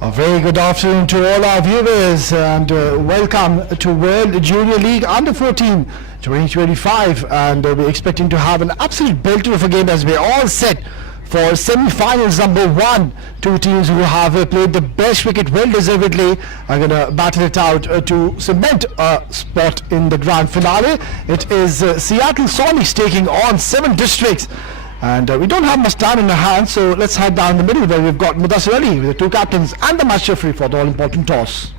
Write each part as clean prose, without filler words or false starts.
A very good afternoon to all our viewers and welcome to World Junior League Under 14 2025, and we're expecting to have an absolute belter of a game as we're all set for semi-finals number 1. Two teams who have played the best cricket well deservedly are going to battle it out to cement a spot in the grand finale. It is Seattle Sonics taking on 7 districts. And we don't have much time in our hands, so let's head down the middle where we've got Mudassir Ali with the 2 captains and the match referee for the all-important toss.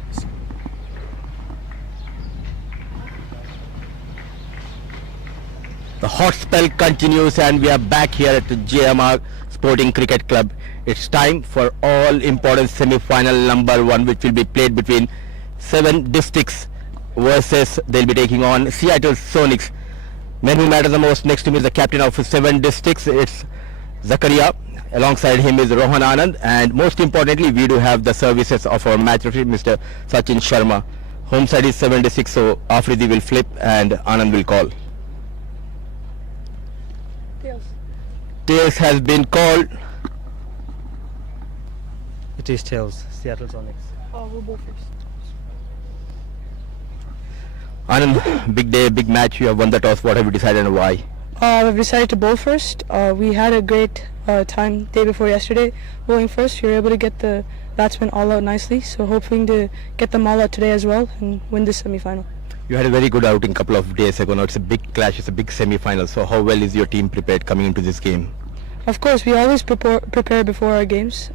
The hot spell continues and we are back here at the JMR Sporting Cricket Club. It's time for all-important semi-final number 1, which will be played between 7 districts versus they'll be taking on Seattle Sonics. Men who matter the most. Next to me is the captain of 7 districts. It's Zakaria. Alongside him is Rohan Anand, and most importantly we do have the services of our match referee, Mr. Sachin Sharma. Home side is 76, so Afridi will flip and Anand will call. Tails has been called. It is tails. Seattle Sonics. We'll go first. Anand, big day, big match. You have won the toss. What have you decided and why? We've decided to bowl first. We had a great time day before yesterday bowling first. We were able to get the batsmen all out nicely, so hoping to get them all out today as well and win this semi-final. You had a very good outing a couple of days ago. Now it's a big clash, it's a big semi-final. So how well is your team prepared coming into this game? Of course, we always prepare before our games,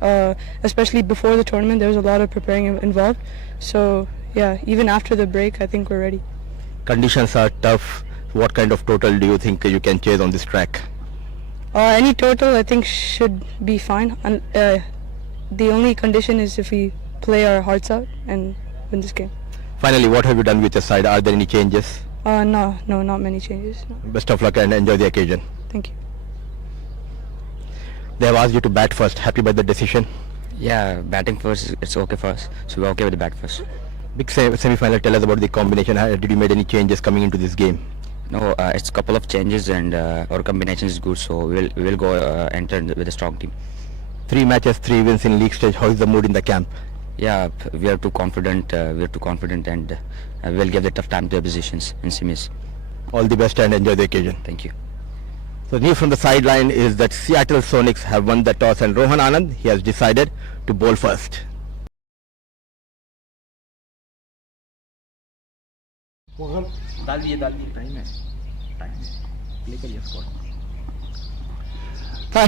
especially before the tournament. There was a lot of preparing involved. So yeah, even after the break, I think we're ready. Conditions are tough. What kind of total do you think you can chase on this track? Any total I think should be fine. And the only condition is if we play our hearts out and win this game. Finally, what have you done with your side? Are there any changes? No, not many changes. No. Best of luck and enjoy the occasion. Thank you. They have asked you to bat first. Happy by the decision? Yeah, batting first, it's okay for us. So we're okay with the bat first. Big semi-final. Tell us about the combination. Did you make any changes coming into this game? No, it's a couple of changes and our combination is good. So we will go enter with a strong team. 3 matches, 3 wins in league stage. How is the mood in the camp? Yeah, we are too confident. And we'll give the tough time to the oppositions in semis. All the best and enjoy the occasion. Thank you. So news from the sideline is that Seattle Sonics have won the toss and Rohan Anand, he has decided to bowl first. Thank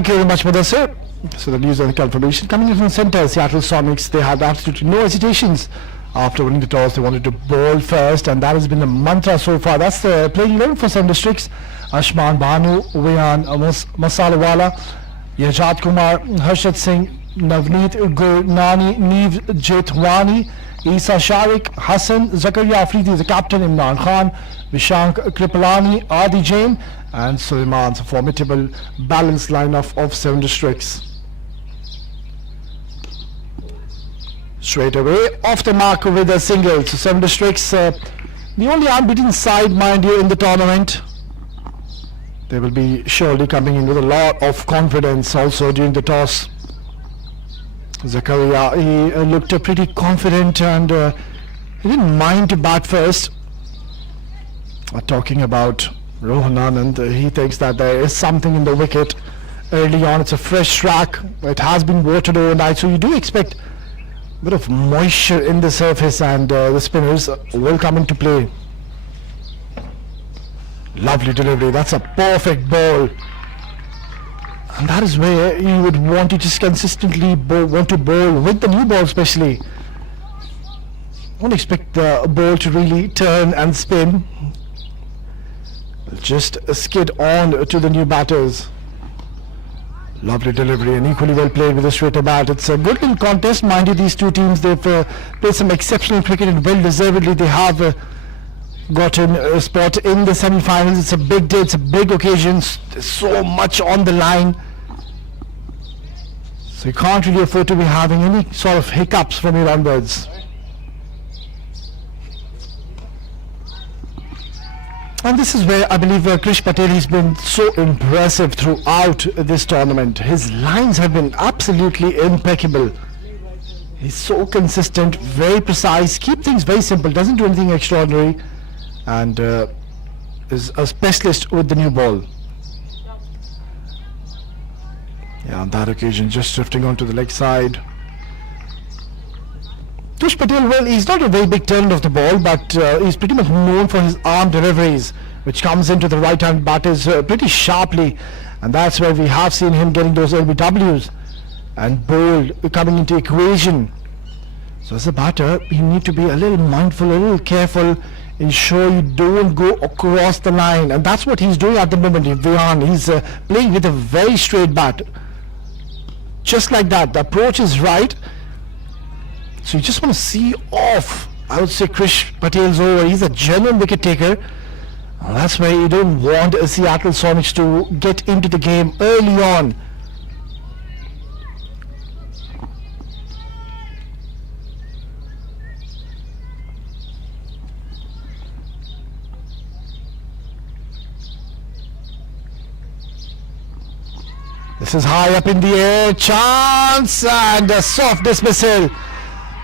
you very much, Mudassir. So the news and the confirmation coming in from center, Seattle Sonics, they had absolutely no hesitations. After winning the toss, they wanted to bowl first, and that has been the mantra so far. That's the playing 11 for 7 districts. Ashman Banu, Wayan Masalawala, Yajat Kumar, Harshad Singh, Navneet Gurnani, Neev Jethwani, Isa Sharik, Hassan, Zakaria Afridi, the captain, Imran Khan, Vishank Kripalani, Adi Jain, and Suleiman's formidable balanced lineup of 7 districts. Straight away off the mark with a single. So 7 districts, the only unbeaten side, mind you, in the tournament. They will be surely coming in with a lot of confidence also during the toss. Zakaria, he looked pretty confident and he didn't mind to bat first. Talking about Rohan Anand, he thinks that there is something in the wicket early on. It's a fresh track. It has been watered overnight, so you do expect a bit of moisture in the surface, and the spinners will come into play. Lovely delivery. That's a perfect ball. And that is where you would want to just consistently bowl with the new ball especially. Don't expect the ball to really turn and spin. Just skid on to the new batters. Lovely delivery and equally well played with a straighter bat. It's a good contest. Mind you, these two teams, they've played some exceptional cricket and well deservedly they have gotten a spot in the semi-finals. It's a big day, it's a big occasion. There's so much on the line. So you can't really afford to be having any sort of hiccups from here onwards. And this is where I believe Krish Patel has been so impressive throughout this tournament. His lines have been absolutely impeccable. He's so consistent, very precise, keep things very simple, doesn't do anything extraordinary, and is a specialist with the new ball. Yeah, on that occasion, just drifting onto the leg side. Tush Patel, well, he's not a very big turn of the ball, but he's pretty much known for his arm deliveries, which comes into the right-hand batters pretty sharply, and that's where we have seen him getting those LBWs and bowled coming into equation. So as a batter, you need to be a little mindful, a little careful, ensure you don't go across the line, and that's what he's doing at the moment. Vihan, he's playing with a very straight bat, just like that. The approach is right. So you just want to see off, I would say, Krish Patel's over. He's a genuine wicket taker. And that's why you don't want Seattle Sonics to get into the game early on. This is high up in the air, chance, and a soft dismissal.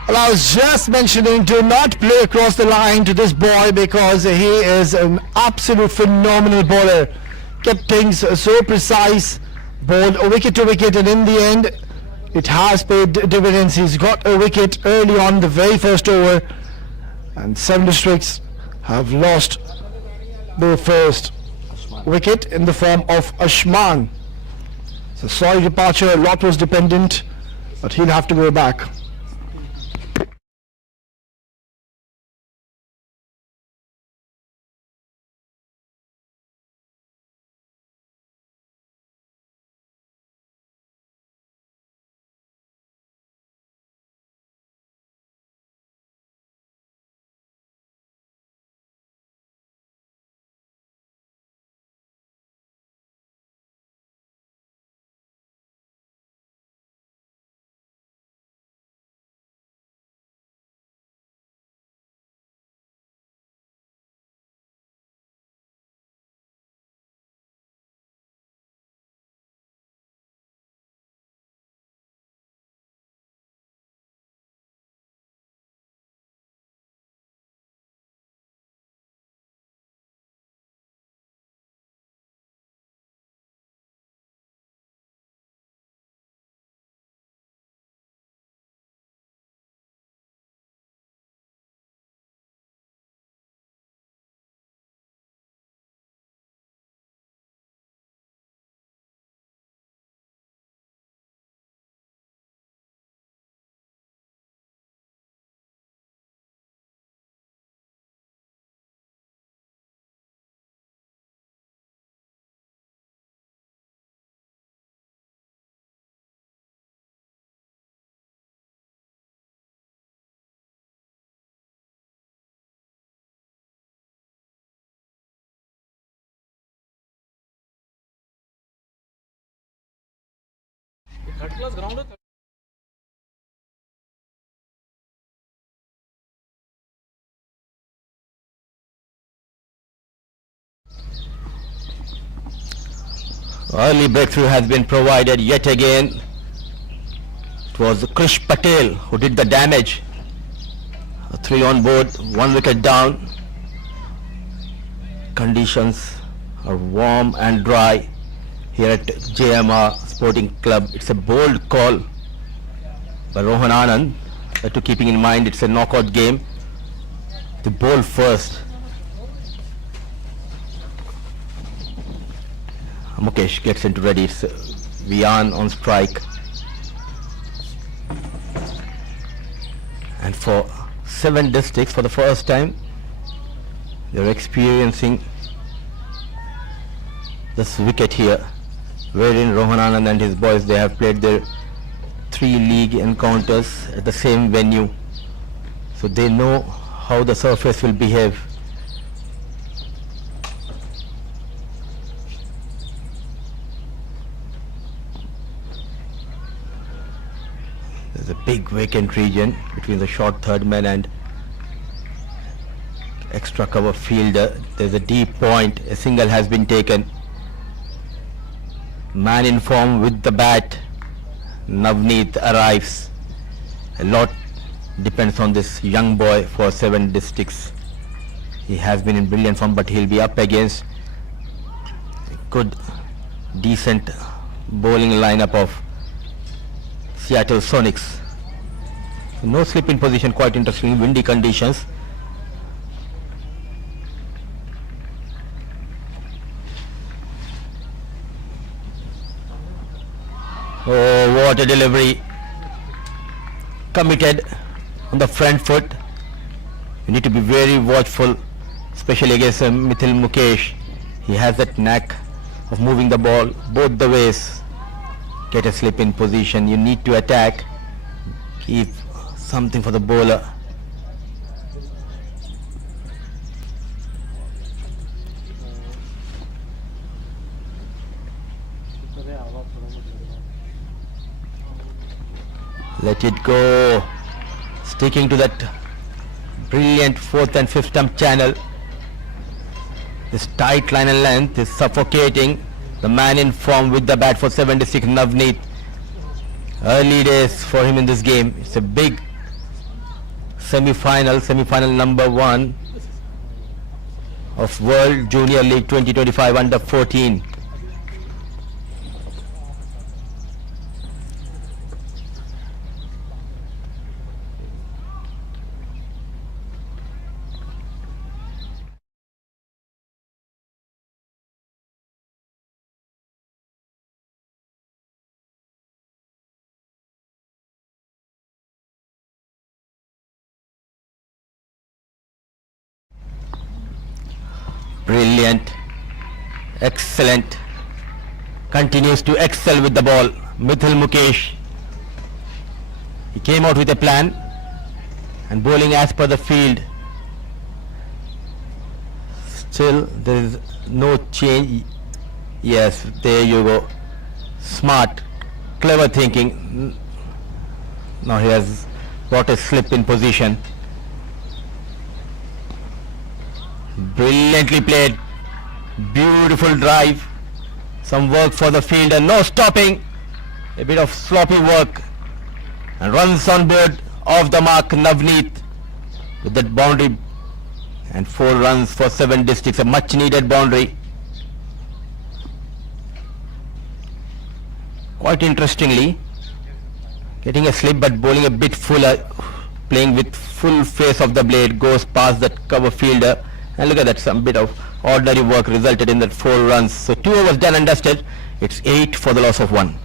Well, I was just mentioning, do not play across the line to this boy, because he is an absolute phenomenal bowler. Kept things so precise, bowled a wicket to wicket, and in the end it has paid dividends. He's got a wicket early on the very first over, and 7 districts have lost their first wicket in the form of Ashman. So sorry departure, a lot was dependent, but he'll have to go back. Early breakthrough has been provided yet again. It was Krish Patel who did the damage. 3 on board, 1 wicket down. Conditions are warm and dry here at JMR Sporting Club. It's a bold call by Rohan Anand, to keeping in mind it's a knockout game. The ball first. Mukesh gets into ready. It's Vian on strike. And for 7 districts, for the first time, they're experiencing this wicket here, wherein Rohan Anand and his boys, they have played their 3 league encounters at the same venue, so they know how the surface will behave. There's a big vacant region between the short third man and extra cover fielder. There's a deep point. A single has been taken. Man in form with the bat. Navneet arrives. A lot depends on this young boy for 7 districts. He has been in brilliant form, but he'll be up against a good, decent bowling lineup of Seattle Sonics. No slip in position, quite interesting, windy conditions. Oh, what a delivery. Committed on the front foot. You need to be very watchful, especially against Mithil Mukesh. He has that knack of moving the ball both the ways. Get a slip in position. You need to attack. Keep something for the bowler. Let it go. Sticking to that brilliant 4th and 5th stump channel. This tight line and length is suffocating the man in form with the bat for 76, Navneet. Early days for him in this game. It's a big semi-final number 1 of World Junior League 2025 under 14. Brilliant, excellent, continues to excel with the ball. Mithil Mukesh, he came out with a plan and bowling as per the field. Still there is no change. Yes, there you go. Smart, clever thinking. Now he has got a slip in position. Brilliantly played, beautiful drive, some work for the fielder, no stopping, a bit of sloppy work, and runs on board, off the mark, Navneet with that boundary, and 4 runs for 7 districts, a much needed boundary. Quite interestingly, getting a slip but bowling a bit fuller, playing with full face of the blade, goes past that cover fielder. And look at that, some bit of ordinary work resulted in that 4 runs. So 2 overs done and dusted. It's 8 for the loss of 1.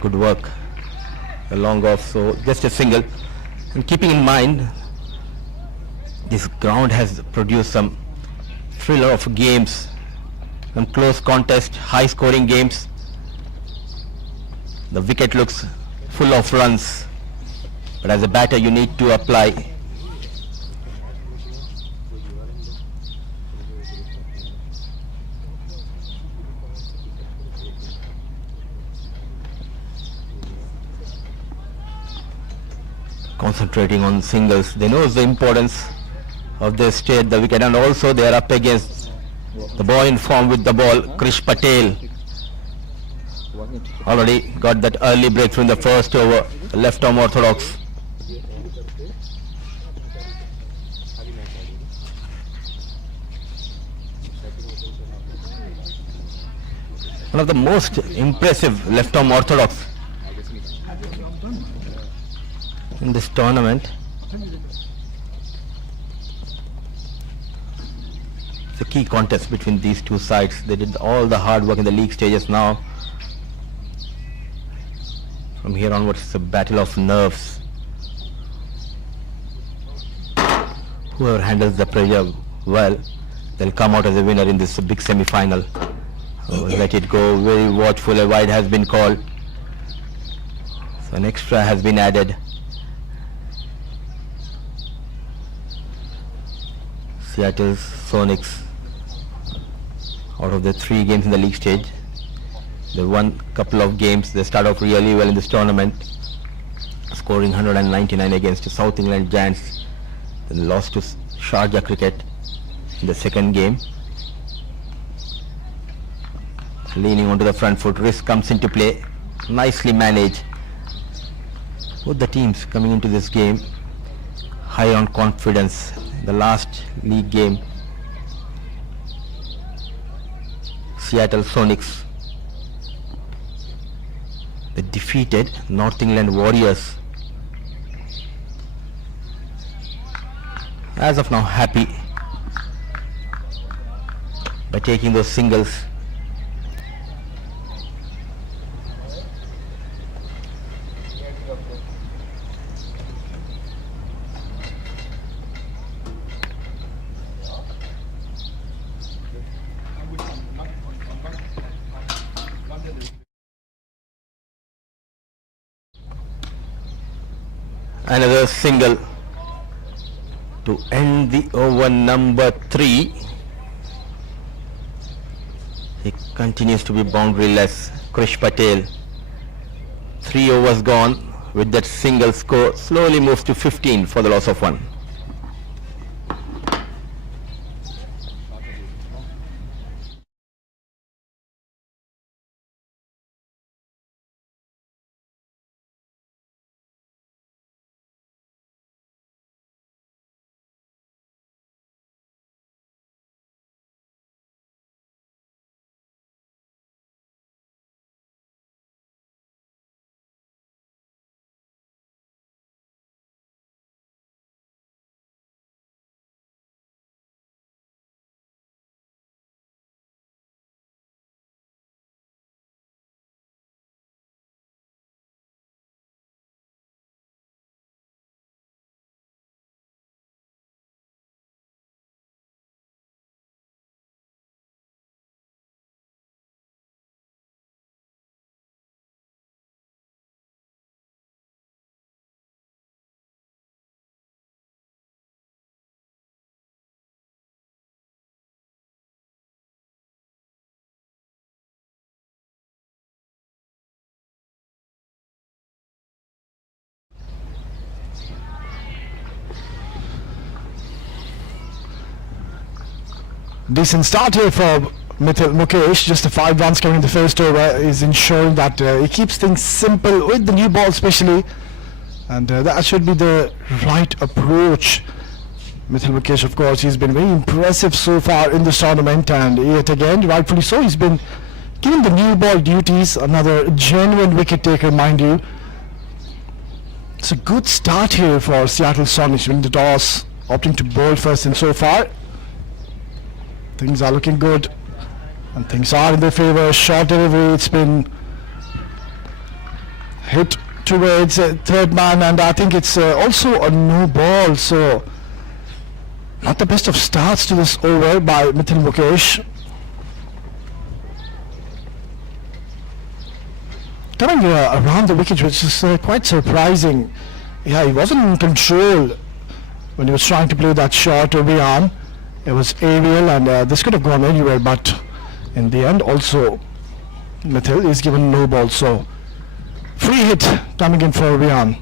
Good work. A long off, so just a single. And keeping in mind, this ground has produced some thriller of games, some close contest, high scoring games. The wicket looks full of runs, but as a batter you need to apply. Concentrating on singles. They know the importance of their state, the wicket, and also they are up against the boy in form with the ball, Krish Patel. Already got that early breakthrough in the first over, left arm orthodox. One of the most impressive left arm orthodox in this tournament. It's a key contest between these two sides. They did all the hard work in the league stages. Now from here onwards it's a battle of nerves. Whoever handles the pressure well, they'll come out as a winner in this big semi-final. Let it go, very watchful, a wide has been called. So an extra has been added. Seattle Sonics, out of the 3 games in the league stage, they won a couple of games. They start off really well in this tournament, scoring 199 against South England Giants, then lost to Sharjah Cricket in the second game. Leaning onto the front foot, risk comes into play, nicely managed. Both the teams coming into this game high on confidence. The last league game, Seattle Sonics, they defeated North England Warriors. As of now, happy by taking those singles. Another single to end the over number 3. He continues to be boundaryless. Krish Patel, 3 overs gone. With that single score, slowly moves to 15 for the loss of 1. Decent start here for Mithil Mukesh. Just the 5 runs coming in the first over is ensuring that he keeps things simple with the new ball especially, and that should be the right approach. Mithil Mukesh, of course, he's been very impressive so far in this tournament, and yet again, rightfully so, he's been given the new ball duties. Another genuine wicket taker, mind you. It's a good start here for Seattle Sonics, winning the toss, opting to bowl first, and so far things are looking good and things are in their favor. Short delivery, it's been hit towards third man, and I think it's also a no ball, so not the best of starts to this over by Mithil Mukesh. Coming around the wicket, which is quite surprising. Yeah, he wasn't in control when he was trying to play that shot over on. It was aerial, and this could have gone anywhere, but in the end also Mithil is given no ball, so free hit coming in for Rian.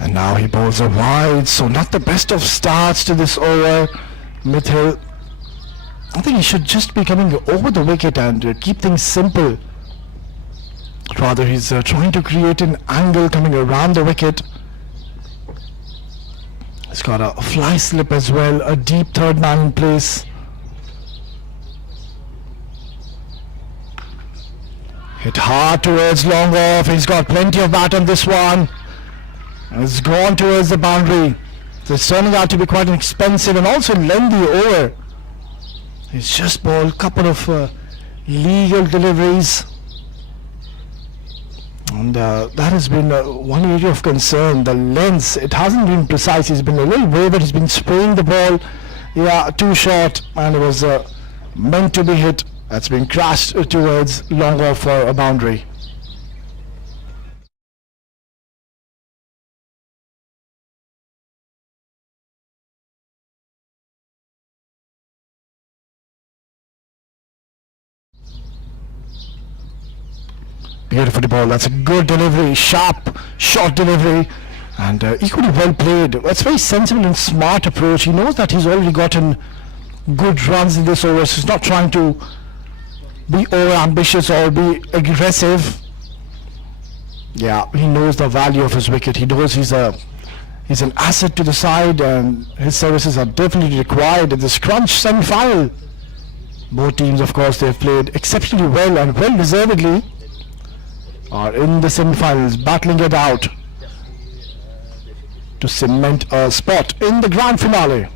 And now he bowls a wide, so not the best of starts to this over. Mithil, I think he should just be coming over the wicket and keep things simple. Rather, he's trying to create an angle coming around the wicket. He's got a fly slip as well, a deep third man in place. Hit hard towards long off. He's got plenty of bat on this one. And it's gone towards the boundary. So it's turning out to be quite an expensive and also lengthy over. He's just bowled a couple of legal deliveries. And that has been one area of concern. The length, it hasn't been precise. He's been a little wayward. He's been spraying the ball. Yeah, too short, and it was meant to be hit. That's been crashed towards long off for a boundary. Beautiful ball. That's a good delivery, sharp, short delivery, and equally well played. That's very sensible and smart approach. He knows that he's already gotten good runs in this over, so he's not trying to be over ambitious or be aggressive. Yeah, he knows the value of his wicket. He knows he's an asset to the side, and his services are definitely required in this crunch semi-final. Both teams, of course, they've played exceptionally well and well deservedly are in the semi-finals, battling it out to cement a spot in the grand finale.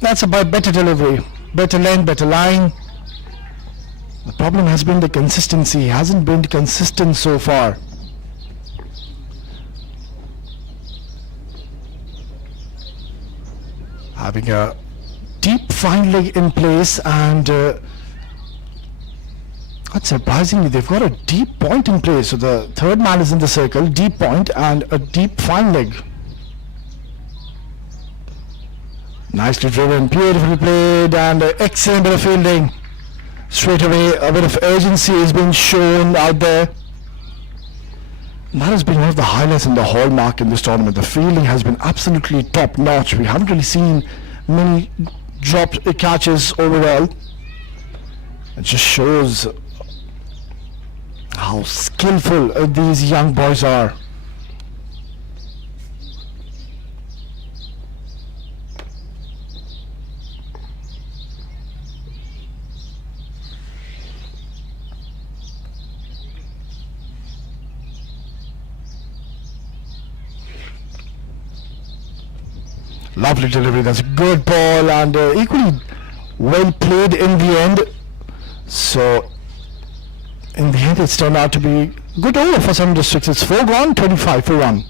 That's about better delivery, better length, better line. The problem has been the consistency. He hasn't been consistent so far. Having a deep fine leg in place, and quite surprisingly they've got a deep point in place. So the third man is in the circle, deep point and a deep fine leg. Nicely driven, beautifully played, and excellent bit of fielding. Straight away a bit of urgency has been shown out there. And that has been one of the highlights and the hallmark in this tournament. The fielding has been absolutely top notch. We haven't really seen many dropped catches overall. It just shows how skillful these young boys are. Lovely delivery. That's a good ball, and equally well played in the end. So in the end it's turned out to be good over for some districts. It's 4 gone, 25 for 1.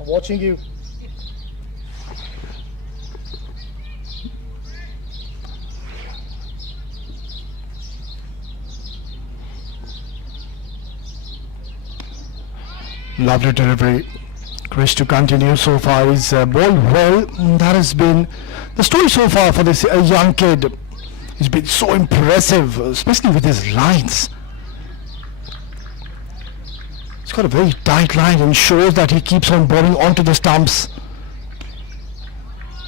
I'm watching you. Lovely delivery. Chris to continue so far. He's bowled well. That has been the story so far for this young kid. He's been so impressive, especially with his lines. He's got a very tight line and shows that he keeps on bowling onto the stumps.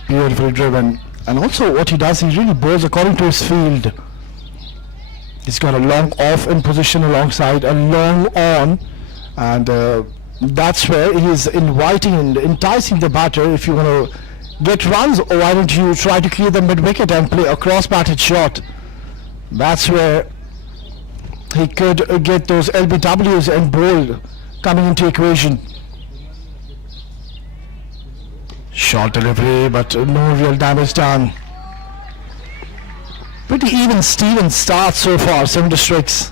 Beautifully driven. And also what he does, he really bowls according to his field. He's got a long off in position alongside a long on, and that's where he is inviting and enticing the batter. If you want to get runs, why don't you try to clear the mid-wicket and play a cross-batted shot? That's where he could get those LBWs and bowl coming into equation. Short delivery, but no real damage done. Pretty even Steven start so far, 7 districts.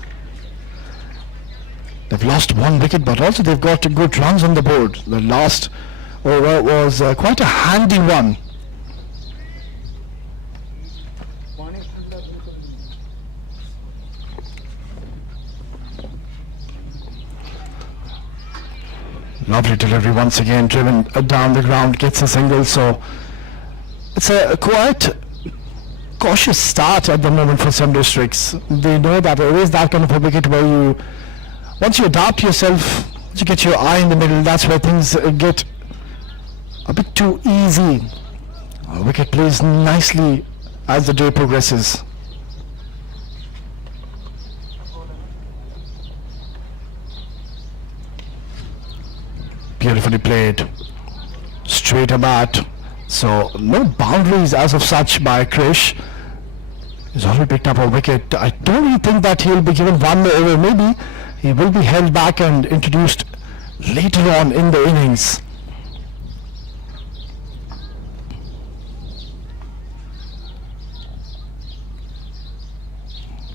They've lost 1 wicket, but also they've got good runs on the board. The last over was quite a handy one. Lovely delivery once again, driven down the ground, gets a single. So it's a quite cautious start at the moment for some districts. They know that there is that kind of a wicket where you, once you adapt yourself, once you get your eye in the middle, that's where things get a bit too easy. Wicket plays nicely as the day progresses. Beautifully played, straight a bat, so no boundaries as of such by Krish. He's already picked up a wicket. I don't really think that he'll be given one more over. Maybe he will be held back and introduced later on in the innings.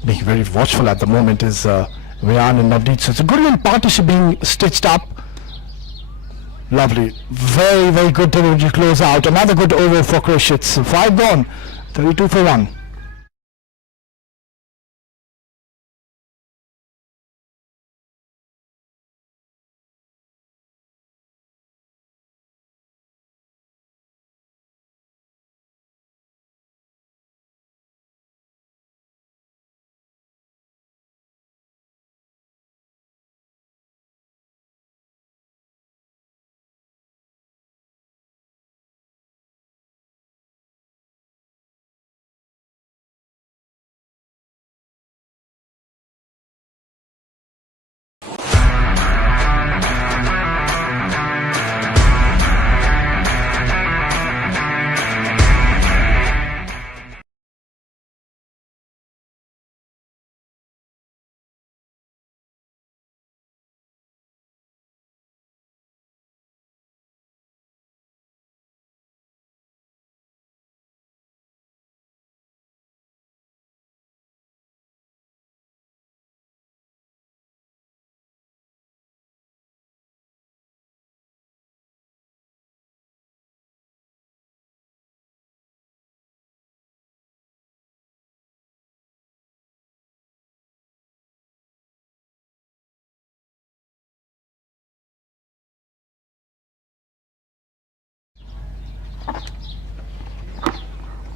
Being very watchful at the moment is Rayan and Navneet. So it's a good little partnership being stitched up. Lovely, very, very good delivery to close out. Another good over for Krish. It's 5 gone, 32 for 1.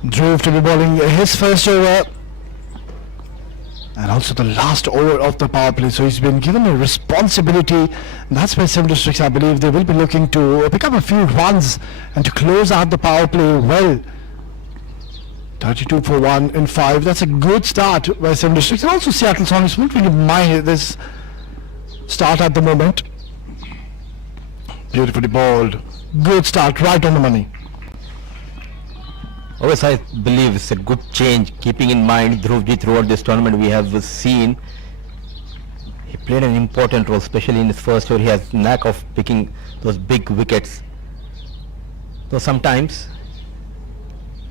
Dhruv to be bowling his first over and also the last over of the power play. So he's been given a responsibility. That's where some districts, I believe, they will be looking to pick up a few runs and to close out the power play well. 32 for 1 in 5. That's a good start by some districts. And also Seattle Sonics won't really mind this start at the moment. Beautifully bowled. Good start, right on the money. Always I believe it's a good change, keeping in mind Dhruvji throughout this tournament we have seen he played an important role, especially in his first over. He has knack of picking those big wickets. Though sometimes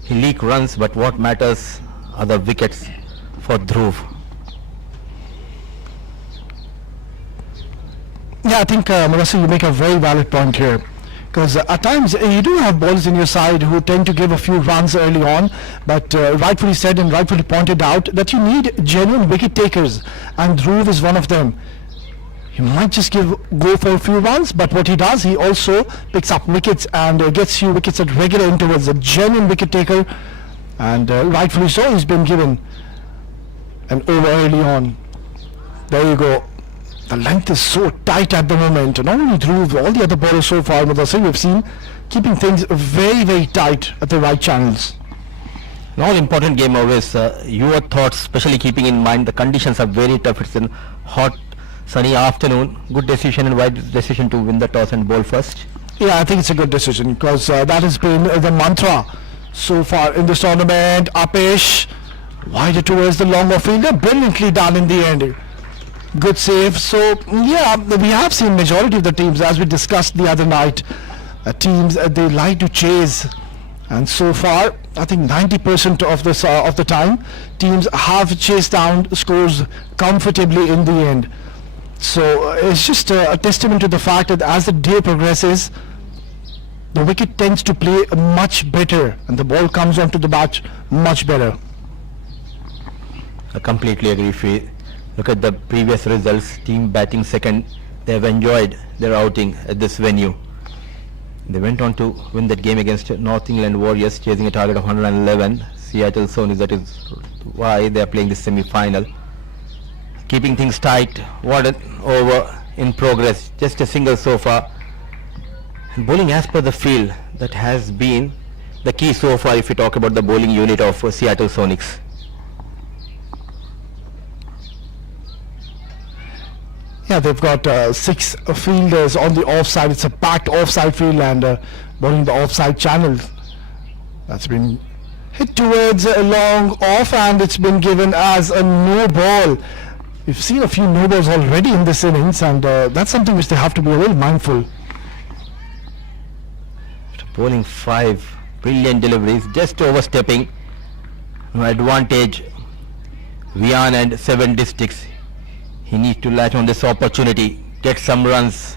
he leak runs, but what matters are the wickets for Dhruv. Yeah, I think Murasi, you make a very valid point here. Because at times you do have bowlers in your side who tend to give a few runs early on, but rightfully said and rightfully pointed out that you need genuine wicket takers, and Dhruv is one of them. He might just go for a few runs, but what he does, he also picks up wickets and gets you wickets at regular intervals. A genuine wicket taker, and rightfully so, he's been given an over early on. There you go. The length is so tight at the moment. Not only Dhruv, all the other bowlers so far, but also we've seen keeping things very, very tight at the right channels. An all important game always. Your thoughts, especially keeping in mind the conditions are very tough. It's a hot, sunny afternoon. Good decision and wise decision to win the toss and bowl first. Yeah, I think it's a good decision because that has been the mantra so far in this tournament. Apesh, wider towards the long off fielder, brilliantly done in the end. Good save. So yeah, we have seen majority of the teams, as we discussed the other night, teams they like to chase, and so far I think 90% of the time teams have chased down scores comfortably in the end. So it's just a testament to the fact that as the day progresses, the wicket tends to play much better and the ball comes onto the bat much better. I completely agree. If we look at the previous results, team batting second They have enjoyed their outing at this venue. They went on to win that game against North England Warriors, chasing a target of 111. Seattle Sonics, that is why they are playing the semi-final. Keeping things tight. What an over in progress. Just a single so far. And bowling as per the field, that has been the key so far if you talk about the bowling unit of Seattle Sonics. Yeah, they've got 6 fielders on the offside. It's a packed offside field and bowling the offside channel. That's been hit towards a long off and it's been given as a no ball. We've seen a few no balls already in this innings and that's something which they have to be a little mindful. Bowling 5 brilliant deliveries, just overstepping. No advantage. Vian and 7 districts. He needs to latch on this opportunity, get some runs.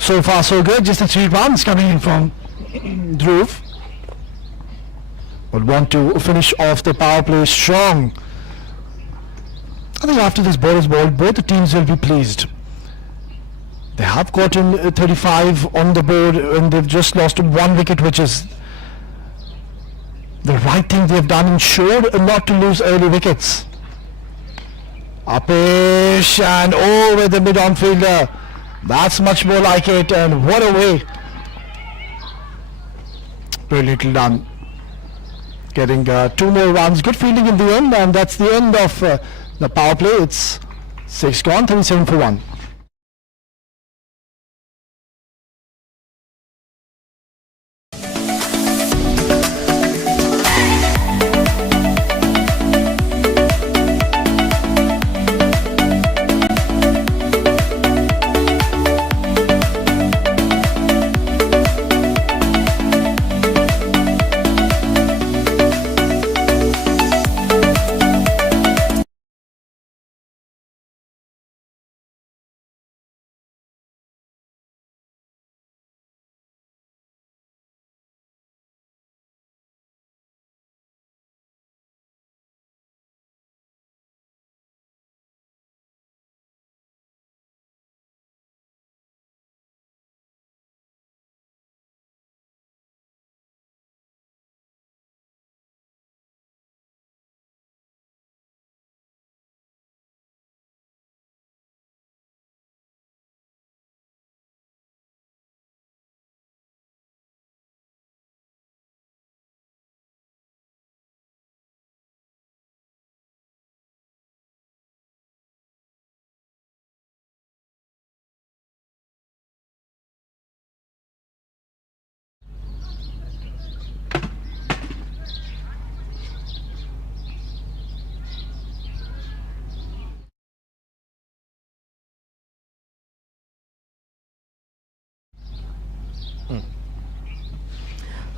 So far so good, just the 3 runs coming in from Dhruv. Would want to finish off the power play strong. I think after this ball is bowled, both the teams will be pleased. They have gotten 35 on the board and they've just lost 1 wicket, which is the right thing they have done and showed not to lose early wickets. Upish and over the mid-on fielder. That's much more like it and what a way. Brilliantly done. Getting 2 more runs. Good fielding in the end and that's the end of the power play. It's 6 gone, 37 for 1.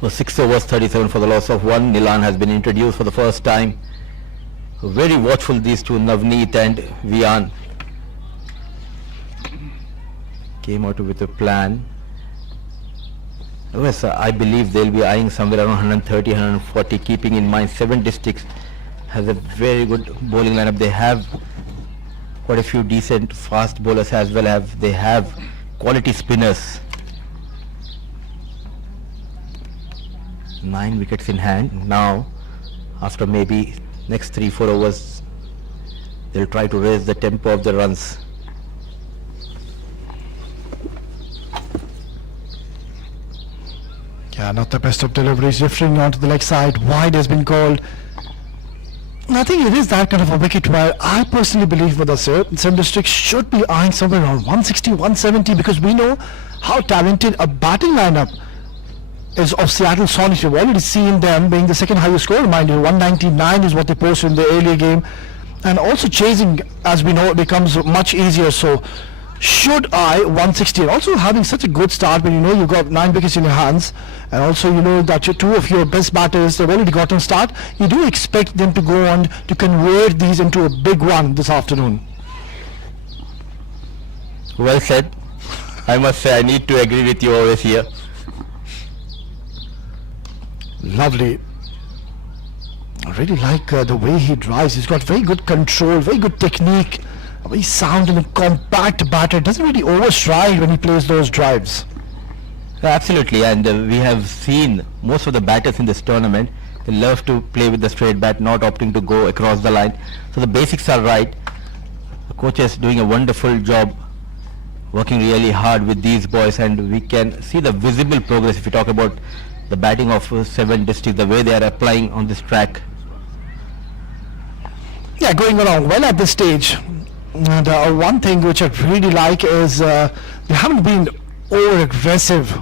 So 6 overs, 37 for the loss of 1. Nilan has been introduced for the first time. Very watchful these two, Navneet and Vian. Came out with a plan. Yes, I believe they'll be eyeing somewhere around 130, 140, keeping in mind 7 districts has a very good bowling lineup. They have quite a few decent fast bowlers as well as they have quality spinners. 9 wickets in hand. Now, after maybe next 3-4 overs, they'll try to raise the tempo of the runs. Yeah, not the best of deliveries, drifting onto the leg side. Wide has been called. I think it is that kind of a wicket where I personally believe with us, St. District should be eyeing somewhere around 160, 170 because we know how talented a batting lineup is of Seattle Sonics. We've already seen them being the second highest scorer, mind you. 199 is what they posted in the earlier game. And also chasing, as we know, becomes much easier. So should eye 160. And also having such a good start when you know you've got 9 wickets in your hands. And also you know that your 2 of your best batters, they've already gotten start. You do expect them to go on to convert these into a big one this afternoon. Well said. I must say I need to agree with you always here. Lovely. I really like the way he drives. He's got very good control, very good technique, A very sound and a compact batter. Doesn't really overstride when he plays those drives. Absolutely, and we have seen most of the batters in this tournament. They love to play with the straight bat, not opting to go across the line. So the basics are right. The coach is doing a wonderful job, working really hard with these boys, and we can see the visible progress if you talk about the batting of 7 districts, the way they are applying on this track. Yeah, going along well at this stage. And one thing which I really like is they haven't been over-aggressive.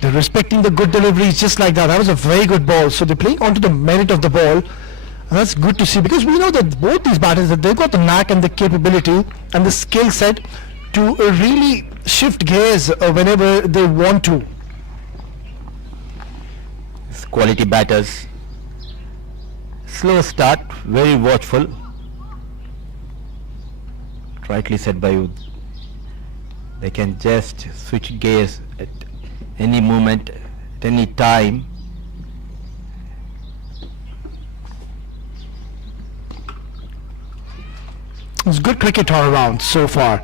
They're respecting the good deliveries just like that. That was a very good ball. So they're playing onto the merit of the ball. And that's good to see, because we know that both these batters, that they've got the knack and the capability and the skill set to really shift gears whenever they want to. It's quality batters. Slow start, very watchful. Rightly said by you. They can just switch gears at any moment, at any time. It's good cricket all around so far,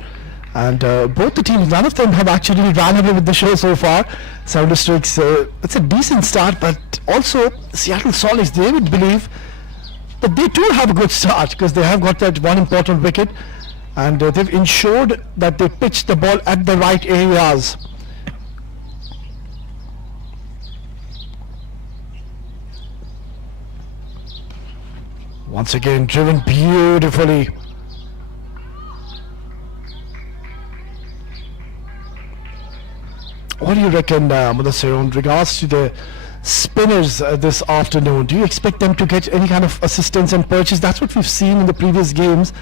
and both the teams, none of them have actually ran away with the show so far. Seven Districts, it's a decent start, but also Seattle Sonics, they would believe that they too have a good start, because they have got that one important wicket, and they've ensured that they pitch the ball at the right areas. Once again, driven beautifully. What do you reckon, Mudassir, in regards to the spinners this afternoon? Do you expect them to get any kind of assistance and purchase? That's what we've seen in the previous games,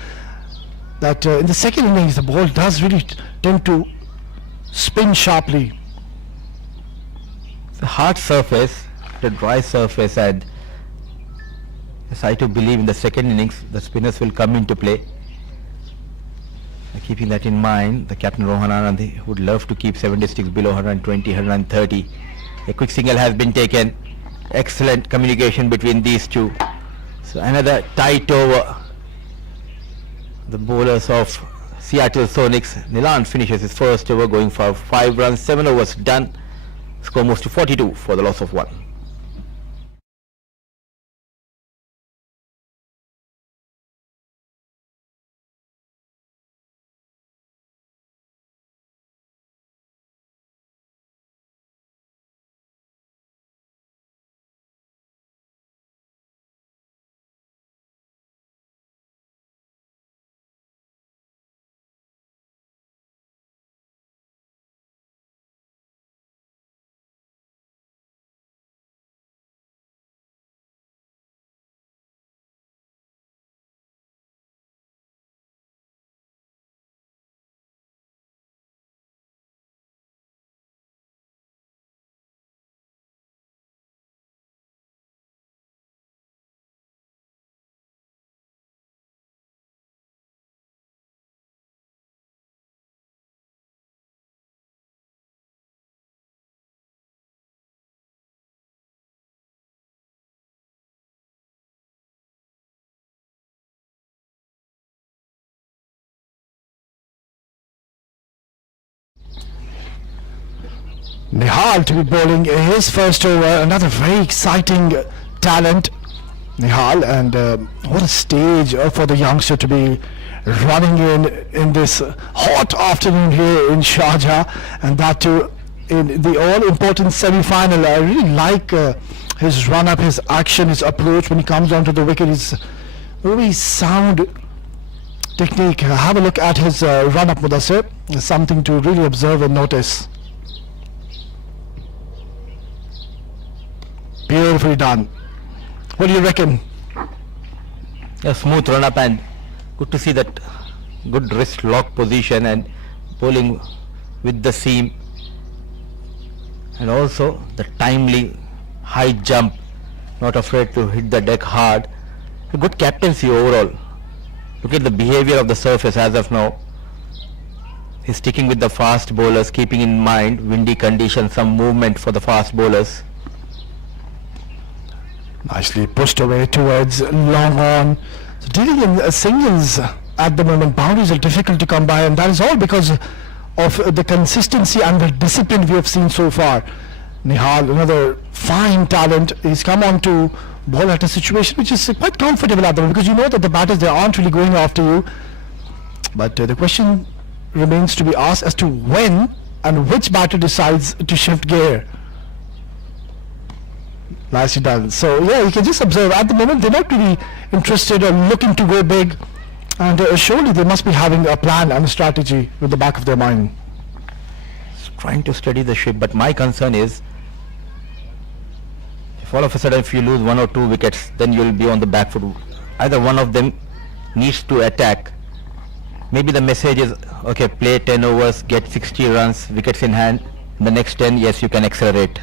that in the second innings the ball does really tend to spin sharply. It's a hard surface, the dry surface, and yes, I too believe in the second innings the spinners will come into play. Keeping that in mind, the captain Rohan Anand would love to keep 7 districts below 120, 130. A quick single has been taken. Excellent communication between these two. So another tight over. The bowlers of Seattle Sonics. Nilan finishes his first over, going for 5 runs, 7 overs done. Score moves to 42 for the loss of 1. Nihal to be bowling his first over, another very exciting talent, Nihal, and what a stage for the youngster to be running in this hot afternoon here in Sharjah, and that too in the all-important semi-final. I really like his run-up, his action, his approach when he comes onto the wicket. His very sound technique. Have a look at his run-up, Mudassir. Something to really observe and notice. Beautifully done. What do you reckon? A smooth run up, and good to see that good wrist lock position and bowling with the seam, and also the timely high jump, not afraid to hit the deck hard. A good captaincy overall. Look at the behavior of the surface as of now. He's sticking with the fast bowlers, keeping in mind windy conditions, some movement for the fast bowlers. Nicely pushed away towards long on. So dealing in singles at the moment. Boundaries are difficult to come by, and that is all because of the consistency and the discipline we have seen so far. Nihal, another fine talent, he's come on to ball at a situation which is quite comfortable at the moment, because you know that the batters, they aren't really going after you. But the question remains to be asked as to when and which batter decides to shift gear. Nicely done. So yeah, you can just observe at the moment they're not really interested or looking to go big, and surely they must be having a plan and a strategy with the back of their mind. Trying to steady the ship, but my concern is if all of a sudden if you lose 1 or 2 wickets, then you'll be on the back foot. Either one of them needs to attack. Maybe the message is, okay, play 10 overs, get 60 runs, wickets in hand. In the next 10, yes, you can accelerate.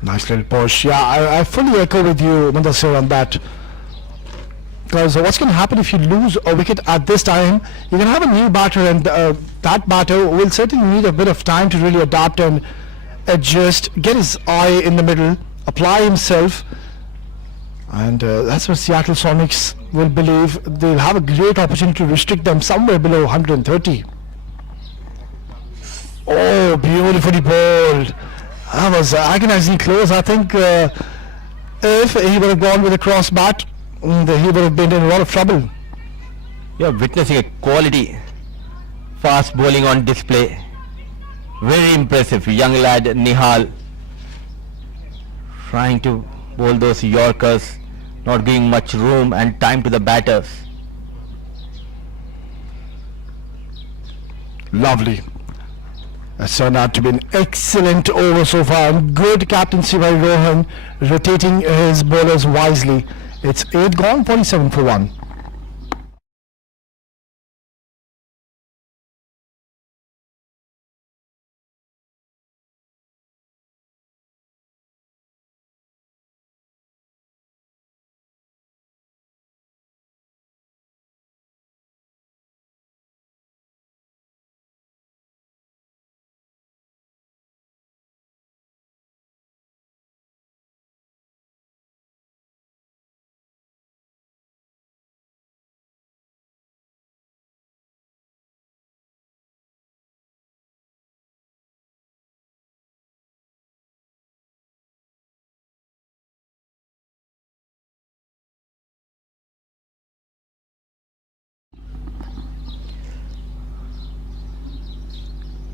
Nice little push. Yeah, I fully echo with you, Mudassir, on that. Because what's going to happen if you lose a wicket at this time? You're going to have a new batter, and that batter will certainly need a bit of time to really adapt and adjust, get his eye in the middle, apply himself. And that's what Seattle Sonics will believe. They'll have a great opportunity to restrict them somewhere below 130. Oh, beautifully bowled. That was agonizingly close. I think if he would have gone with a cross bat, he would have been in a lot of trouble. You are witnessing a quality fast bowling on display. Very impressive. Young lad Nihal trying to bowl those Yorkers, not giving much room and time to the batters. Lovely. That's turned out to be an excellent over so far, and good captaincy by Rohan, rotating his bowlers wisely. It's 8 gone, 47 for 1.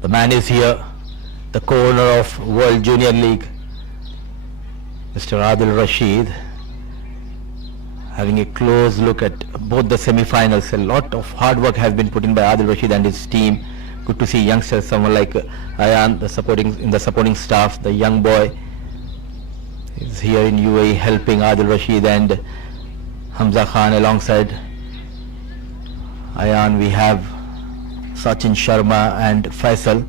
The man is here, the co-owner of World Junior League, Mr. Adil Rashid, having a close look at both the semi-finals. A lot of hard work has been put in by Adil Rashid and his team. Good to see youngsters, someone like Ayan, in the supporting staff, the young boy is here in UAE helping Adil Rashid and Hamza Khan alongside Ayan. We have Sachin Sharma and Faisal.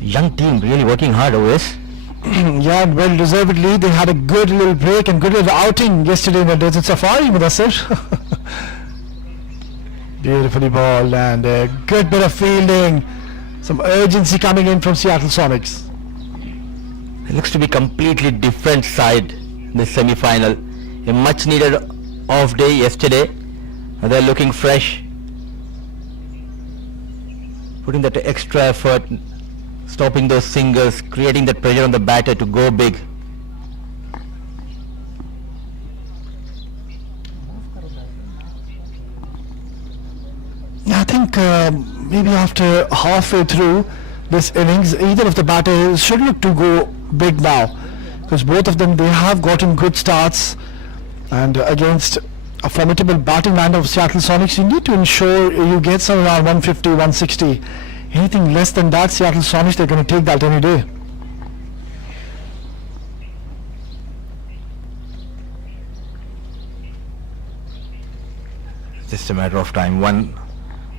Young team really working hard always. Yeah, well deservedly. They had a good little break and good little outing yesterday in the Desert Safari, Mudassir. Beautifully bowled, and a good bit of fielding. Some urgency coming in from Seattle Sonics. It looks to be completely different side in the semi-final. A much needed off day yesterday. They're looking fresh, putting that extra effort, stopping those singles, creating that pressure on the batter to go big. I think maybe after halfway through this innings, either of the batters should look to go big now, because both of them, they have gotten good starts, and against a formidable batting line of Seattle Sonics, you need to ensure you get some around 150, 160. Anything less than that, Seattle Sonics, they're going to take that any day. Just a matter of time. One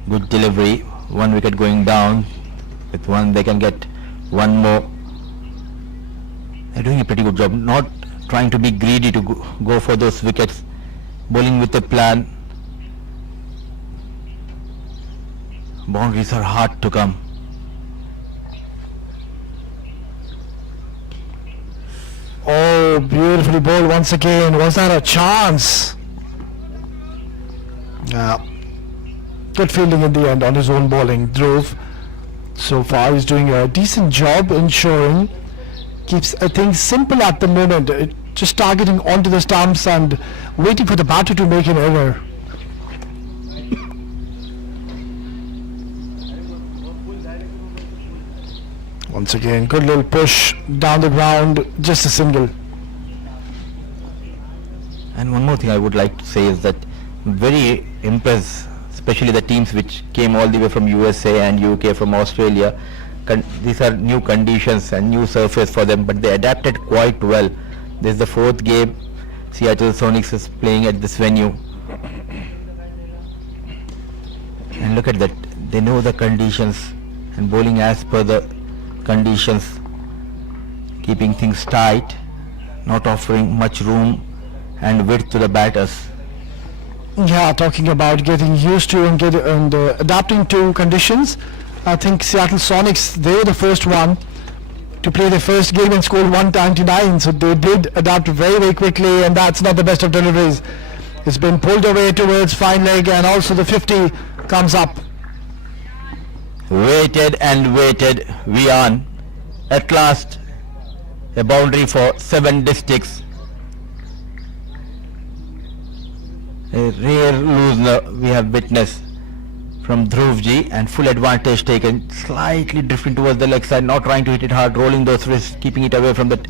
good delivery, one wicket going down. With one they can get one more. They're doing a pretty good job, not trying to be greedy to go for those wickets, bowling with a plan. Boundaries are hard to come. Oh, beautiful. Beautifully bowled once again. Was that a chance? Yeah. Good fielding in the end on his own bowling. Dhruv, so far, he's doing a decent job ensuring keeps things simple at the moment. Just targeting onto the stumps and waiting for the batter to make an error. Once again, good little push down the ground, just a single. And one more thing I would like to say is that very impressed, especially the teams which came all the way from USA and UK, from Australia. These are new conditions and new surface for them, but they adapted quite well. This is the fourth game Seattle Sonics is playing at this venue. And look at that, they know the conditions and bowling as per the conditions, keeping things tight, not offering much room and width to the batters. Yeah, talking about getting used to and adapting to conditions. I think Seattle Sonics, they were the first one to play their first game and scored 199, so they did adapt very, very quickly, and that's not the best of deliveries. It's been pulled away towards fine leg, and also the 50 comes up. Waited and waited, Vian. At last, a boundary for 7 districts. A rare loosener we have witnessed from Dhruvji, and full advantage taken, slightly drifting towards the leg side, not trying to hit it hard, rolling those wrists, keeping it away from that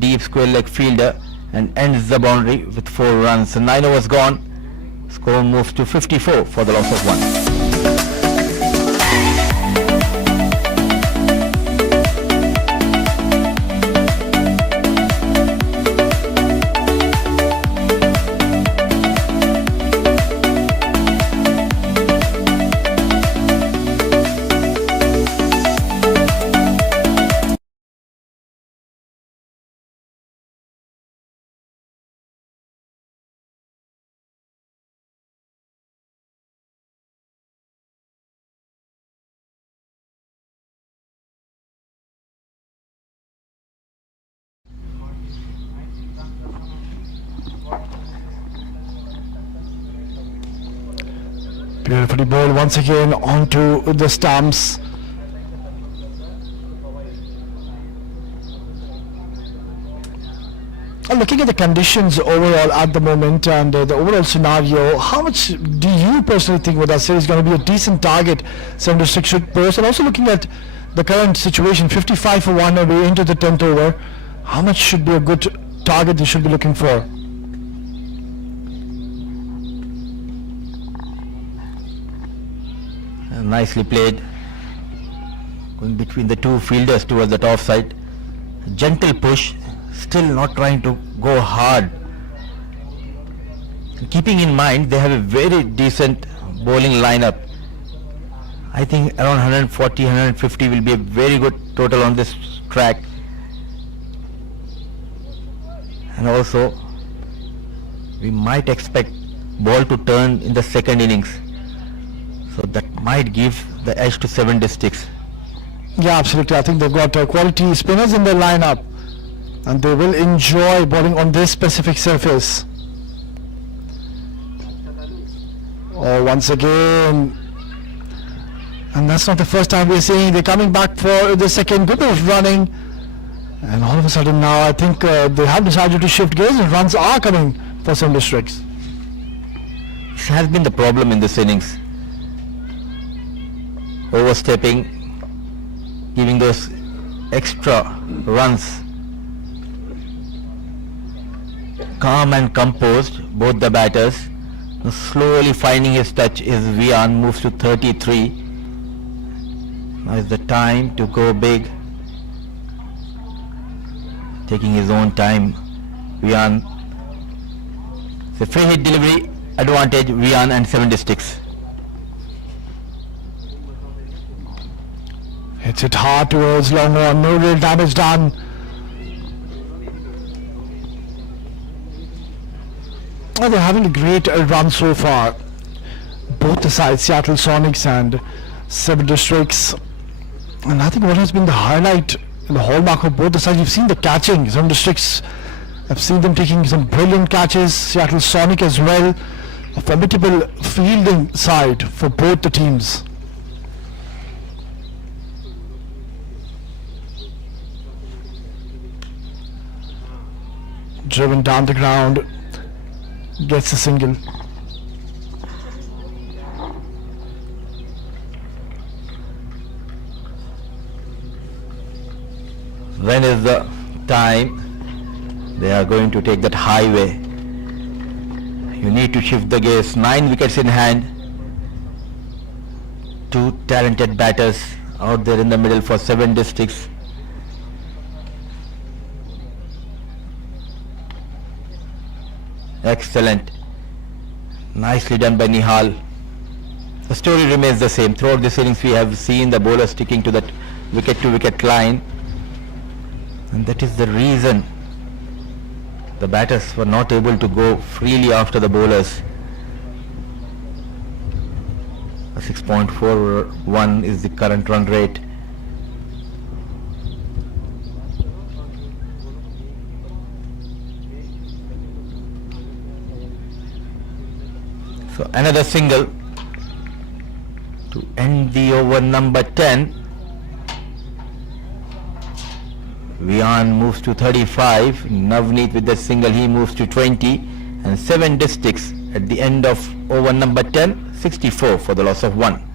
deep square leg fielder, and ends the boundary with 4 runs. So 9 overs gone, score moves to 54 for the loss of 1. Beautifully bowled once again onto the stumps. Looking at the conditions overall at the moment and the overall scenario, how much do you personally think with that series is going to be a decent target 76 should post? And also looking at the current situation, 55 for 1 away into the 10th over, how much should be a good target they should be looking for? Nicely played, going between the 2 fielders towards the top side. Gentle push, still not trying to go hard. Keeping in mind they have a very decent bowling lineup. I think around 140, 150 will be a very good total on this track. And also we might expect ball to turn in the second innings. So that might give the edge to 7 districts. Yeah, absolutely. I think they've got quality spinners in their lineup, and they will enjoy bowling on this specific surface. Oh, once again. And that's not the first time we're seeing they're coming back for the second group of running. And all of a sudden now I think they have decided to shift gears and runs are coming for some districts. This has been the problem in this innings. Overstepping, giving those extra runs. Calm and composed, both the batters. Slowly finding his touch is Vian, moves to 33. Now is the time to go big. Taking his own time, Vian. It's a free hit delivery, advantage Vian and 7 districts. Hits it hard towards long on, no real damage done. Well, they're having a great run so far. Both the sides, Seattle Sonics and 7 districts. And I think what has been the highlight and the hallmark of both the sides, you've seen the catching. 7 districts I've seen them taking some brilliant catches. Seattle Sonic as well. A formidable fielding side for both the teams. Driven down the ground, gets a single. When is the time they are going to take that highway? You need to shift the gears. 9 wickets in hand. 2 talented batters out there in the middle for 7 districts. Excellent. Nicely done by Nihal. The story remains the same. Throughout this innings we have seen the bowler sticking to that wicket to wicket line, and that is the reason the batters were not able to go freely after the bowlers. A 6.41 is the current run rate. So another single to end the over number 10. Vian moves to 35, Navneet with the single, he moves to 20, and 7 districts at the end of over number 10, 64 for the loss of 1.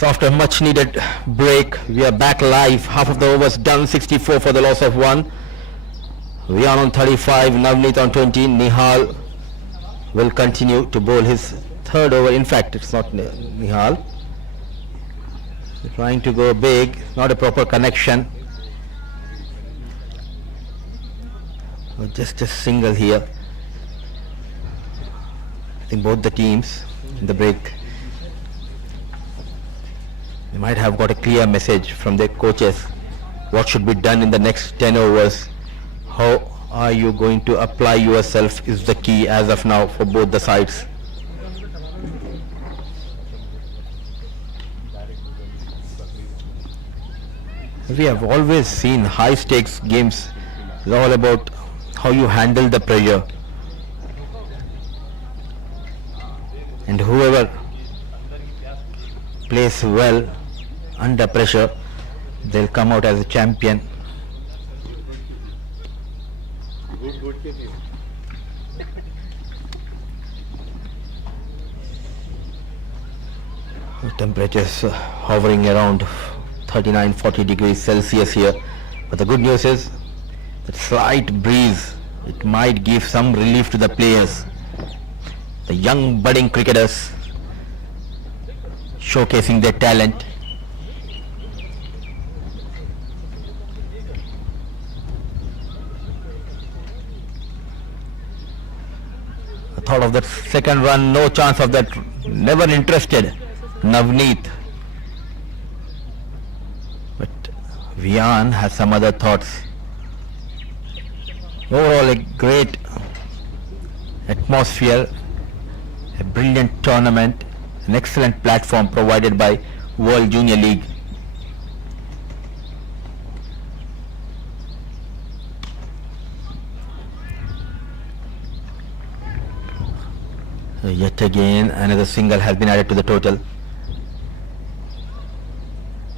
So after a much needed break, we are back live. Half of the overs done, 64 for the loss of 1. We are on 35, Navneet on 20. Nihal will continue to bowl his third over. In fact, it's not Nihal. They're trying to go big, not a proper connection. Just a single here. I think both the teams in the break, they might have got a clear message from their coaches what should be done in the next 10 overs. How are you going to apply yourself is the key as of now for both the sides. We have always seen high stakes games is all about how you handle the pressure, and whoever plays well under pressure, they'll come out as a champion. The temperatures hovering around 39-40 degrees Celsius here, but the good news is that slight breeze, it might give some relief to the players, the young budding cricketers showcasing their talent. I thought of that second run, no chance of that, never interested Navneet. But Vian has some other thoughts. Overall a great atmosphere, a brilliant tournament, an excellent platform provided by World Junior League. Yet again another single has been added to the total.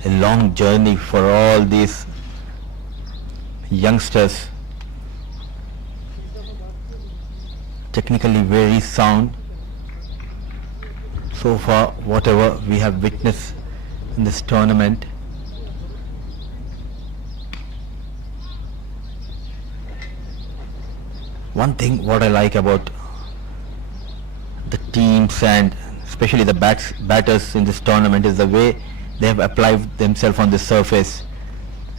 A long journey for all these youngsters. Technically very sound. So far, whatever we have witnessed in this tournament, one thing what I like about the teams and especially the batters in this tournament is the way they have applied themselves on the surface.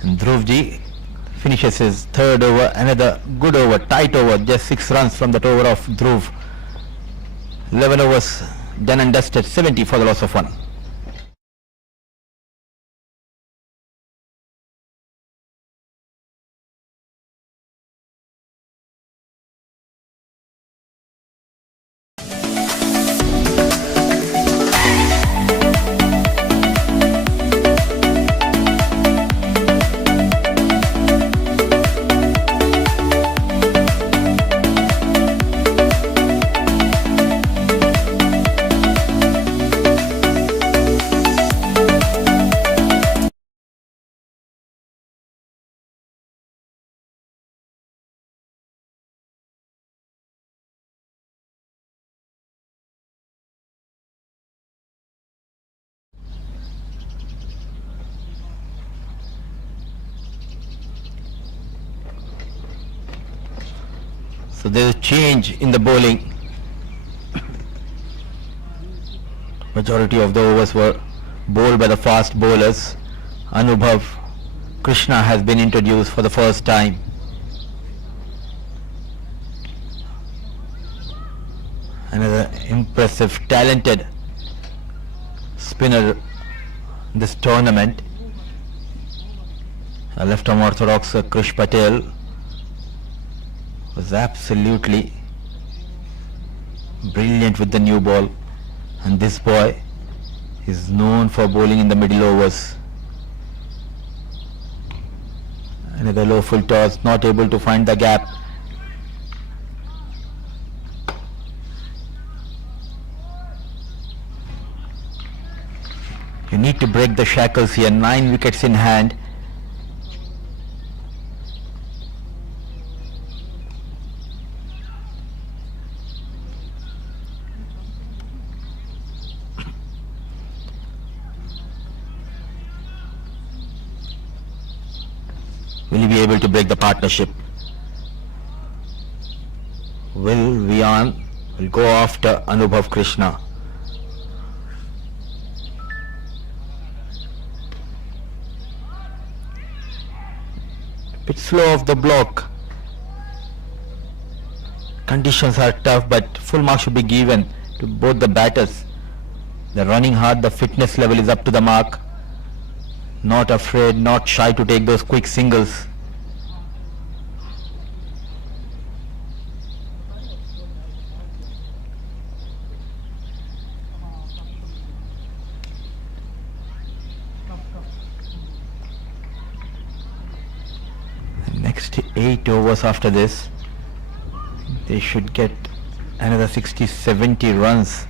And Dhruvji finishes his third over, another good over, tight over, just 6 runs from that over of Dhruv. 11 overs done and dusted, 70 for the loss of 1. So there's a change in the bowling. Majority of the overs were bowled by the fast bowlers. Anubhav Krishna has been introduced for the first time. Another impressive, talented spinner in this tournament. A left-arm orthodox Krish Patel was absolutely brilliant with the new ball, and this boy is known for bowling in the middle overs. Another low full toss, not able to find the gap. You need to break the shackles here. 9 wickets in hand. Will he be able to break the partnership? Will Vian will go after Anubhav Krishna? Bit slow off the block. Conditions are tough, but full marks should be given to both the batters. They're running hard, the fitness level is up to the mark. Not afraid, not shy to take those quick singles. Next 8 overs after this, they should get another 60-70 runs.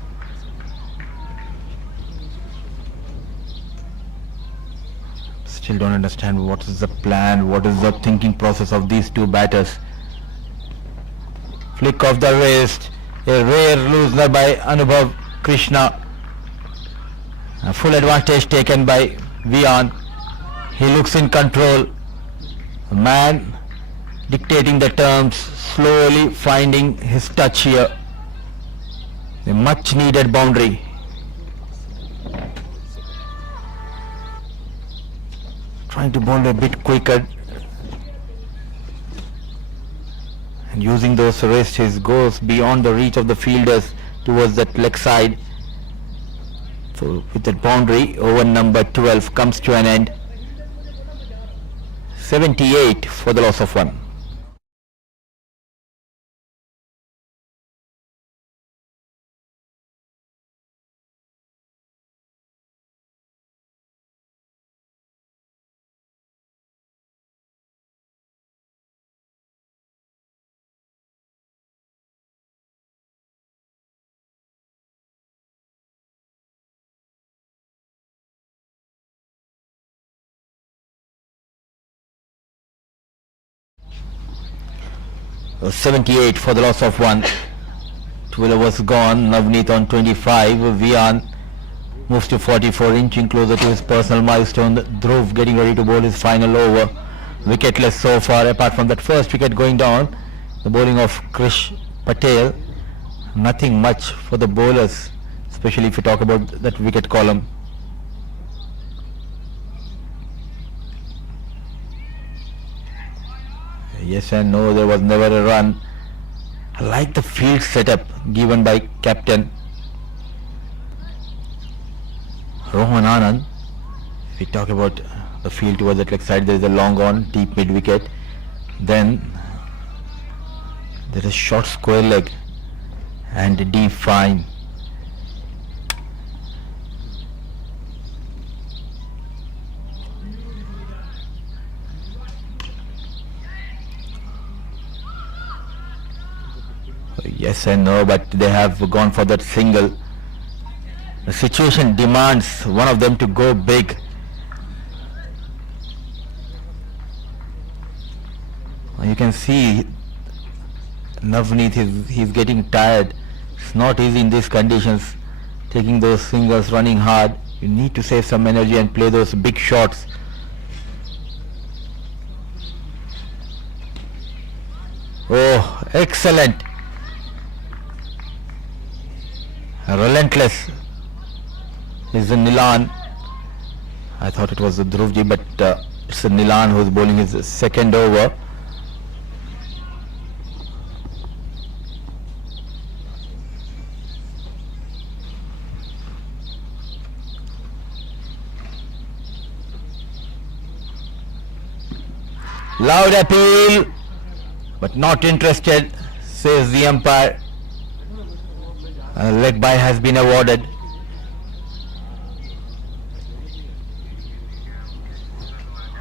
Still don't understand what is the plan, what is the thinking process of these two batters. Flick of the wrist, a rare loosener by Anubhav Krishna. A full advantage taken by Vian. He looks in control. A man dictating the terms, slowly finding his touch here. A much needed boundary. Trying to bowl a bit quicker and using those wrists, he goes beyond the reach of the fielders towards that leg side. So with that boundary, over number 12 comes to an end. 78 for the loss of 1. So 78 for the loss of 1. 12 overs gone. Navneet on 25. Vian moves to 44, inching closer to his personal milestone. Dhruv getting ready to bowl his final over. Wicketless so far, apart from that first wicket going down. The bowling of Krish Patel. Nothing much for the bowlers, especially if you talk about that wicket column. Yes and no, there was never a run. I like the field setup given by captain Rohan Anand. If we talk about the field towards the leg side, there is a long on, deep mid wicket. Then there is short square leg and deep fine. Yes and no, but they have gone for that single. The situation demands one of them to go big. You can see Navneet, he's getting tired. It's not easy in these conditions, taking those singles, running hard. You need to save some energy and play those big shots. Oh, excellent. Relentless is the Nilan. I thought it was the Dhruvji, but it's the Nilan who is bowling his second over. Loud appeal, but not interested, says the umpire. A leg bye has been awarded.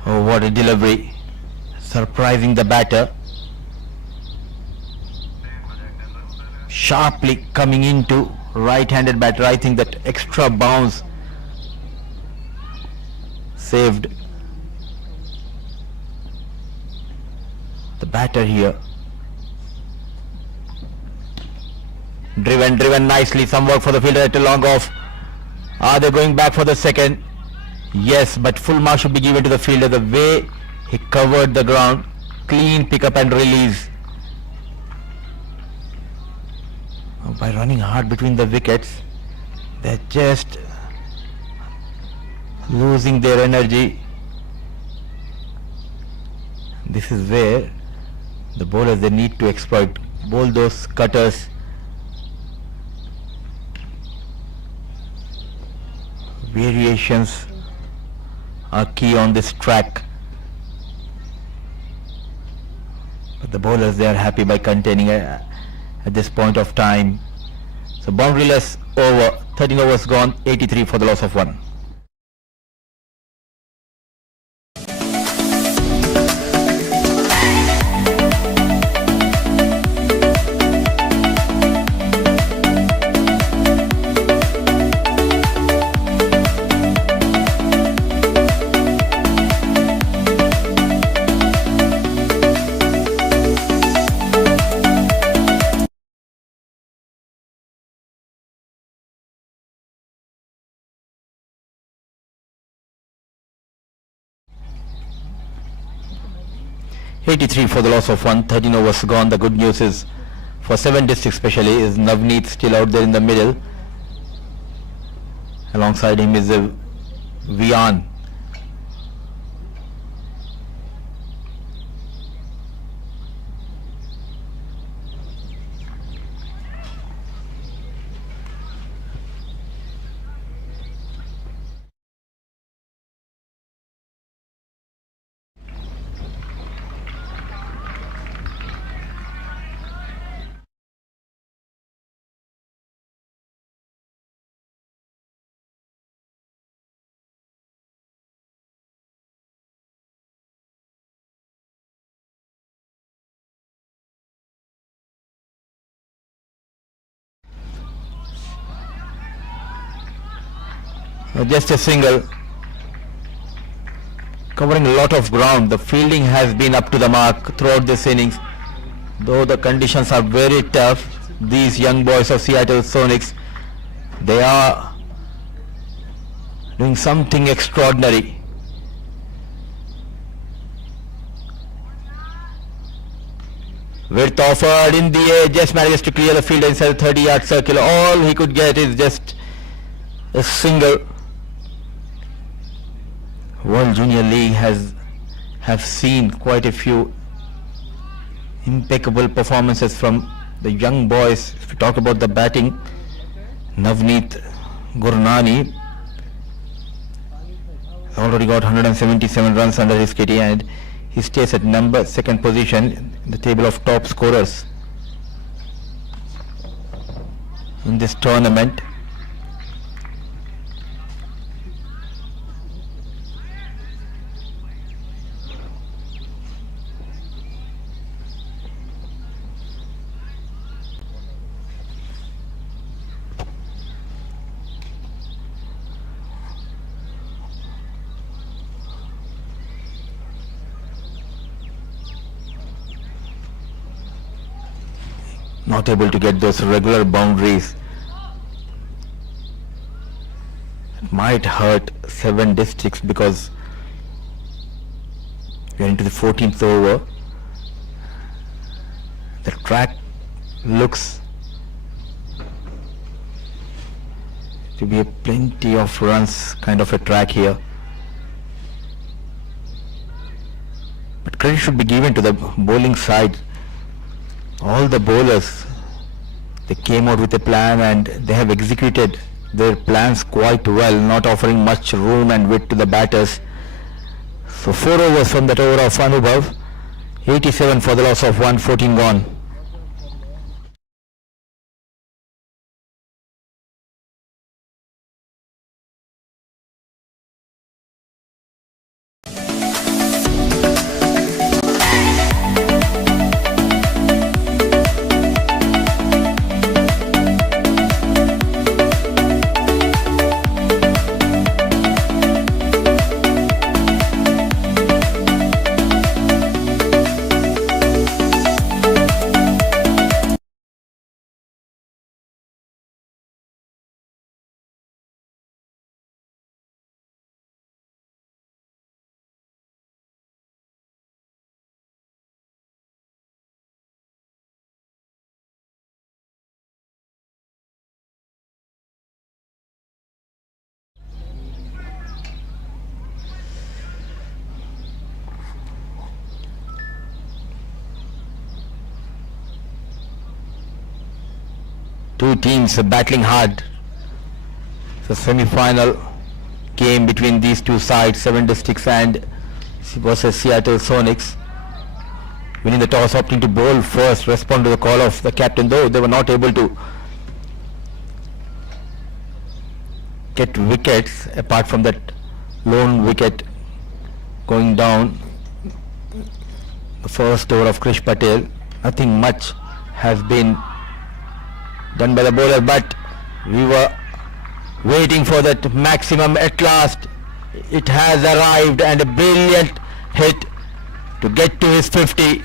Oh, what a delivery. Surprising the batter. Sharply coming into right-handed batter. I think that extra bounce saved the batter here. Driven nicely, some work for the fielder at a long off. Are they going back for the second? Yes, but full mark should be given to the fielder. The way He covered the ground, clean pick up and release. By running hard between the wickets, they're just losing their energy. This is where the bowlers, they need to exploit, bowl those cutters. Variations are key on this track. But the bowlers, they are happy by containing at this point of time. So boundaryless over, 13 overs gone, 83 for the loss of 1. $83 for the loss of 1, 13 overs gone. The good news is, for 7 districts especially, is Navneet still out there in the middle. Alongside him is Vian. Just a single, covering a lot of ground. The fielding has been up to the mark throughout this innings. Though the conditions are very tough, these young boys of Seattle Sonics, they are doing something extraordinary. Width offered in the air, just manages to clear the field inside the 30-yard circle. All he could get is just a single. World Junior League have seen quite a few impeccable performances from the young boys. If we talk about the batting, Navneet Gurnani has already got 177 runs under his kitty, and he stays at second position in the table of top scorers in this tournament. Not able to get those regular boundaries. It might hurt 7 districts because we are into the 14th over. The track looks to be a plenty of runs kind of a track here. But credit should be given to the bowling side. All the bowlers, they came out with a plan and they have executed their plans quite well, not offering much room and width to the batters. So 4 overs from that over of Anubhav, 87 for the loss of 1, 14 gone. Two teams battling hard. It's a semi-final game between these two sides, 7 Districts and versus Seattle Sonics. Winning the toss, opting to bowl first, respond to the call of the captain, though they were not able to get wickets apart from that lone wicket going down. The first over of Krish Patel. Nothing much has been done by the bowler, but we were waiting for that maximum. At last it has arrived, and a brilliant hit to get to his 50.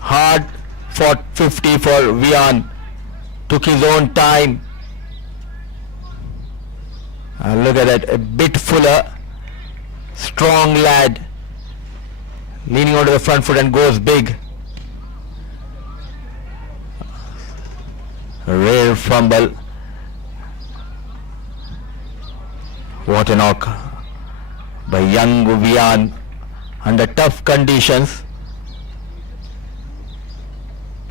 Hard fought 50 for Vian. Took his own time. Look at that, a bit fuller, strong lad, leaning onto the front foot and goes big. A rare fumble. What a knock by young Vian under tough conditions.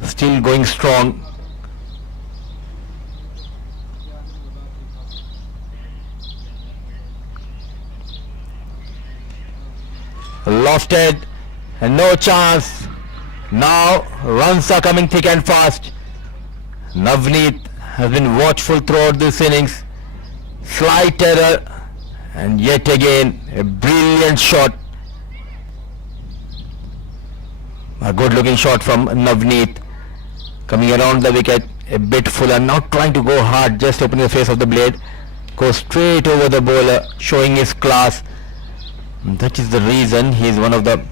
Still going strong. Lofted and no chance. Now runs are coming thick and fast. Navneet has been watchful throughout this innings. Slight error, and yet again a brilliant shot. A good looking shot from Navneet, coming around the wicket a bit fuller, not trying to go hard, just opening the face of the blade, goes straight over the bowler, showing his class. That is the reason he is one of the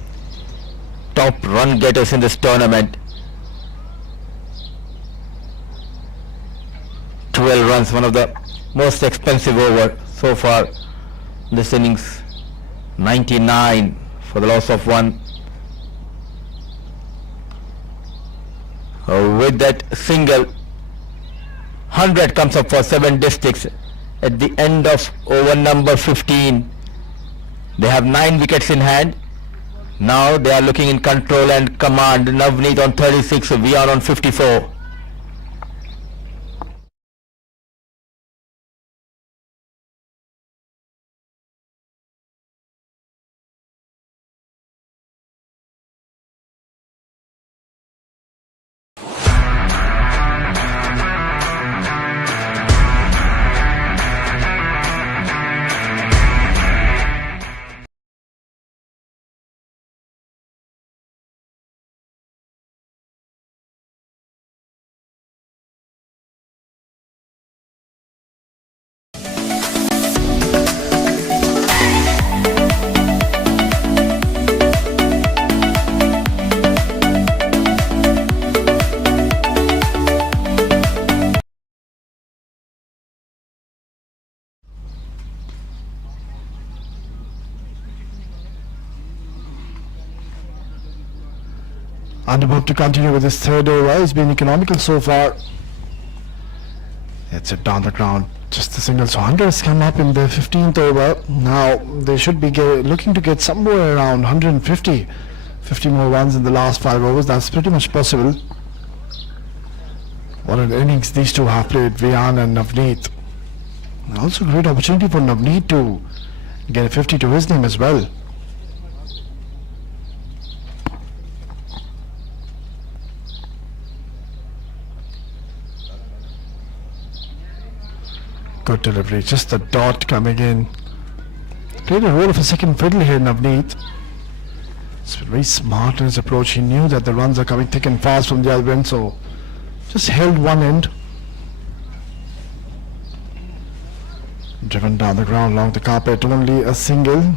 top run getters in this tournament. 12 runs, one of the most expensive over so far this innings. 99 for the loss of 1. With that single, 100 comes up for 7 Districts at the end of over number 15. They have 9 wickets in hand. Now they are looking in control and command. Navneet on 36, we are on 54. Anubhav to continue with his third over. He's been economical so far. It's it down the ground. Just a single. So 100 has come up in the 15th over. Now they should be looking to get somewhere around 150. 50 more runs in the last 5 overs. That's pretty much possible. What an innings these two have played, Vian and Navneet. Also great opportunity for Navneet to get a 50 to his name as well. Good delivery, just the dot coming in. Played a role of a second fiddle here, Navneet. He's been very smart in his approach. He knew that the runs are coming thick and fast from the other end, so just held one end. Driven down the ground along the carpet, only a single.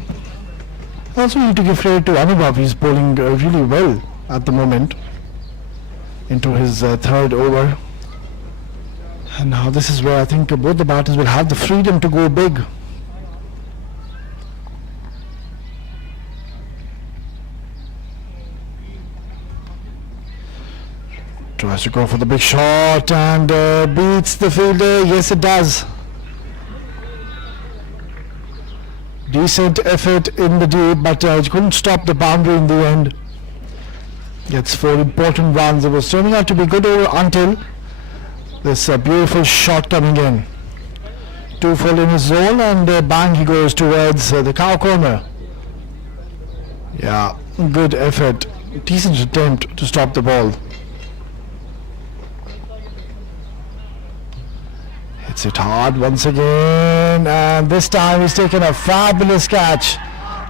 Also need to give credit to Anubhav. He's bowling really well at the moment into his third over. And now this is where I think both the batters will have the freedom to go big. Tries to go for the big shot and beats the fielder. Yes, it does. Decent effort in the deep, but couldn't stop the boundary in the end. Gets 4 important runs. It was turning out to be good over until This beautiful shot coming in. Two-fold in his zone, and bang, he goes towards the cow corner. Yeah, good effort. Decent attempt to stop the ball. Hits it hard once again, and this time he's taken a fabulous catch.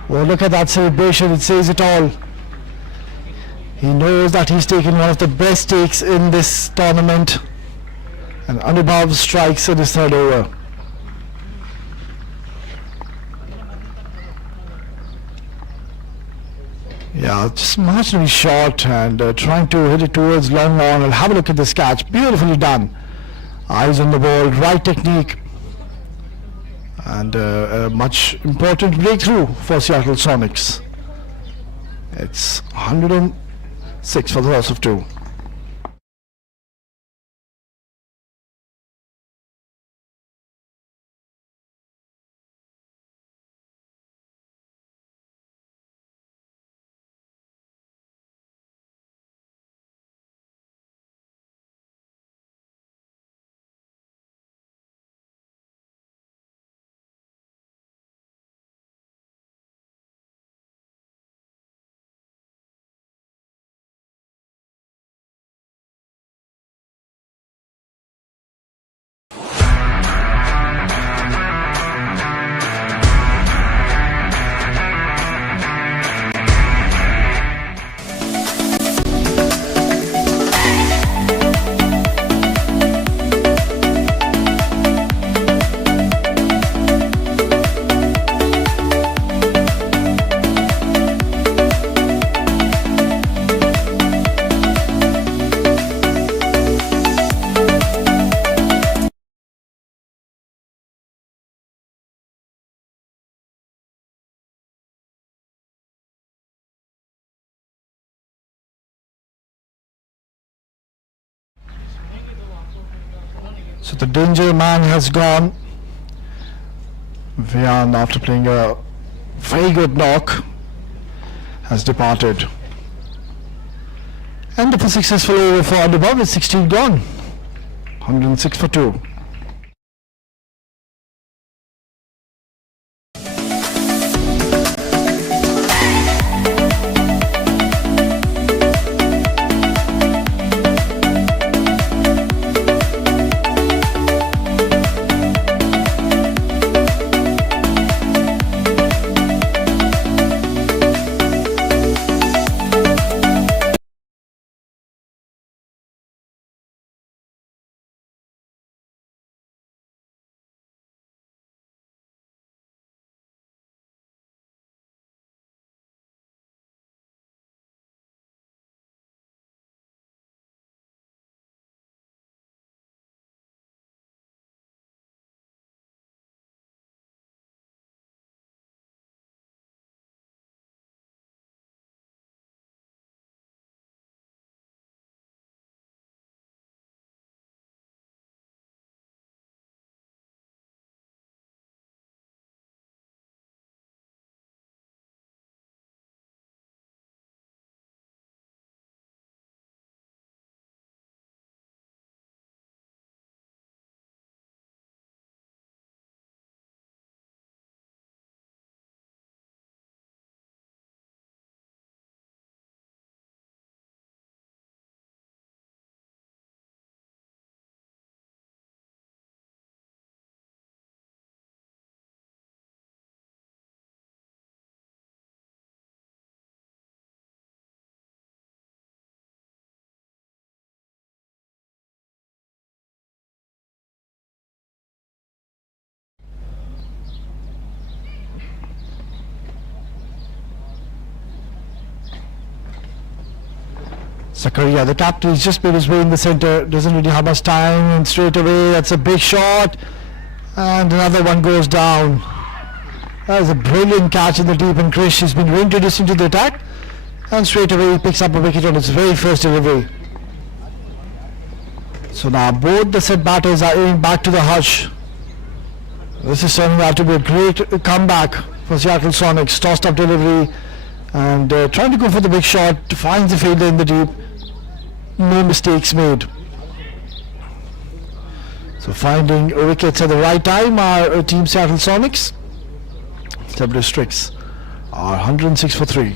Well, look at that celebration, it says it all. He knows that he's taken one of the best takes in this tournament, and Anubhav strikes in his third over. Yeah, just marginally short and trying to hit it towards long on. I'll have a look at this catch. Beautifully done. Eyes on the ball, right technique. And a much important breakthrough for Seattle Sonics. It's 106 for the loss of 2. So the danger man has gone. Vian, after playing a very good knock, has departed. End of a successful over for Anubhav with 16 gone. 106 for 2. Zakaria, the captain, is just made his way in the center, doesn't really have much time, and straight away that's a big shot, and another one goes down. That is a brilliant catch in the deep, and Krish has been reintroduced into the attack, and straight away he picks up a wicket on his very first delivery. So now both the set batters are aiming back to the hush. This is turning out to be a great comeback for Seattle Sonics. Tossed up delivery and trying to go for the big shot, finds the fielder in the deep. No mistakes made. So finding wickets at the right time are Team Seattle Sonics. Seven Districts are 106 for 3.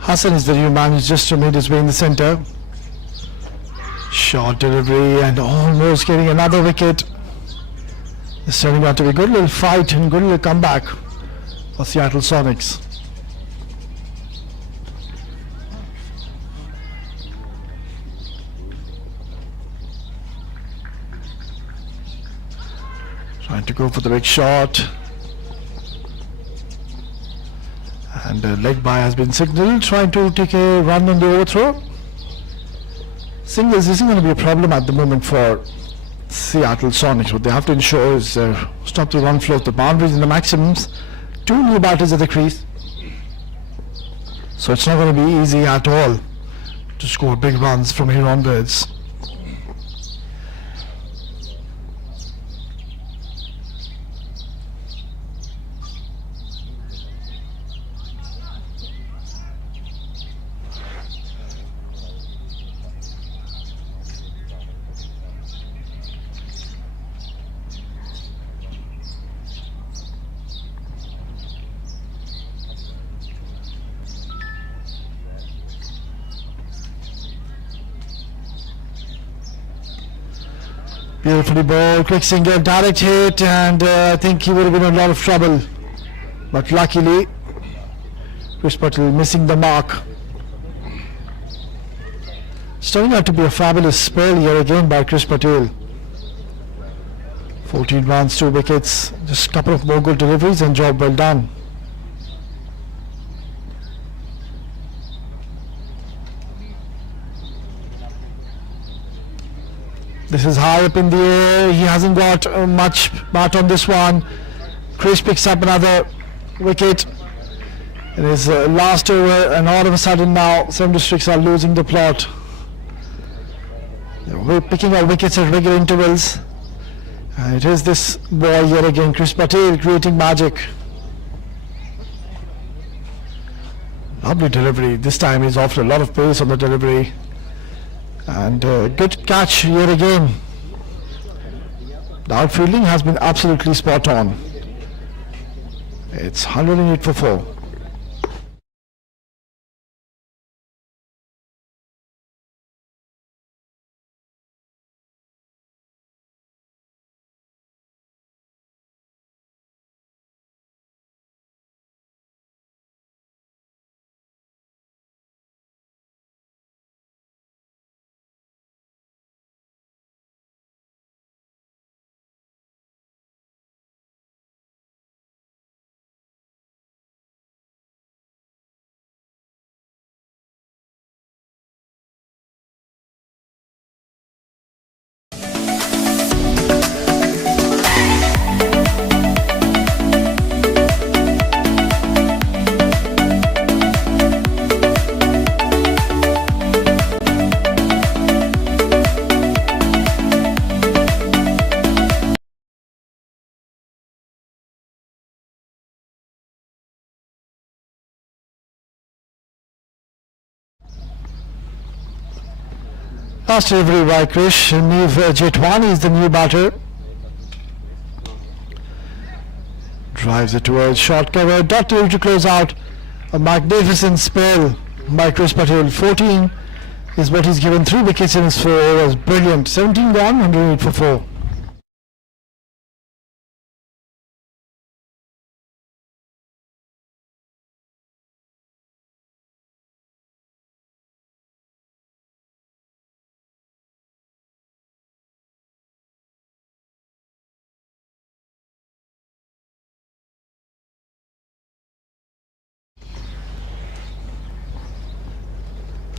Hassan is the new man who's just made his way in the centre. Short delivery and almost getting another wicket. It's turning out to be a good little fight and good little comeback for Seattle Sonics. Trying to go for the big shot. And a leg bye has been signalled, trying to take a run on the overthrow. Singles isn't going to be a problem at the moment for Seattle Sonics. What they have to ensure is stop the run flow of the boundaries in the maximums. 2 new batters at the crease. So it's not going to be easy at all to score big runs from here onwards. Beautifully bowled, quick single, direct hit, and I think he would have been in a lot of trouble. But luckily, Chris Patel missing the mark. It's turning out to be a fabulous spell here again by Chris Patel. 14 runs, 2 wickets, just a couple of more good deliveries and job well done. This is high up in the air. He hasn't got much bat on this one. Chris picks up another wicket in his last over, and all of a sudden now Seven Districts are losing the plot. We're picking up wickets at regular intervals. And it is this boy here again, Chris Patel, creating magic. Lovely delivery. This time he's offered a lot of pace on the delivery. And good catch here again. The outfielding has been absolutely spot on. It's 108 for 4. Last delivery by Krish. Neev Jetwani is the new batter. Drives it towards short cover. Dot to close out. A magnificent spell by Krish Patel. 14 is what he's given. 3 wickets in his 4 overs. Brilliant. 17 gone, 108 for 4.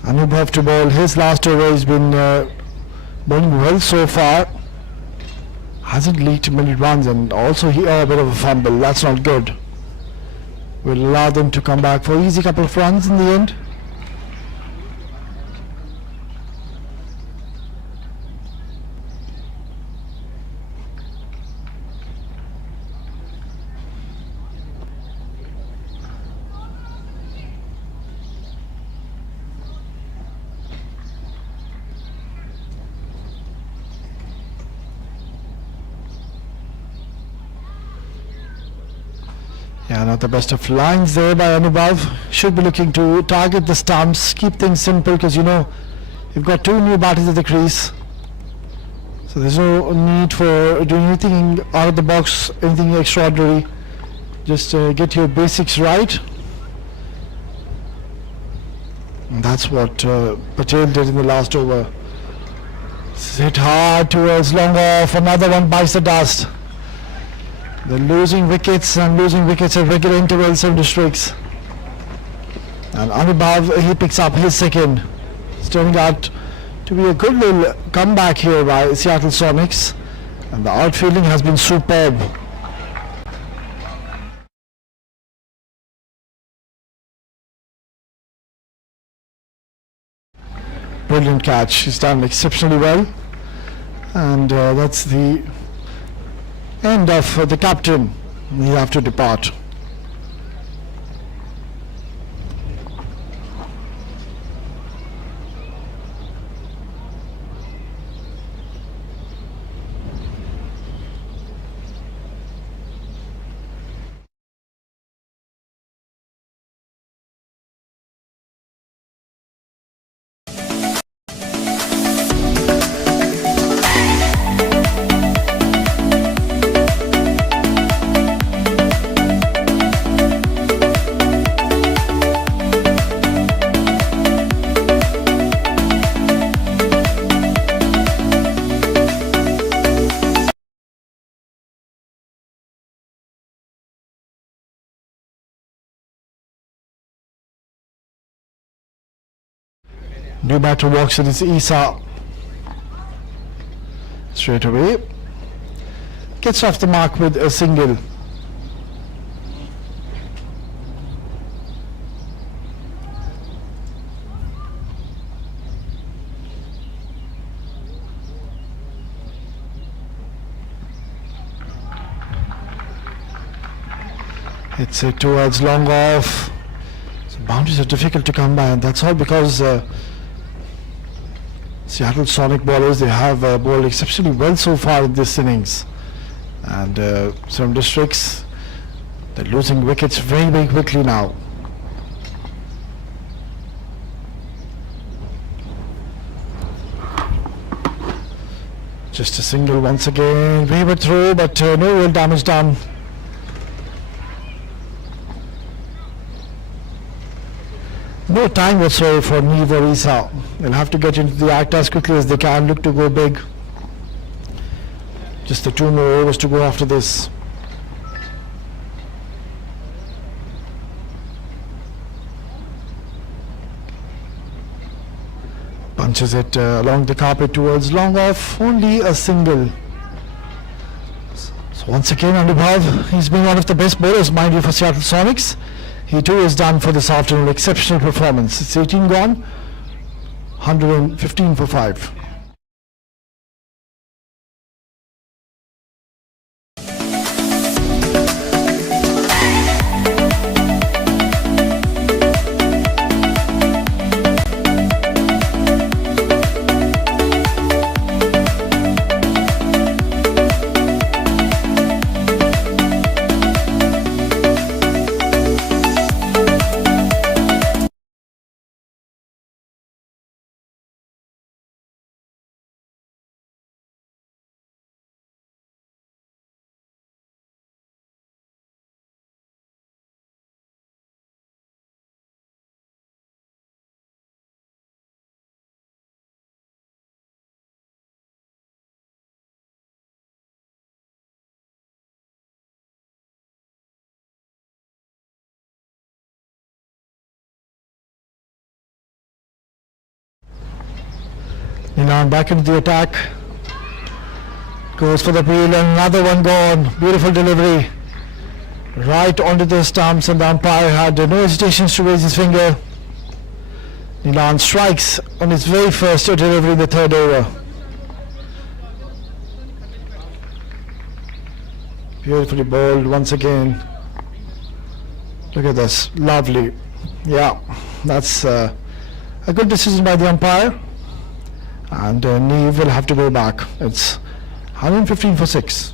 Anubhav to bowl. His last over has been bowling well so far. Hasn't leaked many runs, and also he a bit of a fumble. That's not good. Will allow them to come back for easy couple of runs in the end. Yeah, not the best of lines there by Anubhav. Should be looking to target the stumps, keep things simple, because you know you've got 2 new batters at the crease. So there's no need for doing anything out of the box, anything extraordinary. Just get your basics right. And that's what Patel did in the last over. Hit hard towards long off. Another one bites the dust. They're losing wickets and losing wickets at regular intervals, 7 strikes. And Anubhav, he picks up his second. It's turning out to be a good little comeback here by Seattle Sonics. And the outfielding has been superb. Brilliant catch. He's done exceptionally well. And that's the end of the captain. We have to depart. New batter walks, it is Isa. Straight away. Gets off the mark with a single. It's towards long off. So boundaries are difficult to come by, and that's all because Seattle Sonic bowlers, they have bowled exceptionally well so far in this innings. And some districts, they're losing wickets very, very quickly now. Just a single once again. Wayward throw, but no real damage done. No time whatsoever for Neev or Isa. They'll have to get into the act as quickly as they can, look to go big. Just the 2 more overs to go after this. Punches it along the carpet towards long off, only a single. So once again Anubhav, he's been one of the best bowlers, mind you, for Seattle Sonics. He too is done for this afternoon. Exceptional performance. It's 18 gone, 115 for 5. Milan back into the attack. Goes for the wheel and another one gone. Beautiful delivery. Right onto the stumps, and the umpire had no hesitations to raise his finger. Milan strikes on his very first delivery in the third over. Beautifully bowled once again. Look at this. Lovely. Yeah, that's a good decision by the umpire. And Neve will have to go back. It's 115 for 6.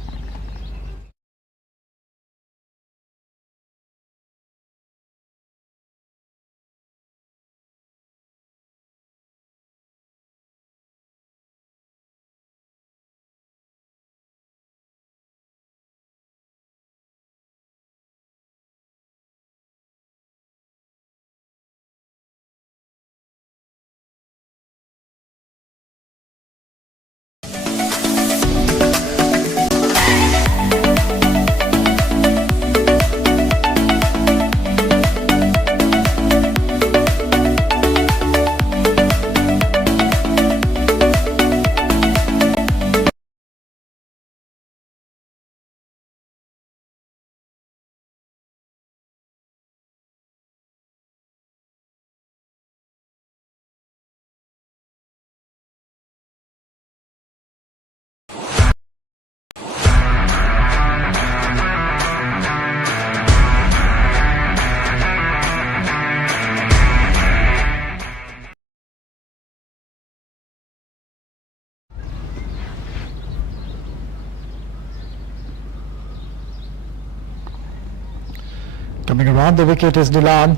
Coming around the wicket is Nilan.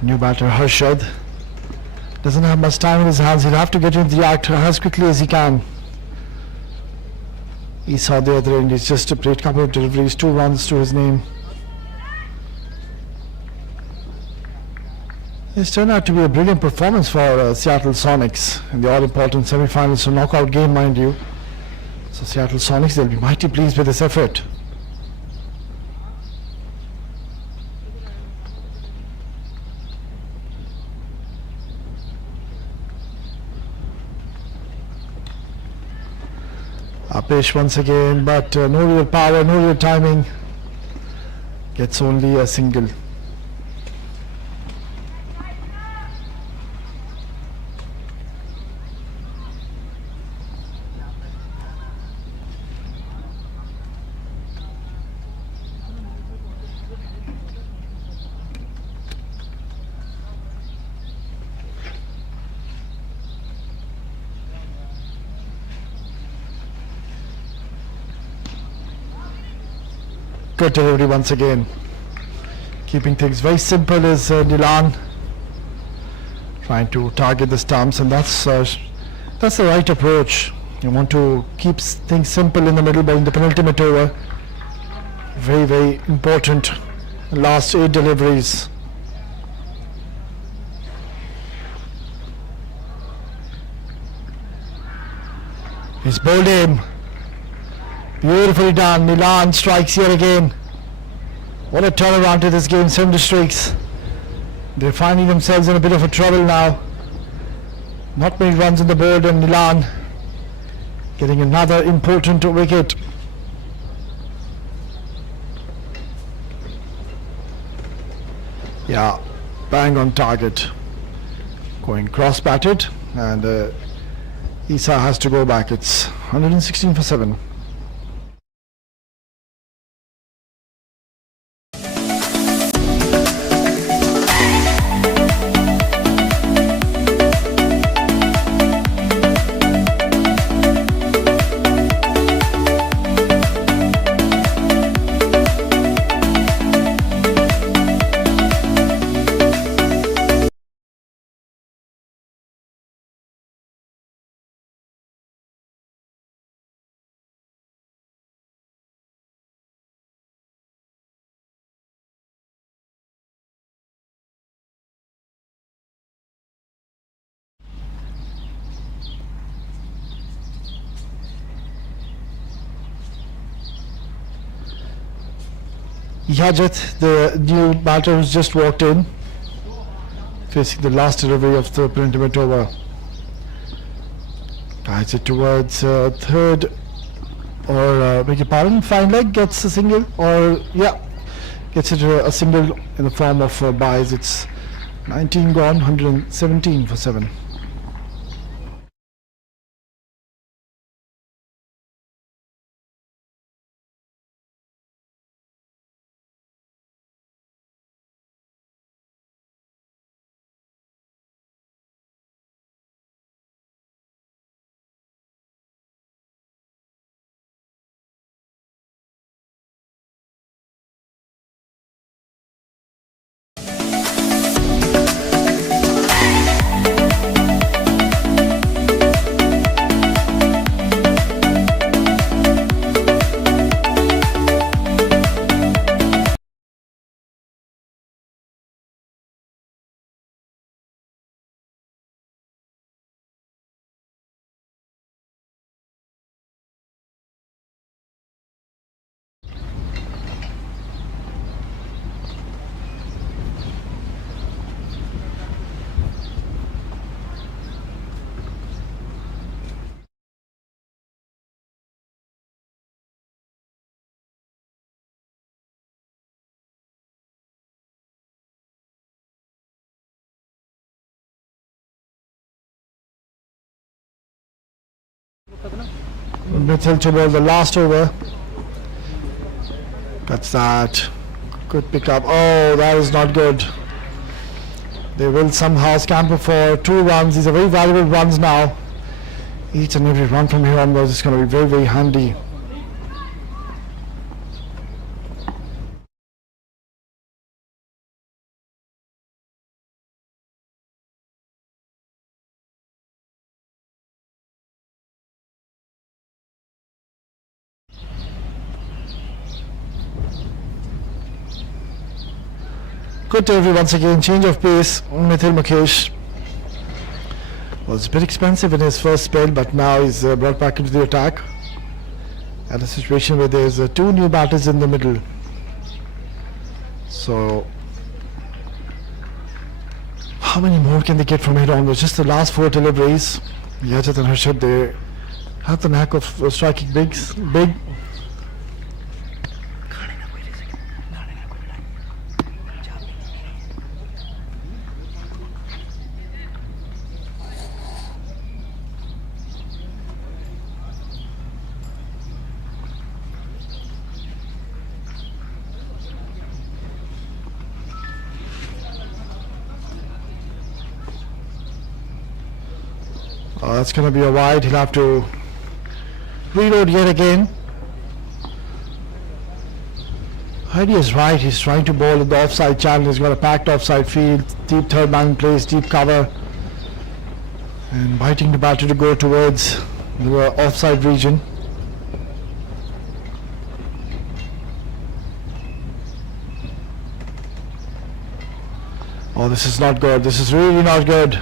New batter Harshad. Doesn't have much time in his hands. He'll have to get into the act as quickly as he can. He saw the other end. He's just played a couple of deliveries, 2 runs to his name. It's turned out to be a brilliant performance for Seattle Sonics in the all-important semi-finals, so knockout game, mind you. So Seattle Sonics, they'll be mighty pleased with this effort. Upish once again, but no real power, no real timing. Gets only a single. Good delivery once again. Keeping things very simple is Nilan. Trying to target the stumps, and that's the right approach. You want to keep things simple in the middle, but in the penultimate over, very, very important. Last 8 deliveries. He's bowled him. Beautifully done. Milan strikes here again. What a turnaround to this game. 7 streaks. They're finding themselves in a bit of a trouble now. Not many runs on the board, and Milan getting another important wicket. Yeah, bang on target. Going cross-batted, and Isa has to go back. It's 116 for 7. Yajat, the new batter who's just walked in facing the last delivery of the penultimate over. Guides it towards third, or beg your pardon, fine leg, gets a single, or yeah, gets it a single in the form of buys. It's 19 gone, 117 for 7. Mithil to ball the last over. That's that. Good pick up. Oh, that is not good. They will somehow scamper for 2 runs. These are very valuable runs now. Each and every run from here onwards is going to be very, very handy. Good delivery once again, change of pace. Mithil Mukesh was a bit expensive in his first spell, but now he's brought back into the attack. At a situation where there's 2 new batters in the middle. So, how many more can they get from here onwards? Just the last 4 deliveries. Yajat and Harshad, they have the knack of striking big. That's going to be a wide. He'll have to reload yet again. Heidi is right. He's trying to bowl in the offside channel. He's got a packed offside field, deep third man in place, deep cover, and biting the batter to go towards the offside region. Oh, this is not good. This is really not good.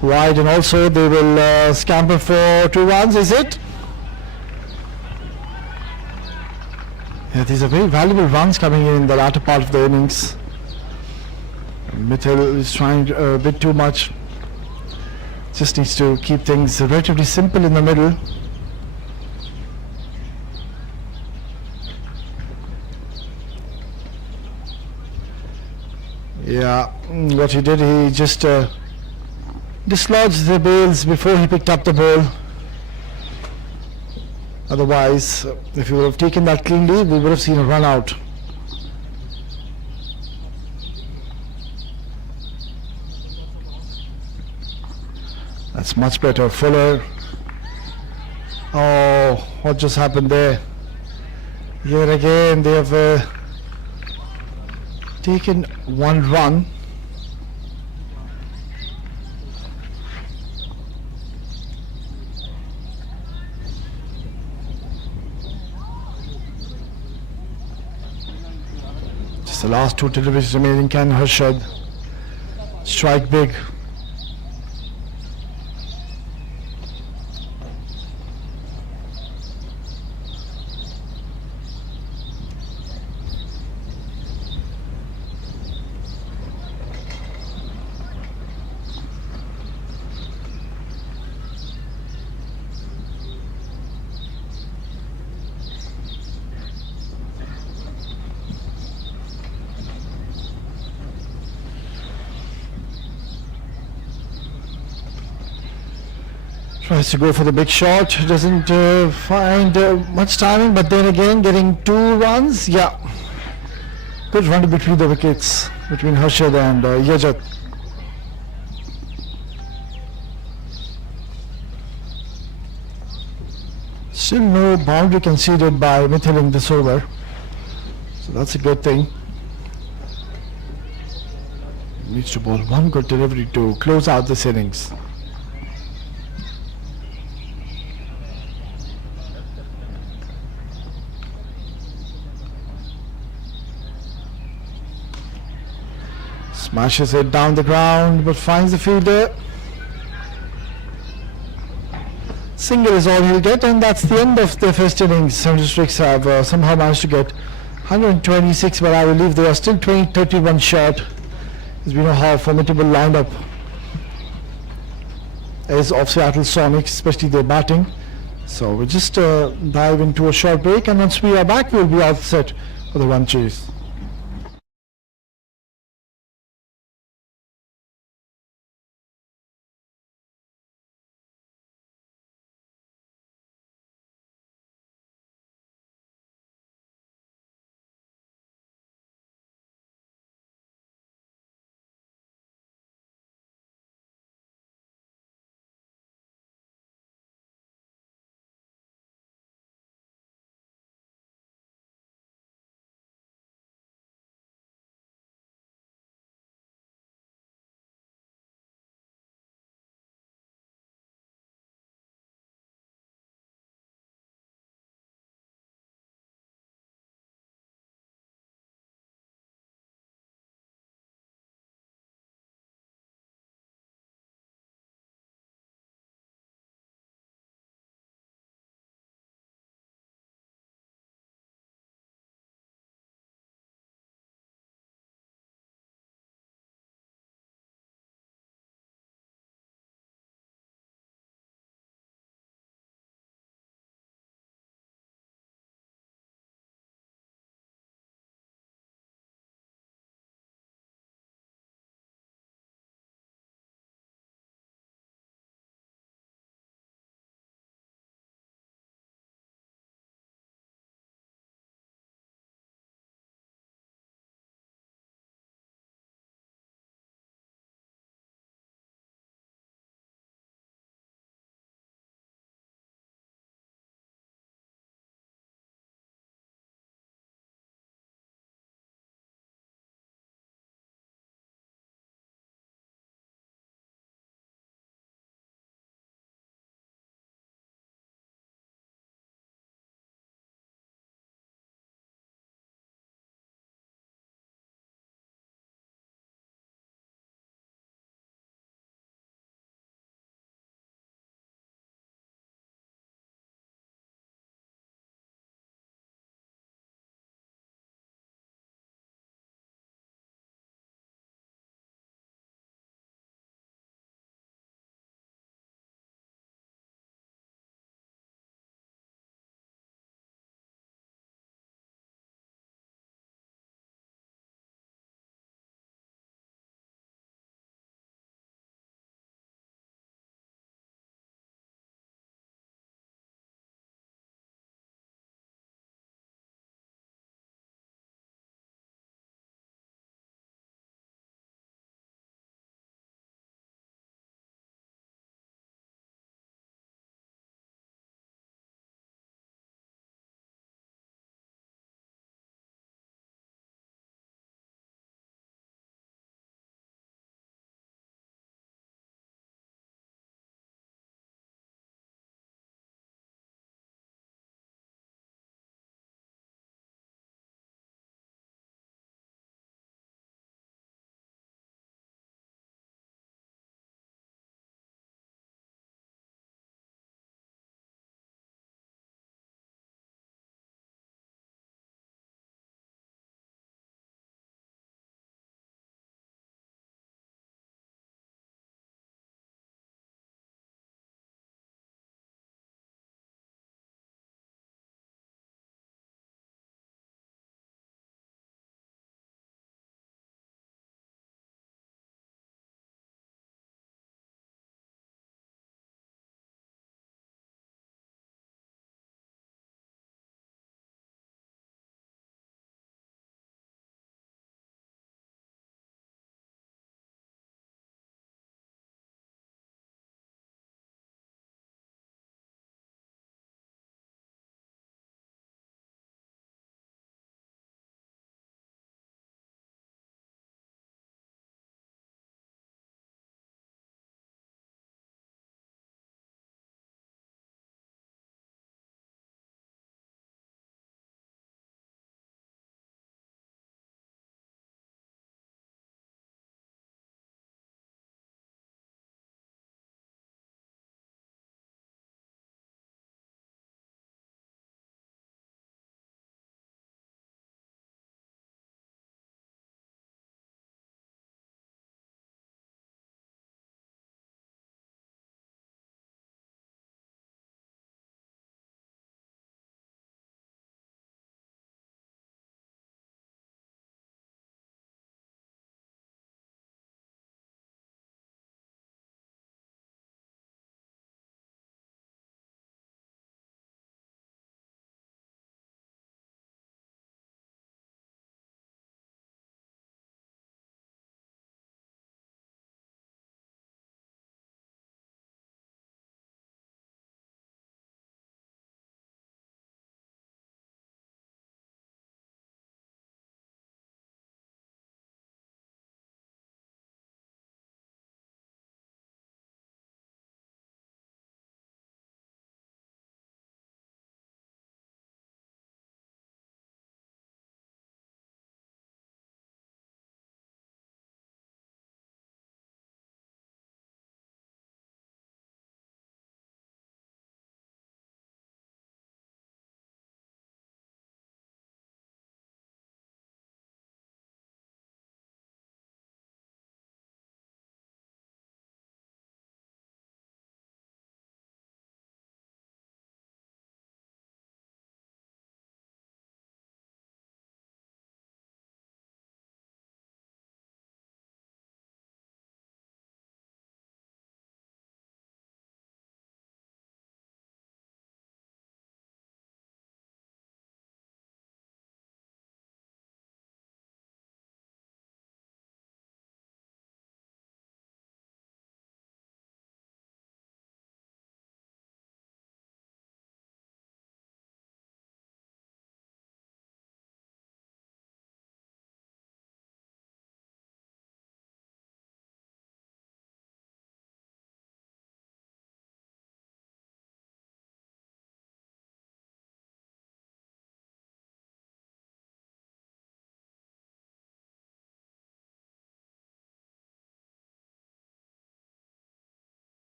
Wide, and also they will scamper for 2 runs, is it? Yeah, these are very valuable runs coming in the latter part of the innings. Mithil is trying a bit too much. Just needs to keep things relatively simple in the middle. Yeah, what he did, he just dislodged the bails before he picked up the ball. Otherwise, if he would have taken that cleanly, we would have seen a run out. That's much better. Fuller. Oh, what just happened there? Here again, they have taken 1 run. The last 2 deliveries remaining. Can Harshad strike big? Tries to go for the big shot, doesn't find much timing, but then again getting 2 runs. Yeah, good run between the wickets between Harshad and Yajat. Still no boundary conceded by Mithil in this over, so that's a good thing. Needs to bowl one good delivery to close out this innings. Smashes it down the ground but finds the fielder. Single is all he'll get, and that's the end of the first innings. Central Districts have somehow managed to get 126, but I believe they are still 31 short. It's been a formidable lineup as of Seattle Sonics, especially their batting. So we'll just dive into a short break, and once we are back, we'll be all set for the run chase.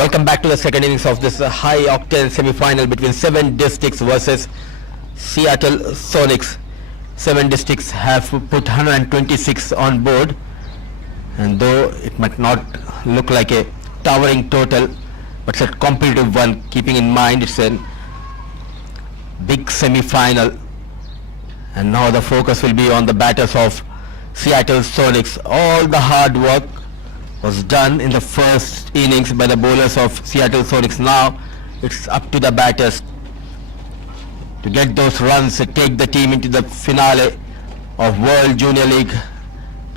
Welcome back to the second innings of this high-octane semi-final between 7 districts versus Seattle Sonics. 7 districts have put 126 on board, and though it might not look like a towering total, but it's a competitive one, keeping in mind it's a big semi-final, and now the focus will be on the batters of Seattle Sonics. All the hard work was done in the first innings by the bowlers of Seattle Sonics. Now it's up to the batters to get those runs to take the team into the finale of World Junior League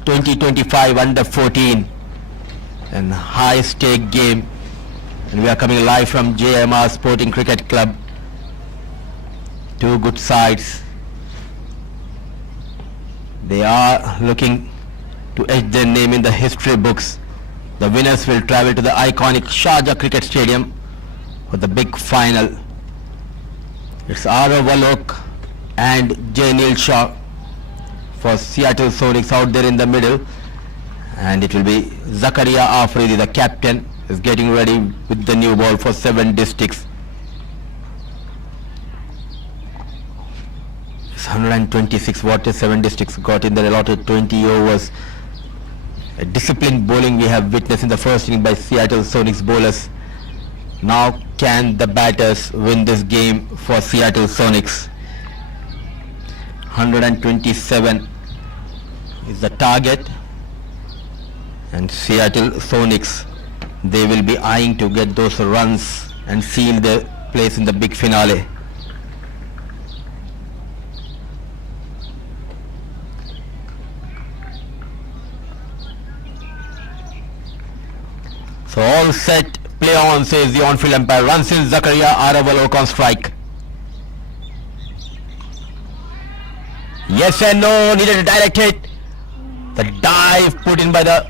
2025 under 14, and high stake game. And we are coming live from JMR Sporting Cricket Club. Two good sides. They are looking to etch their name in the history books. The winners will travel to the iconic Sharjah Cricket Stadium for the big final. It's Arav Alok and J. Neil Shah for Seattle Sonics out there in the middle, and it will be Zakaria Afridi, the captain, is getting ready with the new ball for 7 districts. It's 126 what is 7 districts got in the allotted 20 overs. A disciplined bowling we have witnessed in the first inning by Seattle Sonics bowlers. Now can the batters win this game for Seattle Sonics? 127 is the target, and Seattle Sonics, they will be eyeing to get those runs and seal their place in the big finale. So all set, play on, says the on-field umpire. Runs in Zakaria, Arav Alok on strike. Yes and no, needed a direct hit. The dive put in by the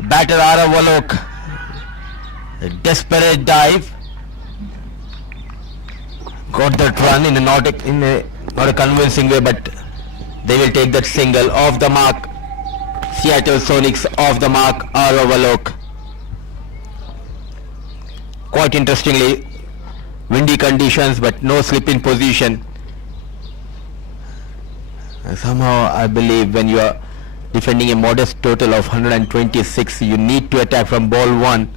batter Arav Alok. A desperate dive. Got that run in a not a convincing way, but they will take that single off the mark. Seattle Sonics off the mark, Arav Alok. Quite interestingly, windy conditions but no slip in position. And somehow I believe when you are defending a modest total of 126, you need to attack from ball 1.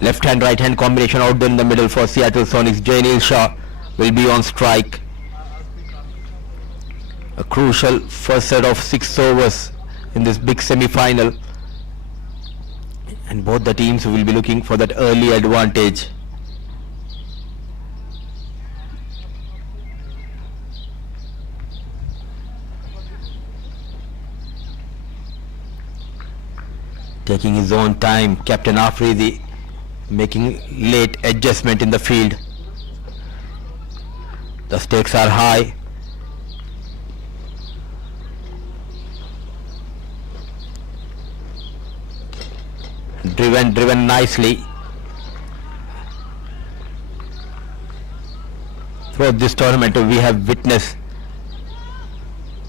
Left hand right hand combination out there in the middle for Seattle Sonics. J. Neil Shah will be on strike. A crucial first set of 6 overs in this big semi-final, and both the teams will be looking for that early advantage. Taking his own time, Captain Afridi making late adjustment in the field. The stakes are high. Driven nicely. Throughout this tournament we have witnessed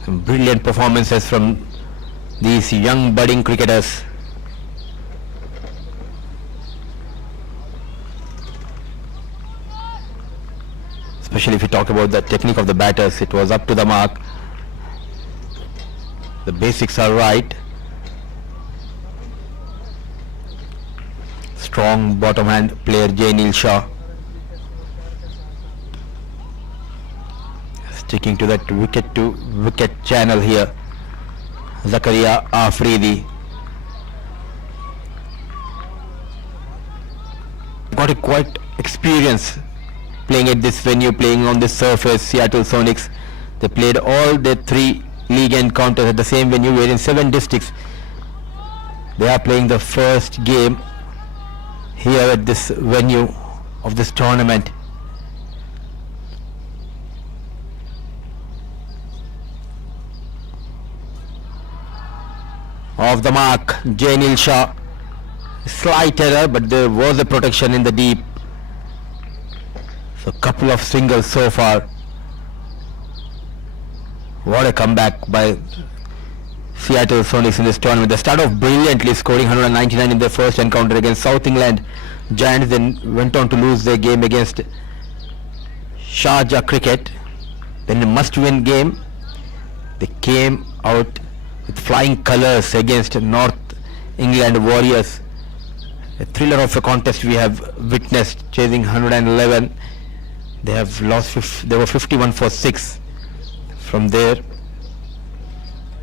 some brilliant performances from these young budding cricketers. Especially if you talk about the technique of the batters, it was up to the mark. The basics are right. Strong bottom hand player J. Neil Shah, sticking to that wicket to wicket channel here. Zakaria Afridi got a quite experience playing at this venue, playing on this surface. Seattle Sonics, they played all their 3 league encounters at the same venue, where in 7 districts they are playing the first game here at this venue of this tournament. Off the mark, J. Neil Shah. Slight error, but there was a protection in the deep. So couple of singles so far. What a comeback by Seattle Sonics in this tournament. They start off brilliantly, scoring 199 in their first encounter against South England Giants then went on to lose their game against Sharjah Cricket. Then a must-win game. They came out with flying colours against North England Warriors. A thriller of a contest we have witnessed, chasing 111. They have lost. They were 51 for 6. From there,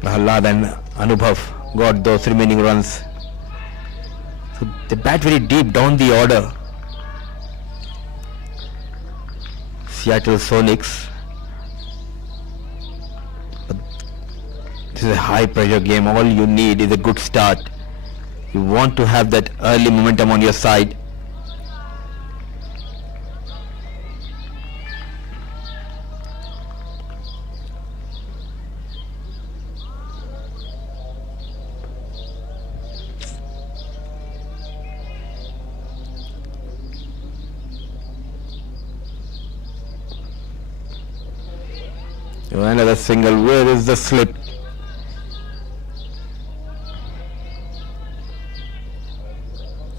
Prahlad and Anubhav got those remaining runs. So they bat very deep down the order. Seattle Sonics. But this is a high pressure game. All you need is a good start. You want to have that early momentum on your side. Another single. Where is the slip?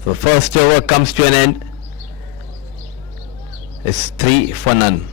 So first over comes to an end. It's 3 for none.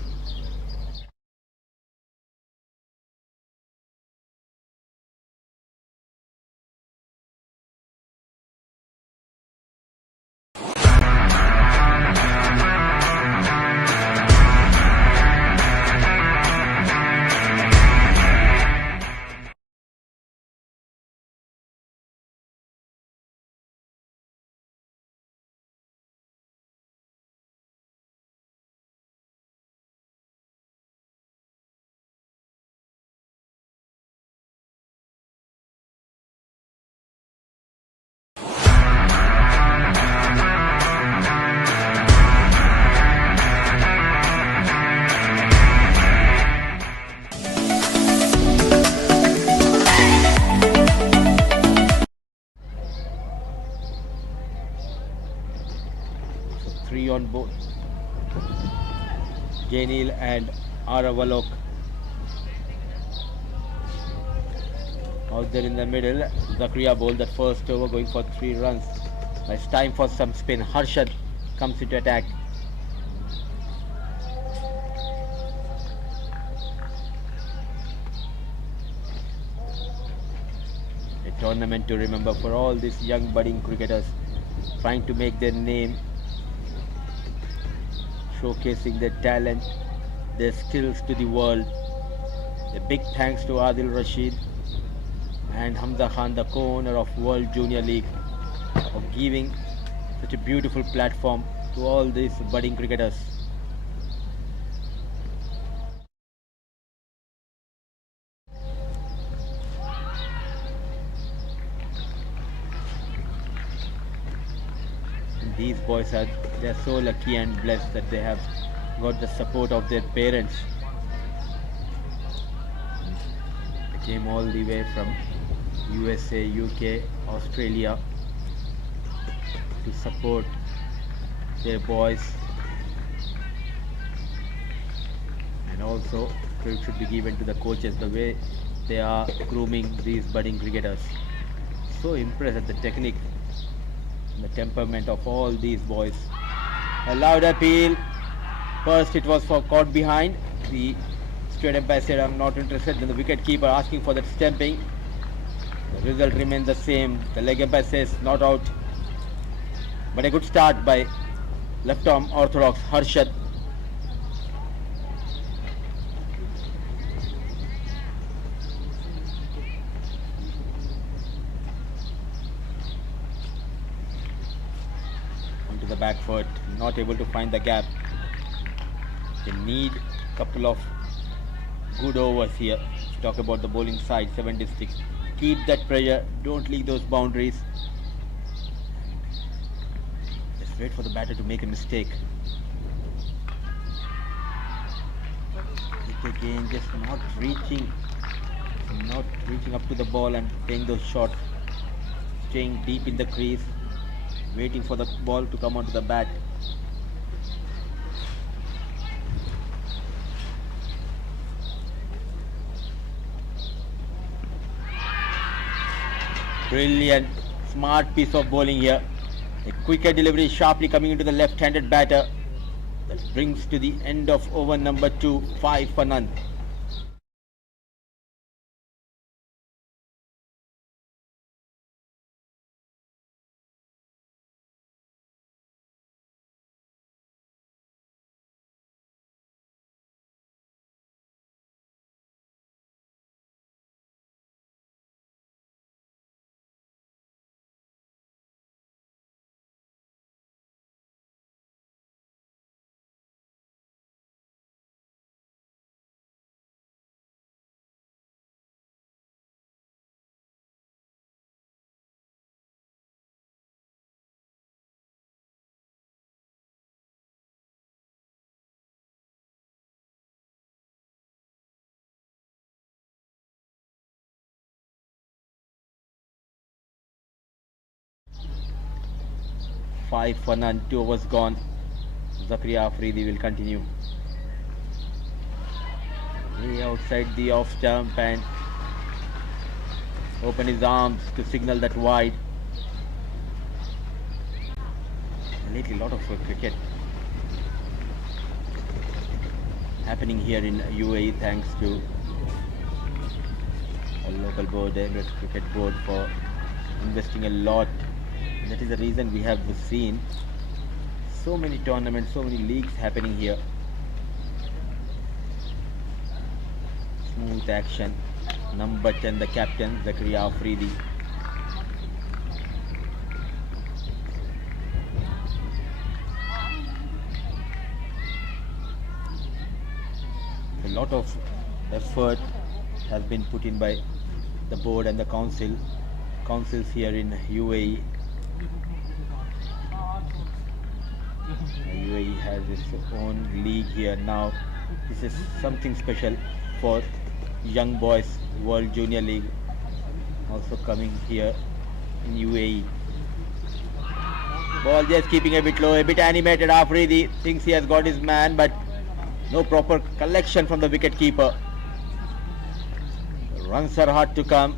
Three on both. Jainil and Aravalok out there in the middle. Zakaria bowled that first over, going for 3 runs. Now it's time for some spin. Harshad comes into attack. A tournament to remember for all these young budding cricketers trying to make their name, showcasing their talent, their skills to the world. A big thanks to Adil Rashid and Hamza Khan, the co-owner of World Junior League, for giving such a beautiful platform to all these budding cricketers. These boys they're so lucky and blessed that they have got the support of their parents. They came all the way from USA, UK, Australia to support their boys, and also credit should be given to the coaches, the way they are grooming these budding cricketers. So impressed at the technique, the temperament of all these boys. A loud appeal. First it was for caught behind. The straight umpire said I'm not interested. Then the wicket keeper asking for that stamping. The result remains the same. The leg umpire says not out. But a good start by left arm orthodox Harshad. The back foot, not able to find the gap. They need a couple of good overs here. Let's talk about the bowling side, 76. Keep that pressure, don't leave those boundaries. Just wait for the batter to make a mistake. Again, just not reaching up to the ball and playing those shots, staying deep in the crease, waiting for the ball to come onto the bat. Brilliant, smart piece of bowling here. A quicker delivery sharply coming into the left-handed batter. That brings to the end of over number 2, 5 for none. Five for none, 2 overs gone. Zakaria Afridi will continue. Way outside the off stump and open his arms to signal that wide. Lately, a lot of cricket happening here in UAE thanks to a local board, Emirates Cricket Board, for investing a lot. That is the reason we have seen so many tournaments, so many leagues happening here. Smooth action. Number 10, the captain, Zakaria Afridi. A lot of effort has been put in by the board and the councils here in UAE. UAE has its own league here now. This is something special for young boys. World Junior League also coming here in UAE. Ball just keeping a bit low, a bit animated. Afridi thinks he has got his man, but no proper collection from the wicket keeper. Runs are hard to come.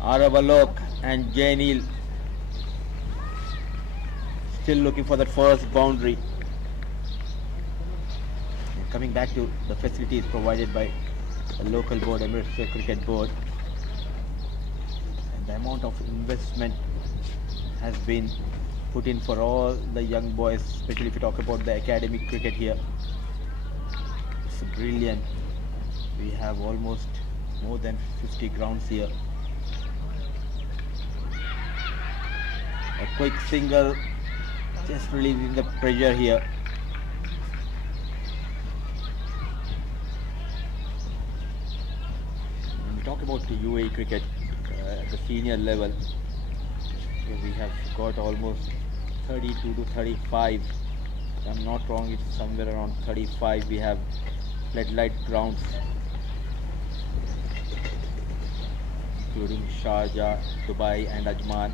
Arab Alok and Jainil still looking for that first boundary. And coming back to the facilities provided by the local board, Emirates Cricket Board, and the amount of investment has been put in for all the young boys, especially if you talk about the academic cricket here. It's brilliant. We have almost more than 50 grounds here. A quick single, just relieving the pressure here. When we talk about the UAE cricket at the senior level, we have got almost 32 to 35. If I'm not wrong, it's somewhere around 35. We have floodlight grounds, including Sharjah, Dubai and Ajman,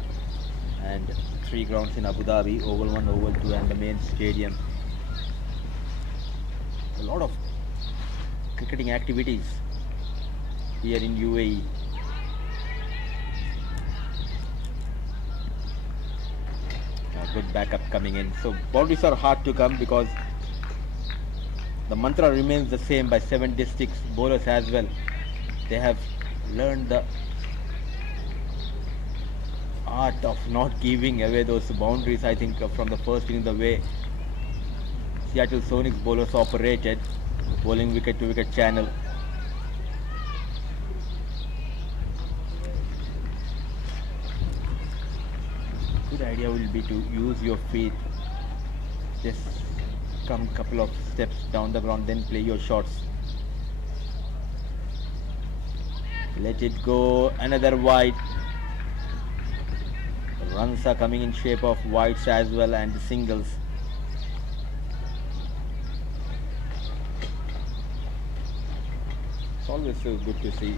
and 3 grounds in Abu Dhabi, Oval 1, Oval 2 and the main stadium. A lot of cricketing activities here in UAE. A good backup coming in. So boundaries are hard to come because the mantra remains the same by 7 districts, bowlers as well. They have learned the art of not giving away those boundaries. I think from the first inning, the way Seattle Sonics bowlers operated, bowling wicket to wicket channel. Good idea will be to use your feet, just come couple of steps down the ground, then play your shots. Let it go, another wide. Runs are coming in shape of wides as well and singles. It's always so good to see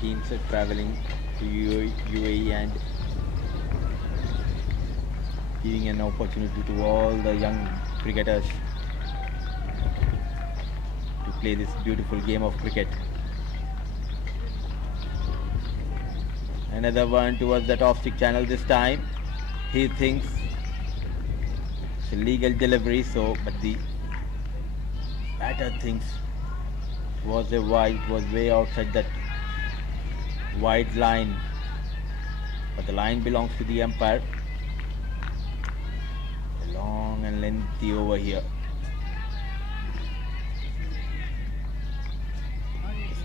teams are traveling to UAE and giving an opportunity to all the young cricketers to play this beautiful game of cricket. Another one towards that off stick channel this time. He thinks it's a legal delivery, but the batter thinks it was a wide, it was way outside that wide line, but the line belongs to the umpire. A long and lengthy over here.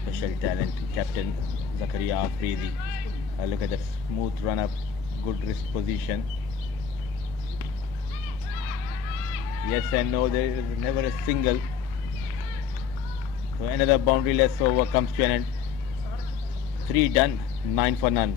Special talent, Captain Zakaria Afridi. Look at that smooth run up, good wrist position. Yes and no, there is never a single. So another boundaryless over comes to an end. 3 done, 9 for none.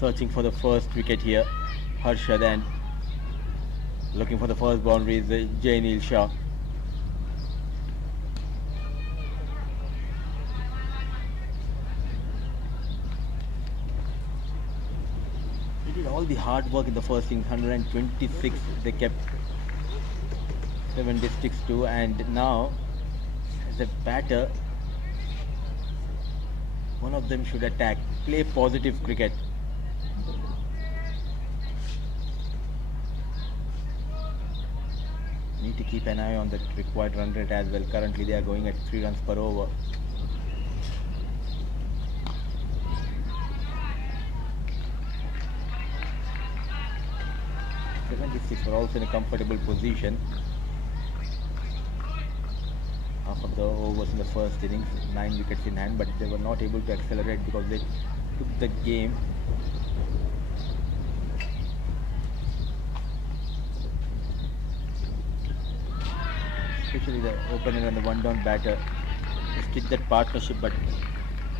Searching for the first wicket here, Harshad, and looking for the first boundary is Jainil Shah. They did all the hard work in the first innings, 126. They kept 7 districts too, and now as a batter, one of them should attack, play positive cricket. Need to keep an eye on the required run rate as well. Currently they are going at 3 runs per over. Were also in a comfortable position. Half of the overs in the first innings, 9 wickets in hand, but they were not able to accelerate because they took the game. Especially the opener and the one-down batter. They stick that partnership, but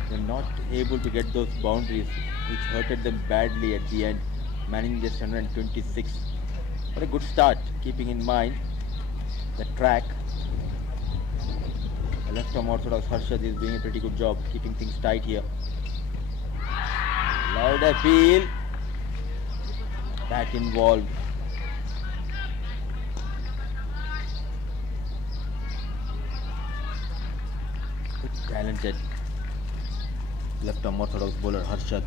they're not able to get those boundaries, which hurted them badly at the end, managing just 126. What a good start, keeping in mind the track. The left-arm orthodox Harshad is doing a pretty good job keeping things tight here. Loud appeal. Bat involved. Good talented left-arm orthodox bowler Harshad.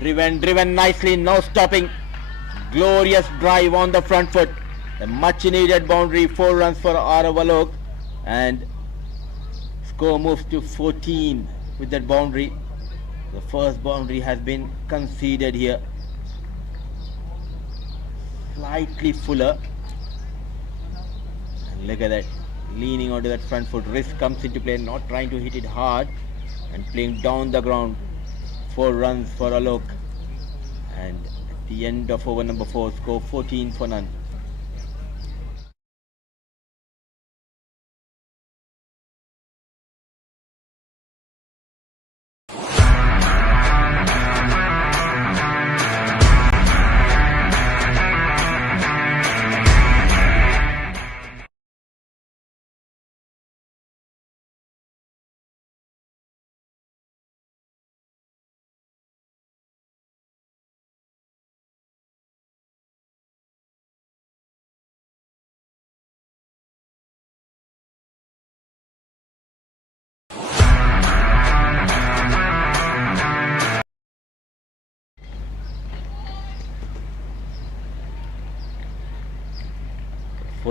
Driven nicely, no stopping. Glorious drive on the front foot. A much needed boundary, 4 runs for Aravalok, and score moves to 14 with that boundary. The first boundary has been conceded here. Slightly fuller. And look at that, leaning onto that front foot. Wrist comes into play, not trying to hit it hard and playing down the ground. 4 runs for Alok, and at the end of over number 4, score 14 for none.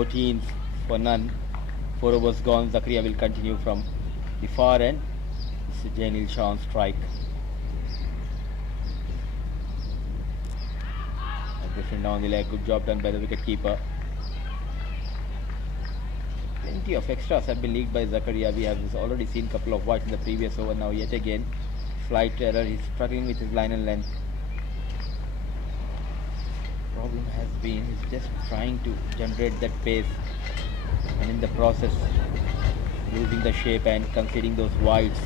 14 for none. 4 overs gone. Zakaria will continue from the far end. This is Janil Shah on strike. Griffin down the leg. Good job done by the wicket keeper. Plenty of extras have been leaked by Zakaria. We have already seen a couple of wides in the previous over. Now yet again, slight error. He's struggling with his line and length. Problem has been he's just trying to generate that pace, and in the process losing the shape and conceding those wides.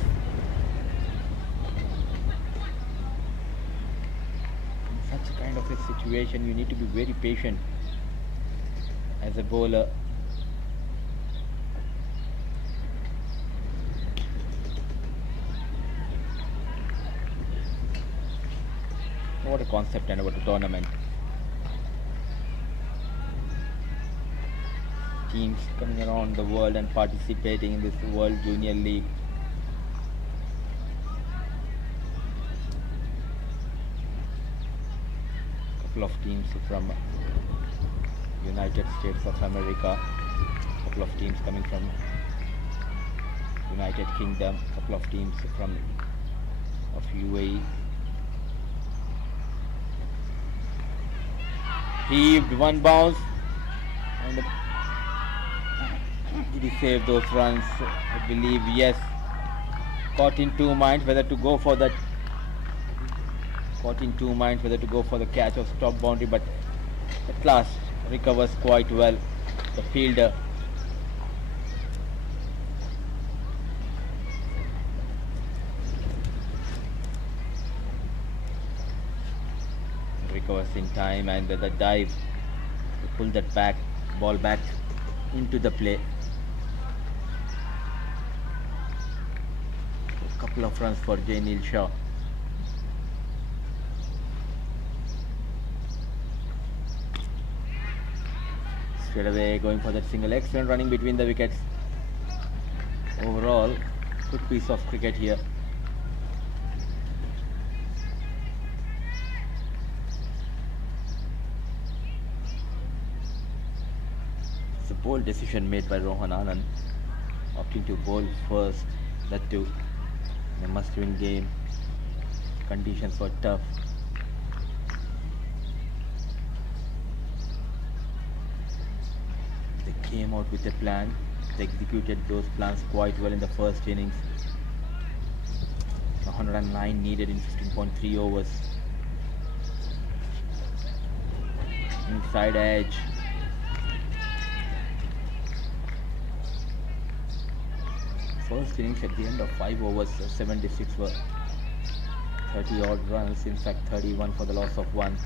In such a kind of a situation, you need to be very patient as a bowler. What a concept and what a tournament. Teams coming around the world and participating in this World Junior League. Couple of teams from United States of America, couple of teams coming from United Kingdom, couple of teams from UAE. Heaved, one bounce, and did he save those runs? I believe yes. Caught in two minds whether to go for that. Caught in two minds whether to go for the catch or stop boundary, but at last recovers quite well. The fielder. Recovers in time, and the dive to pull that ball back into the play. A couple of runs for Janil Shah. Straight away going for that single. Excellent running between the wickets. Overall, good piece of cricket here. It's a bold decision made by Rohan Anand, opting to bowl first, that too in a must-win game. Conditions were tough. They came out with a plan. They executed those plans quite well in the first innings. 109 needed in 15.3 overs. Inside edge. First innings at the end of 5 overs, 76 were 30 odd runs, in fact 31 for the loss of 1.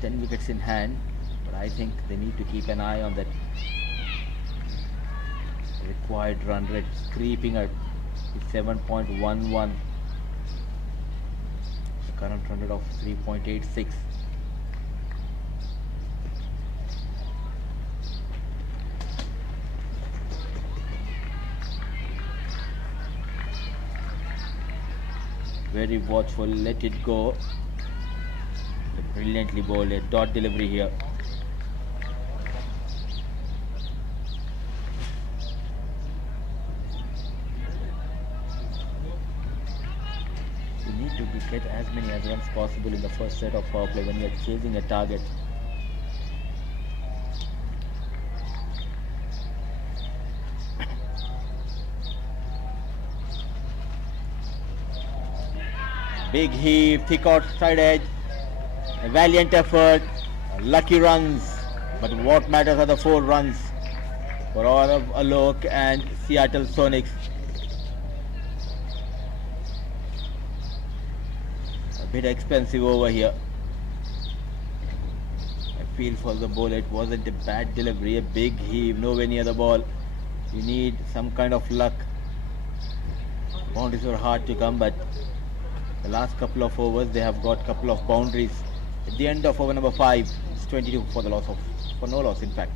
10 wickets in hand, but I think they need to keep an eye on that required run rate, creeping at 7.11. The current run rate of 3.86. Very watchful, let it go. Brilliantly bowled, a dot delivery here. You need to get as many as runs possible in the first set of power play when you are chasing a target. Big heave, thick outside edge, a valiant effort, lucky runs, but what matters are the 4 runs for Alok and Seattle Sonics. A bit expensive over here. I feel for the bowler it wasn't a bad delivery, a big heave, nowhere near the ball. You need some kind of luck. Boundaries were hard to come, but the last couple of overs they have got couple of boundaries. At the end of over number 5, it's 22 for no loss in fact.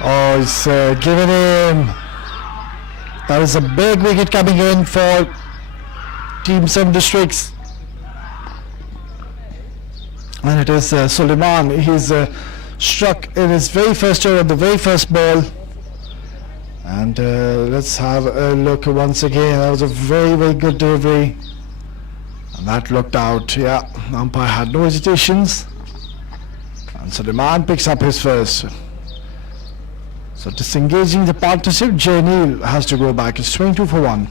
Oh, he's given him. That is a big wicket coming in for Team 7 Districts. And it is Suleiman. He's struck in his very first over, the very first ball. And let's have a look once again. That was a very, very good delivery. And that looked out. Yeah, the umpire had no hesitations. And Suleiman picks up his first. So disengaging the partnership, Jay Neil has to go back. It's 22 for 1.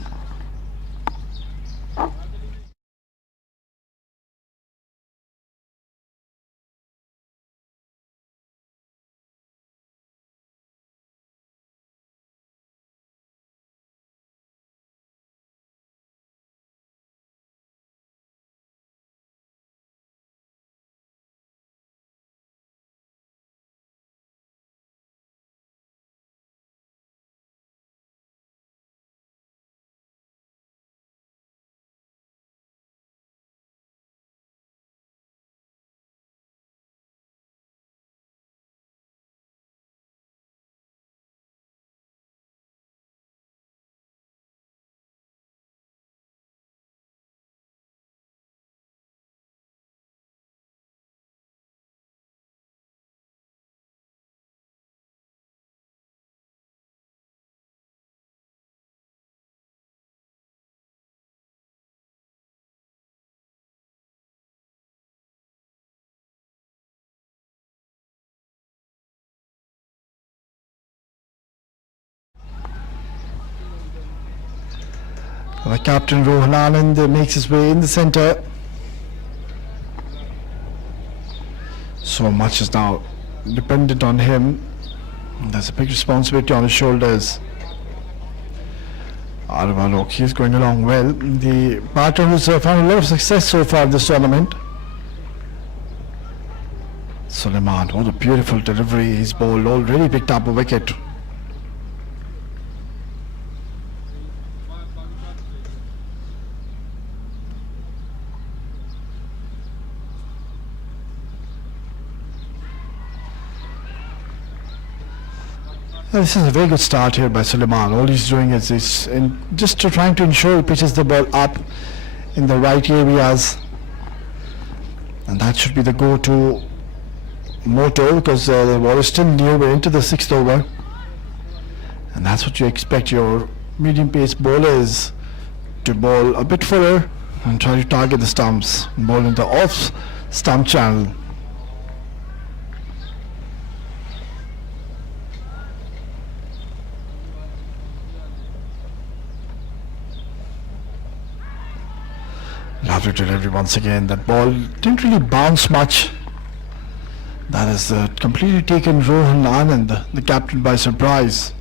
The captain Rohan Anand makes his way in the centre. So much is now dependent on him. There's a big responsibility on his shoulders. Arvalok, he's going along well. The batter who's found a lot of success so far in this tournament. Suleiman, what a beautiful delivery. His ball already picked up a wicket. This is a very good start here by Suleiman. All he's doing is just trying to ensure he pitches the ball up in the right areas, and that should be the go-to motto, because the ball is still new. We're into the 6th over, and that's what you expect your medium-pace bowlers to bowl a bit fuller and try to target the stumps, bowl in the off-stump channel. Lovely delivery once again. That ball didn't really bounce much. That has completely taken Rohan Anand, the captain, by surprise.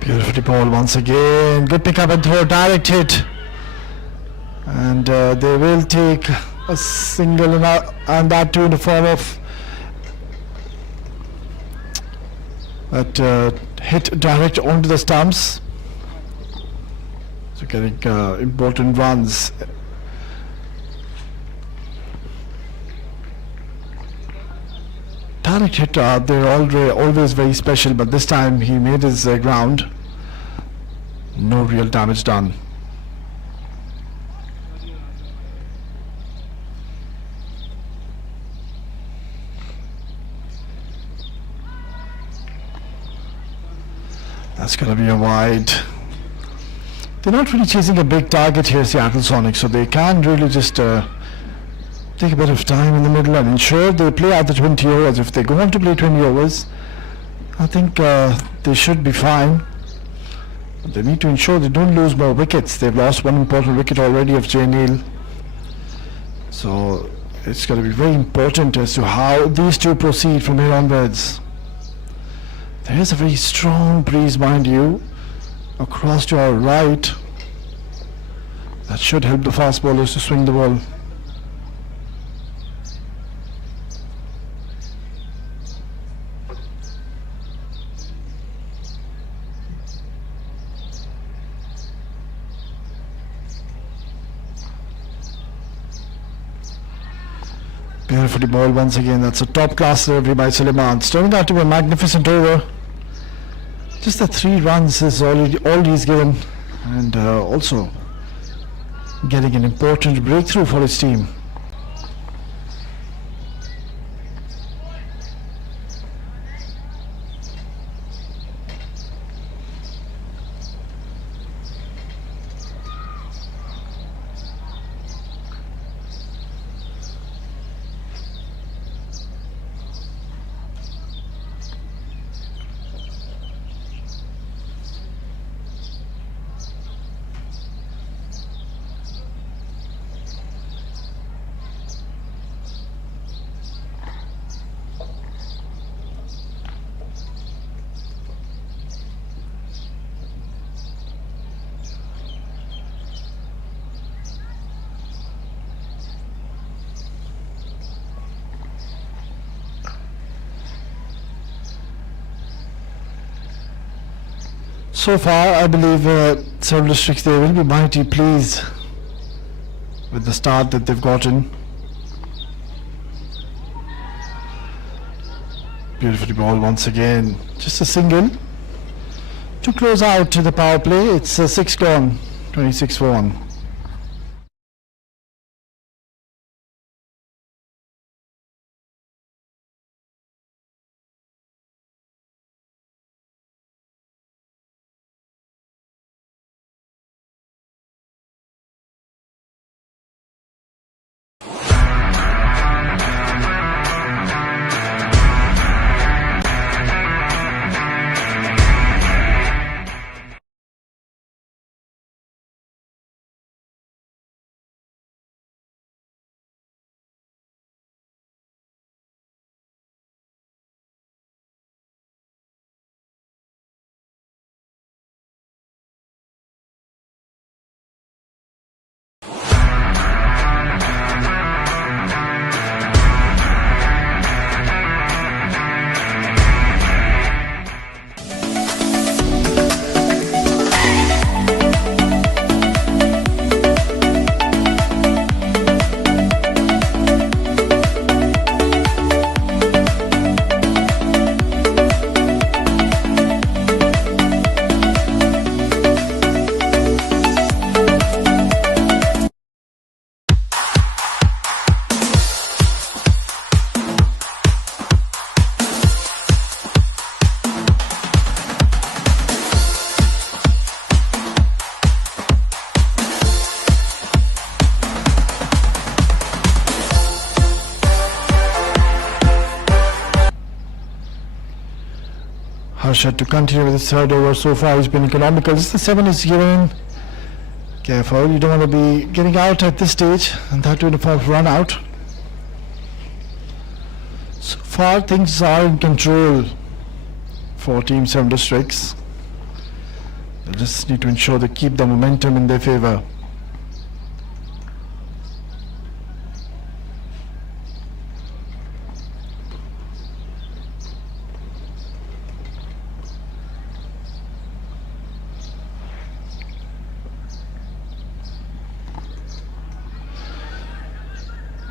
Beautifully ball once again. Good pick up and throw, direct hit. And they will take a single, and that too in the form of that hit direct onto the stumps. So getting important runs. Direct hit, they're always very special, but this time he made his ground. No real damage done. That's going to be a wide. They're not really chasing a big target here, Seattle Sonics, so they can really just take a bit of time in the middle and ensure they play out the 20 overs. If they go on to play 20 overs, I think they should be fine. But they need to ensure they don't lose more wickets. They've lost one important wicket already of Jay Neil. So it's going to be very important as to how these two proceed from here onwards. There is a very strong breeze, mind you, across to our right. That should help the fast bowlers to swing the ball. Beautifully bowled once again. That's a top class delivery by Suleiman. It's turning out to be a magnificent over. Just the 3 runs is all he's given, and also getting an important breakthrough for his team. So far, I believe several districts they will be mighty pleased with the start that they've gotten. Beautifully bowled once again. Just a single to close out to the power play. It's 6 gone, 26 for 1. Harshad to continue with his third over. So far he's been economical. Just the 7 is given. Careful, you don't want to be getting out at this stage, and that in a form of run out. So far things are in control for Team 7 Districts. They just need to ensure they keep the momentum in their favour.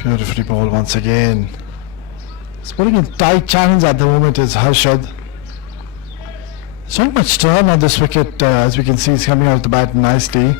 Beautifully bowled once again. He's putting in tight channels at the moment is Harshad. There's not much turn on this wicket, as we can see he's coming out the bat nicely.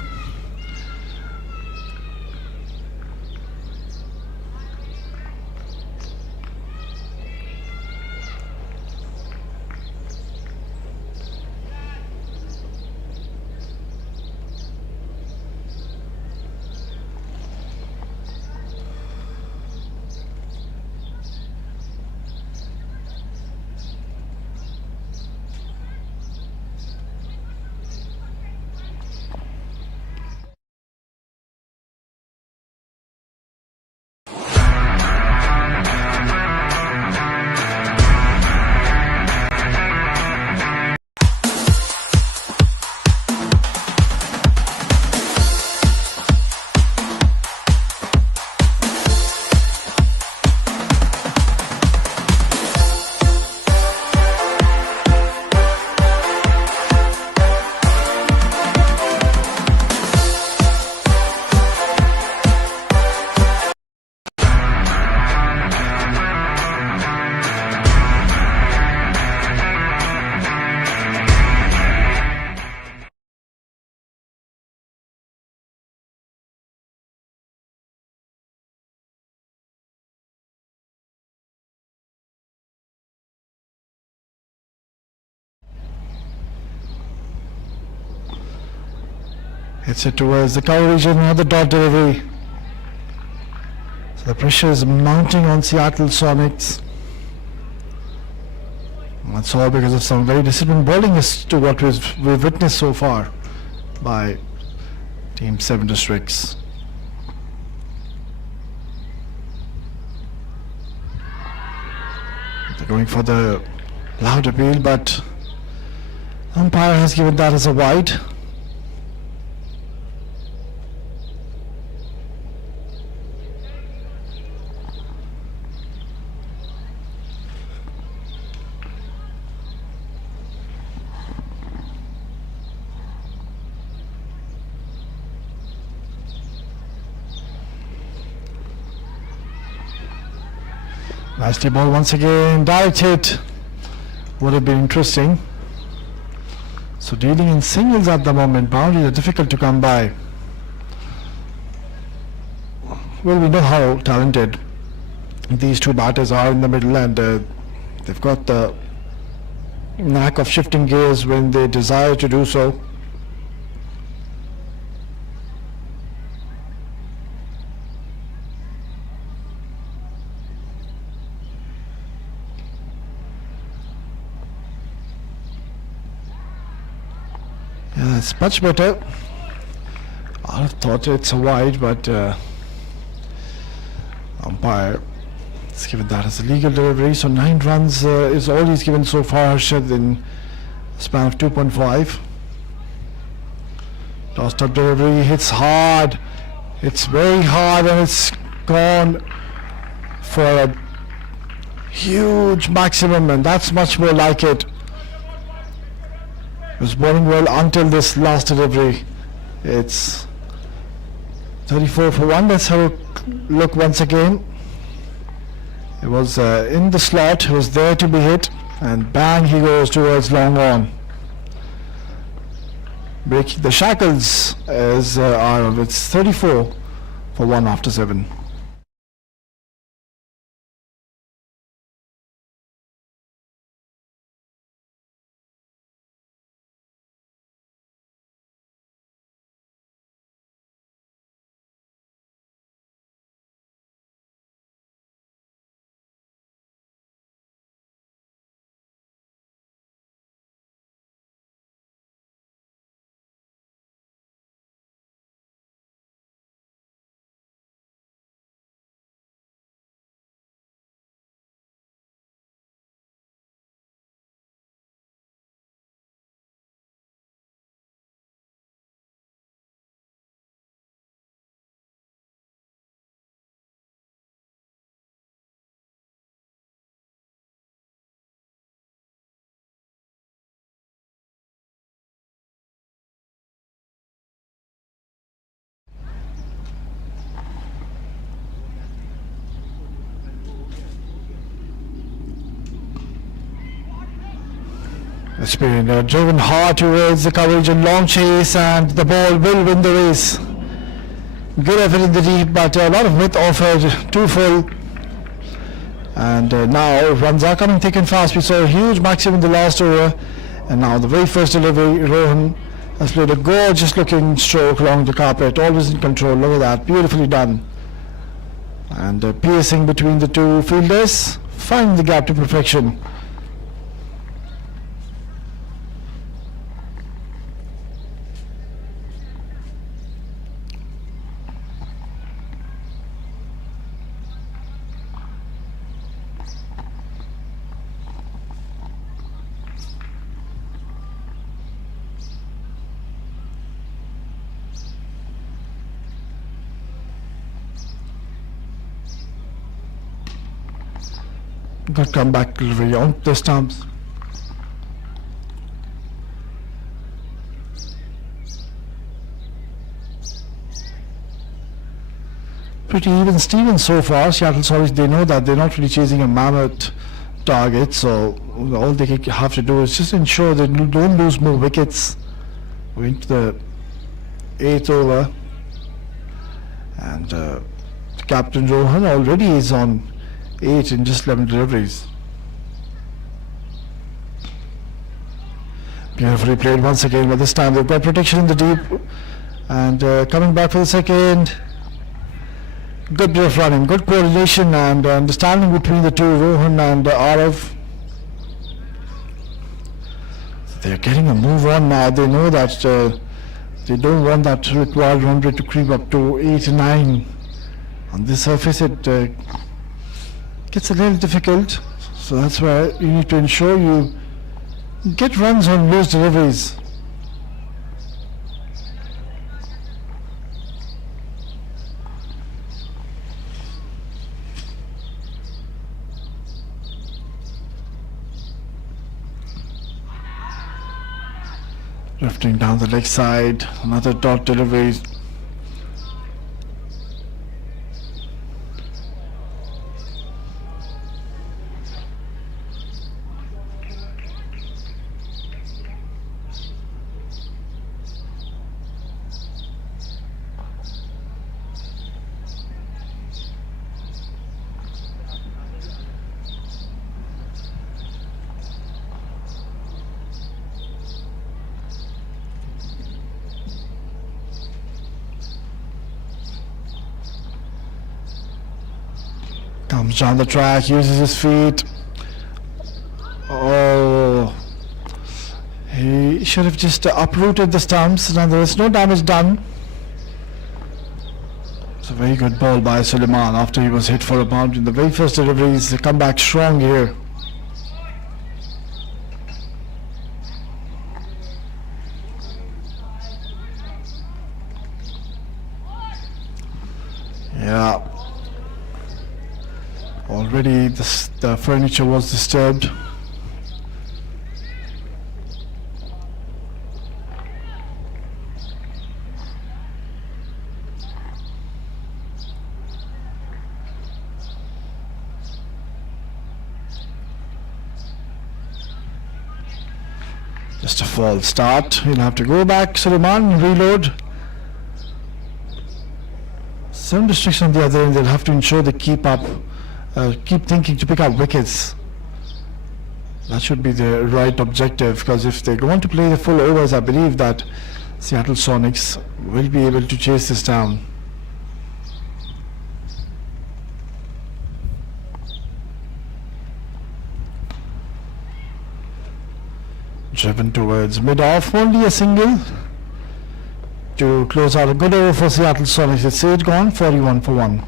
Hits it towards the cover region, another dot delivery. So the pressure is mounting on Seattle Sonics. That's all because of some very disciplined bowling as to what we've witnessed so far by Team 7 Districts. They're going for the loud appeal, but umpire has given that as a wide. Nicely ball once again, direct hit. Would have been interesting. So dealing in singles at the moment, boundaries are difficult to come by. Well, we know how talented these two batters are in the middle, and they've got the knack of shifting gears when they desire to do so. Yeah, it's much better. I have thought it's a wide, but umpire has given that as a legal delivery. So 9 runs is all he's given so far, Harshad, in a span of 2.5. Tossed up delivery, hits hard. It's very hard, and it's gone for a huge maximum, and that's much more like it. Was bowling well until this last delivery. It's 34 for 1. Let's have a look once again. It was in the slot, it was there to be hit, and bang, he goes towards long on. Breaking the shackles is it's 34 for 1 after 7. It's been driven hard towards the coverage and long chase, and the ball will win the race. Good effort in the deep, but a lot of width offered, too full. And now runs are coming thick and fast. We saw a huge maximum in the last over, and now the very first delivery, Rohan has played a gorgeous looking stroke along the carpet, always in control. Look at that, beautifully done. And piercing between the two fielders, finding the gap to perfection. Good comeback delivery on the stumps. Pretty even Steven so far. Seattle Sonics, they know that they're not really chasing a mammoth target, so all they have to do is just ensure that you don't lose more wickets. We're into the 8th over, and Captain Rohan already is on 8 in just 11 deliveries. Beautifully played once again, but this time they've got protection in the deep, And coming back for the second. Good bit of running, good coordination and understanding between the two, Rohan and Arav. They're getting a move on now. They know that they don't want that required run rate to creep up to 8 and 9. On this surface it gets a little difficult. So that's why you need to ensure you get runs on those deliveries. Drifting down the leg side, another dot delivery. Comes down the track, uses his feet. Oh, he should have just uprooted the stumps. Now there is no damage done. It's a very good ball by Suleiman after he was hit for a boundary in the very first deliveries. They come back strong here. Yeah. Already the furniture was disturbed. Just a false start. He'll have to go back, Suleiman, reload. Some restriction on the other end. They'll have to ensure they keep thinking to pick up wickets. That should be the right objective, because if they want to play the full overs, I believe that Seattle Sonics will be able to chase this down. Driven towards mid-off, only a single to close out a good over for Seattle Sonics. It's 8 gone, 41 for 1.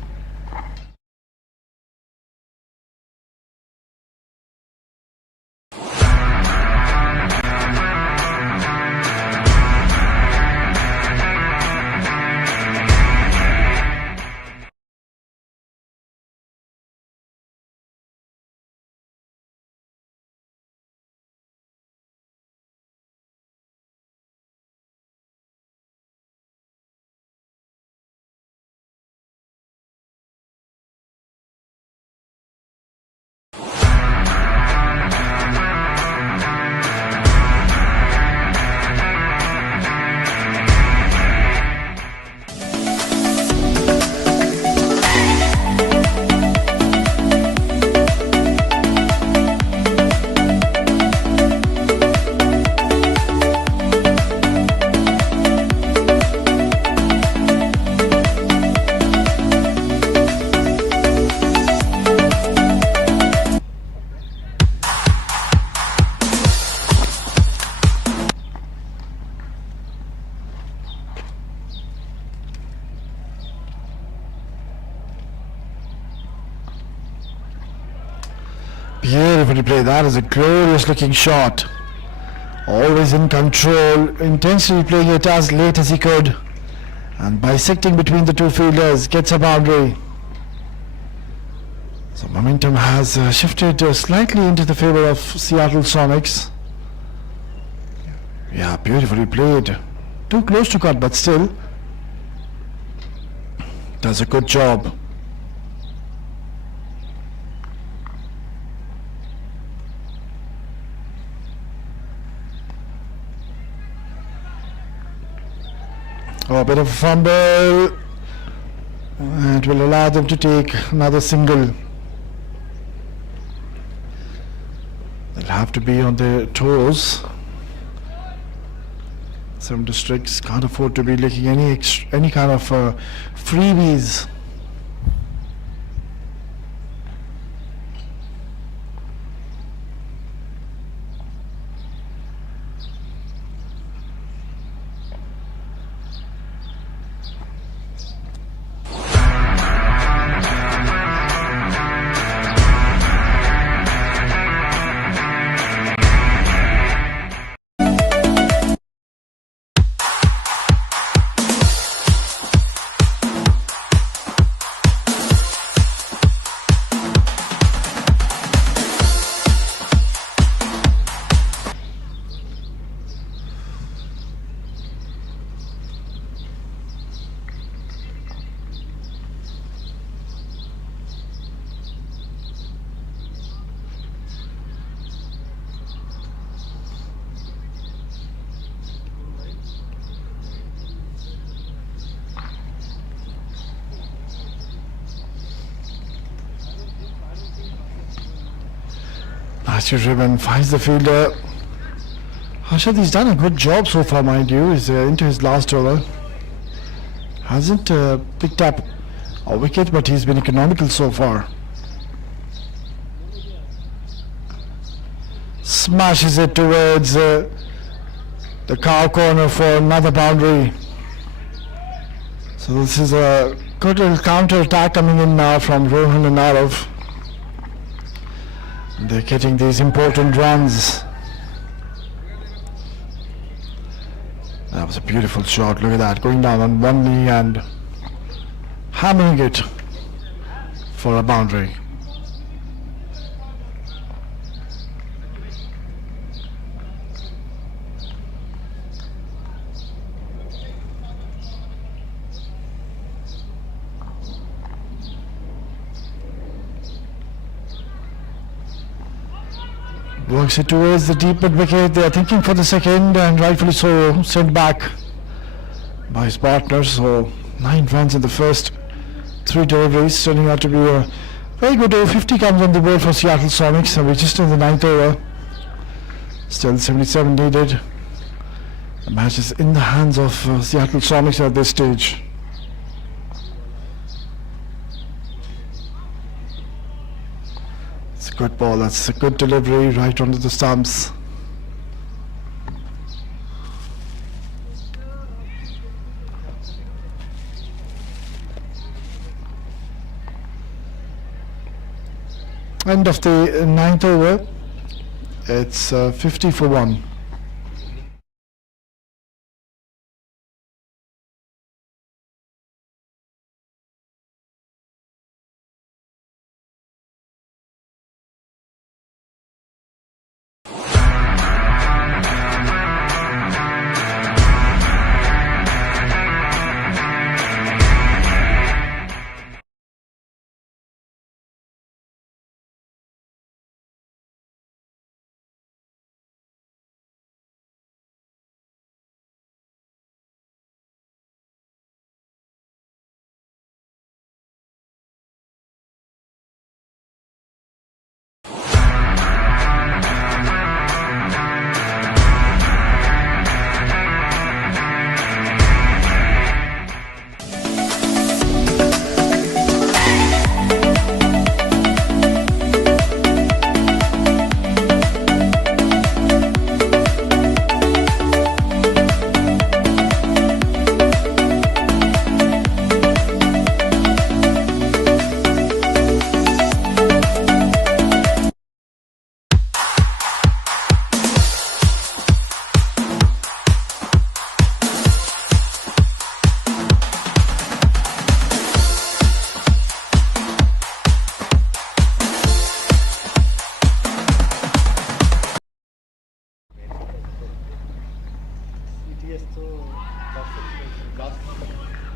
Beautifully played. That is a glorious looking shot. Always in control, intensely playing it as late as he could, and bisecting between the two fielders, gets a boundary. So momentum has shifted slightly into the favor of Seattle Sonics. Yeah, beautifully played. Too close to cut, but still does a good job. Oh, a bit of a fumble. It will allow them to take another single. They'll have to be on their toes. Some districts can't afford to be making any kind of freebies. Matthew Ribbon finds the fielder. Harshad, he's done a good job so far, mind you. He's into his last over. Hasn't picked up a wicket, but he's been economical so far. Smashes it towards the cow corner for another boundary. So this is a good little counter attack coming in now from Rohan and Arav. They're getting these important runs. That was a beautiful shot. Look at that, going down on one knee and hammering it for a boundary. Works it towards the deep mid wicket. They are thinking for the second, and rightfully so, sent back by his partners. So 9 runs in the first 3 deliveries, turning out to be a very good over. 50 comes on the board for Seattle Sonics, and we're just in the 9th over. Still 77 needed. The match is in the hands of Seattle Sonics at this stage. It's a good ball. That's a good delivery right onto the stumps. End of the 9th over. It's 50 for 1.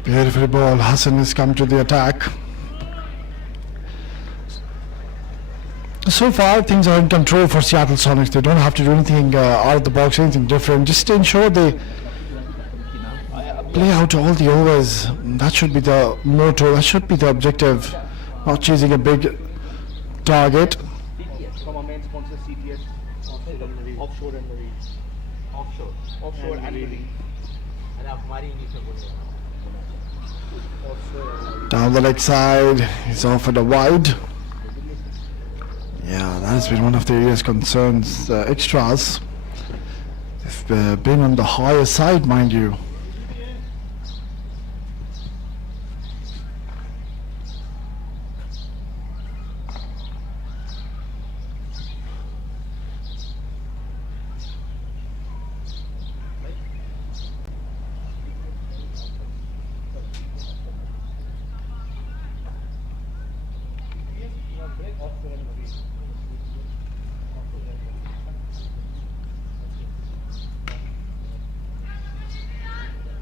Beautiful ball. Hassan has come to the attack. So far things are in control for Seattle Sonics. They don't have to do anything out of the box, anything different. Just to ensure they play out all the overs. That should be the motto. That should be the objective. Not chasing a big target. From our main sponsor CTS, offshore and marine. Down the leg side, he's off at a wide. Yeah, that has been one of the areas concerns. Extras, they've been on the higher side, mind you.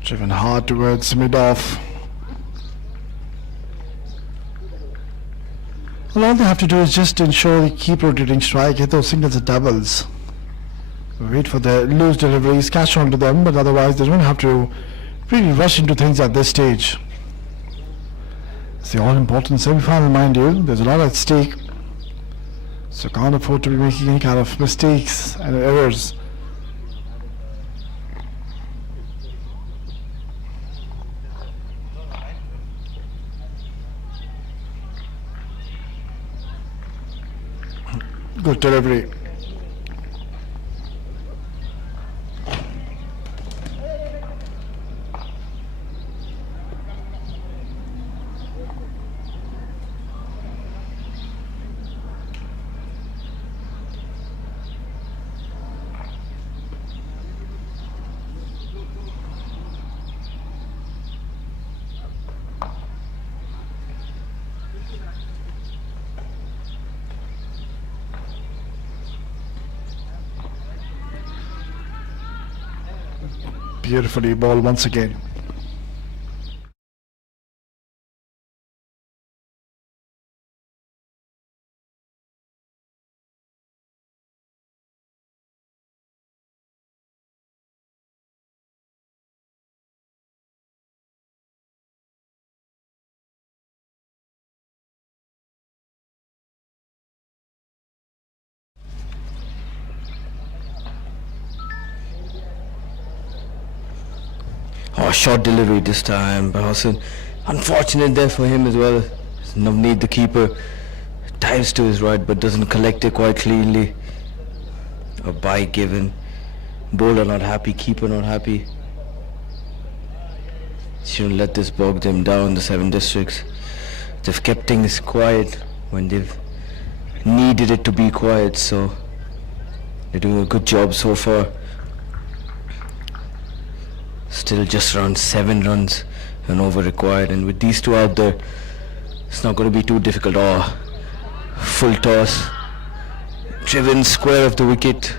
Driven hard towards mid-off. Well, all they have to do is just ensure they keep rotating strike, hit those singles and doubles. Wait for the loose deliveries, catch on to them, but otherwise they don't have to really rush into things at this stage. It's the all-important semi-final, mind you. There's a lot at stake, so can't afford to be making any kind of mistakes and errors. Good delivery. Beautifully ball once again. Oh, short delivery this time by Hassan. Unfortunate there for him as well. Navneet, the keeper, dives to his right but doesn't collect it quite cleanly. A bye given. Bowler not happy, keeper not happy. Shouldn't let this bog them down, the 7 districts. They've kept things quiet when they've needed it to be quiet, so they're doing a good job so far. Still just around 7 runs and over required, and with these two out there, it's not going to be too difficult. Oh, full toss, driven square of the wicket.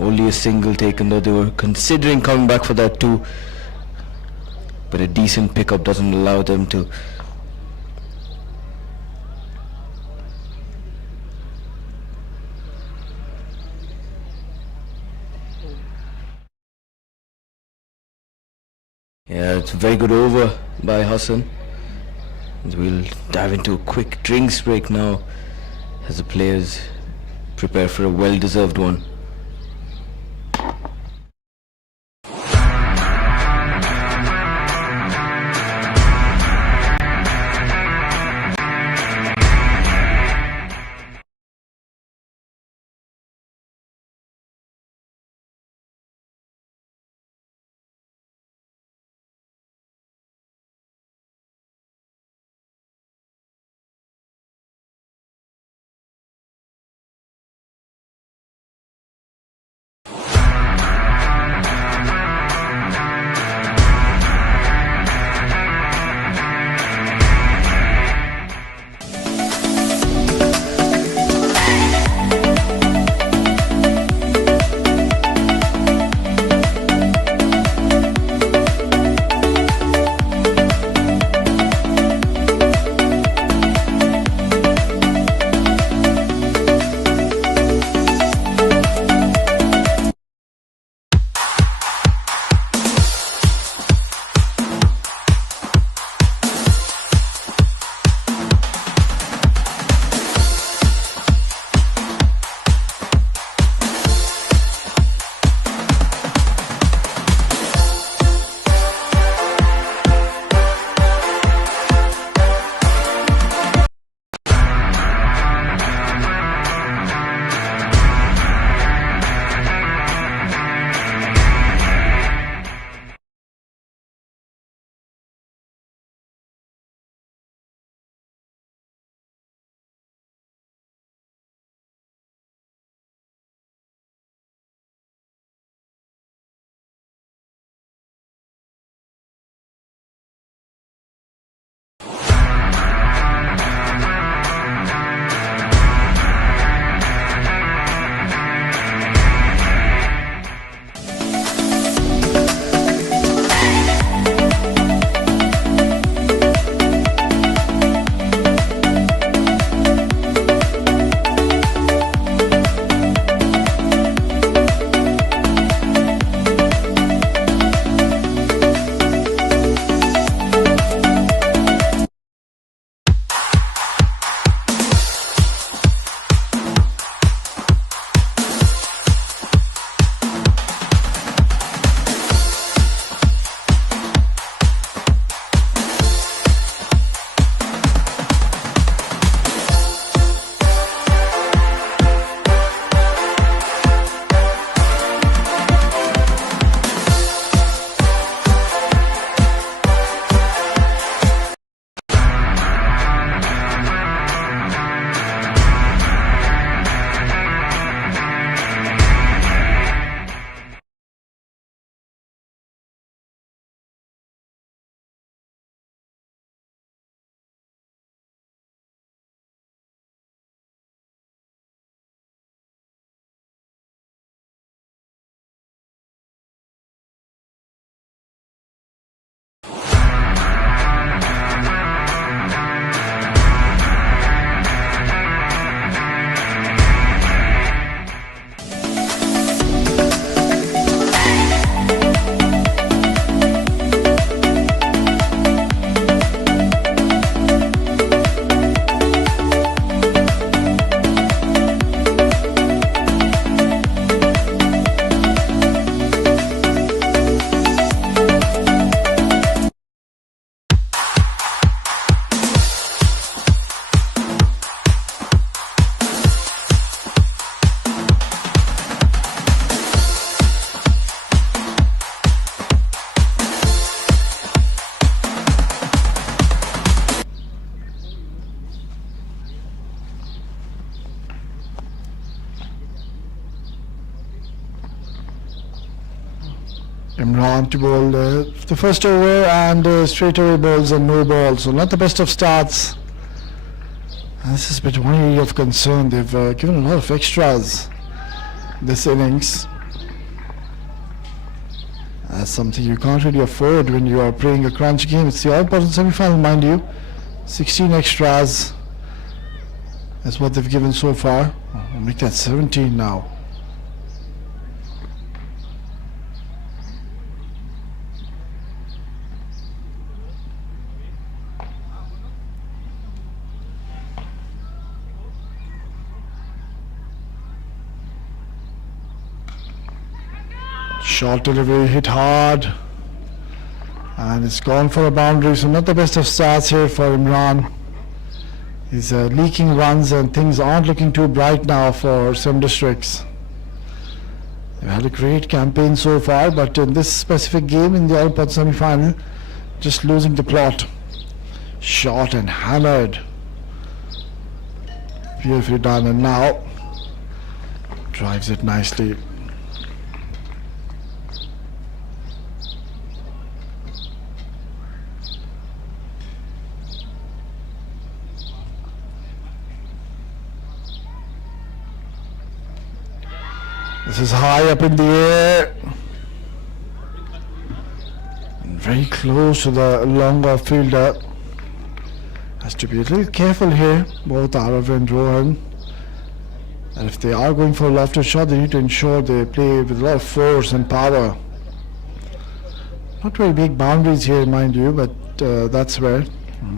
Only a single taken, though they were considering coming back for that too, but a decent pickup doesn't allow them to. Yeah, it's a very good over by Hassan. We'll dive into a quick drinks break now as the players prepare for a well-deserved one. Imran to bowl the first over and straight away bowls and no ball. So not the best of starts. And this has been one area of concern. They've given a lot of extras this innings. That's something you can't really afford when you are playing a crunch game. It's the all-important semi-final, mind you. 16 extras. That's what they've given so far. I'll make that 17 now. Short delivery, hit hard, and it's gone for a boundary. So not the best of starts here for Imran. He's leaking runs and things aren't looking too bright now for some districts. They've had a great campaign so far, but in this specific game in the all-pot semi-final, just losing the plot. Shot and hammered. Beautifully done, and now drives it nicely. This is high up in the air. Very close to the longer fielder. Has to be a little careful here, both Arav and Rohan. And if they are going for a lofted shot, they need to ensure they play with a lot of force and power. Not very big boundaries here, mind you, but that's where,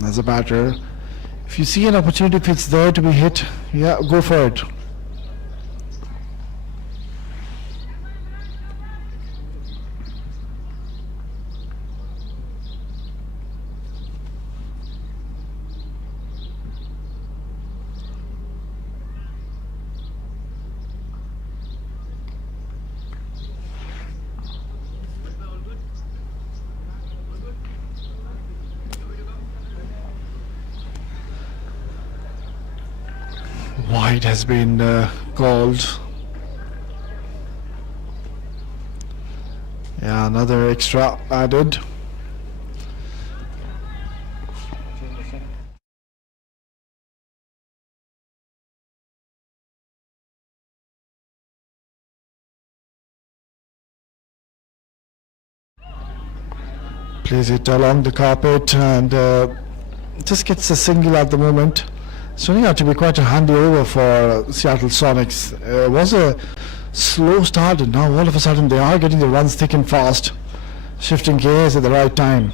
as a batter, if you see an opportunity, if it's there to be hit, yeah, go for it. Wide has been called. Yeah, another extra added. Plays it along the carpet and just gets a single at the moment. It's turning out to be quite a handy over for Seattle Sonics. It was a slow start, and now all of a sudden they are getting the runs thick and fast, shifting gears at the right time.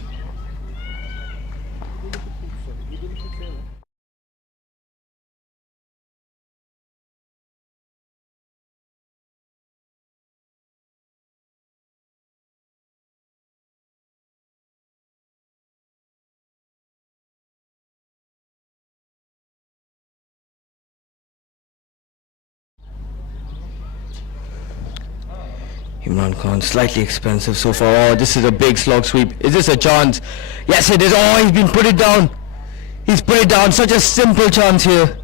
Imran Khan, slightly expensive so far. Oh, this is a big slog sweep. Is this a chance? Yes, it is. Oh, he's been put it down. He's put it down. Such a simple chance here.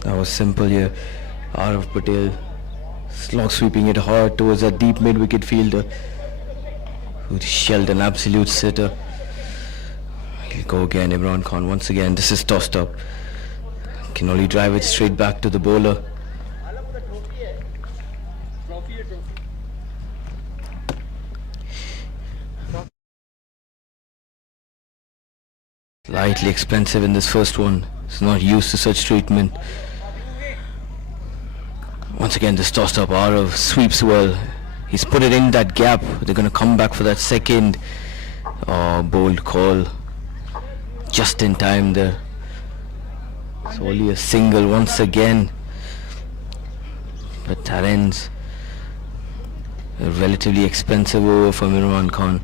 That was simple here. Arav Patel slog sweeping it hard towards that deep mid-wicket fielder who shelled an absolute sitter. He'll go again, Imran Khan once again. This is tossed up. Can only drive it straight back to the bowler. Slightly expensive in this first one. He's not used to such treatment. Once again, this tossed up. Arav sweeps well. He's put it in that gap. They're going to come back for that second. Oh, bold call. Just in time there. It's only a single once again. But that ends a relatively expensive over for Imran Khan.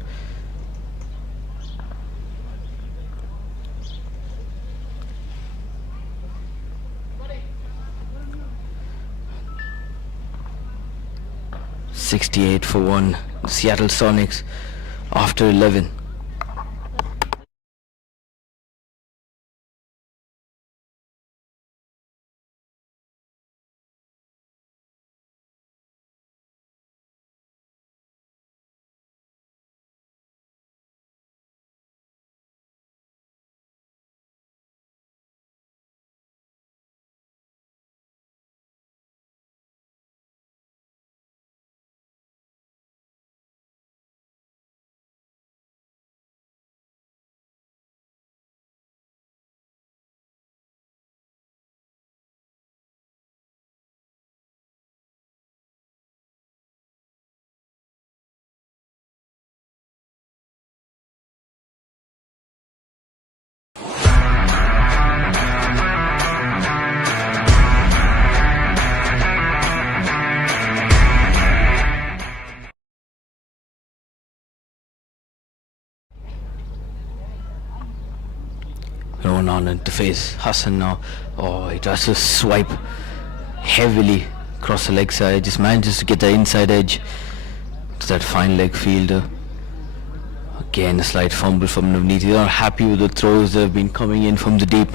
.68 for 1. Seattle Sonics after 11. Rowan Anand to face Hassan now. Oh, he tries to swipe heavily across the leg side. Just manages to get the inside edge to that fine leg fielder. Again, a slight fumble from Navneet. He's not happy with the throws that have been coming in from the deep.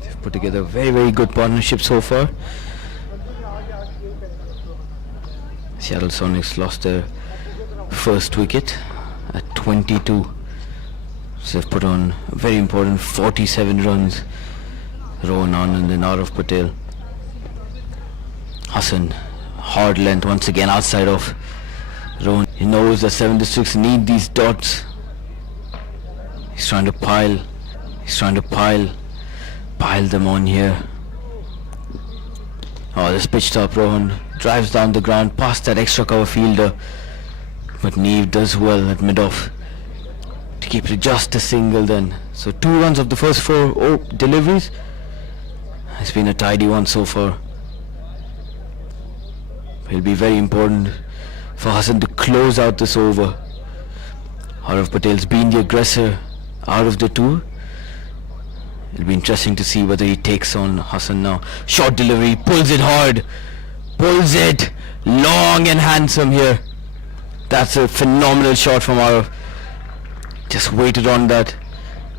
They've put together a very, very good partnership so far. Seattle Sonics lost their first wicket at 22. So they've put on a very important 47 runs. Rowan Anand and Arav Patel. Hassan, hard length once again outside of Rowan. He knows that 7 districts need these dots. He's trying to pile them on here. Oh, this pitched up. Rohan drives down the ground past that extra cover fielder, but Neve does well at mid-off to keep it just a single then. So 2 runs of the first 4 deliveries. It's been a tidy one so far. It'll be very important for Hassan to close out this over. Arav Patel's been the aggressor out of the 2. It'll be interesting to see whether he takes on Hassan now. Short delivery, pulls it hard, pulls it long and handsome here. That's a phenomenal shot from Arav. Just waited on that.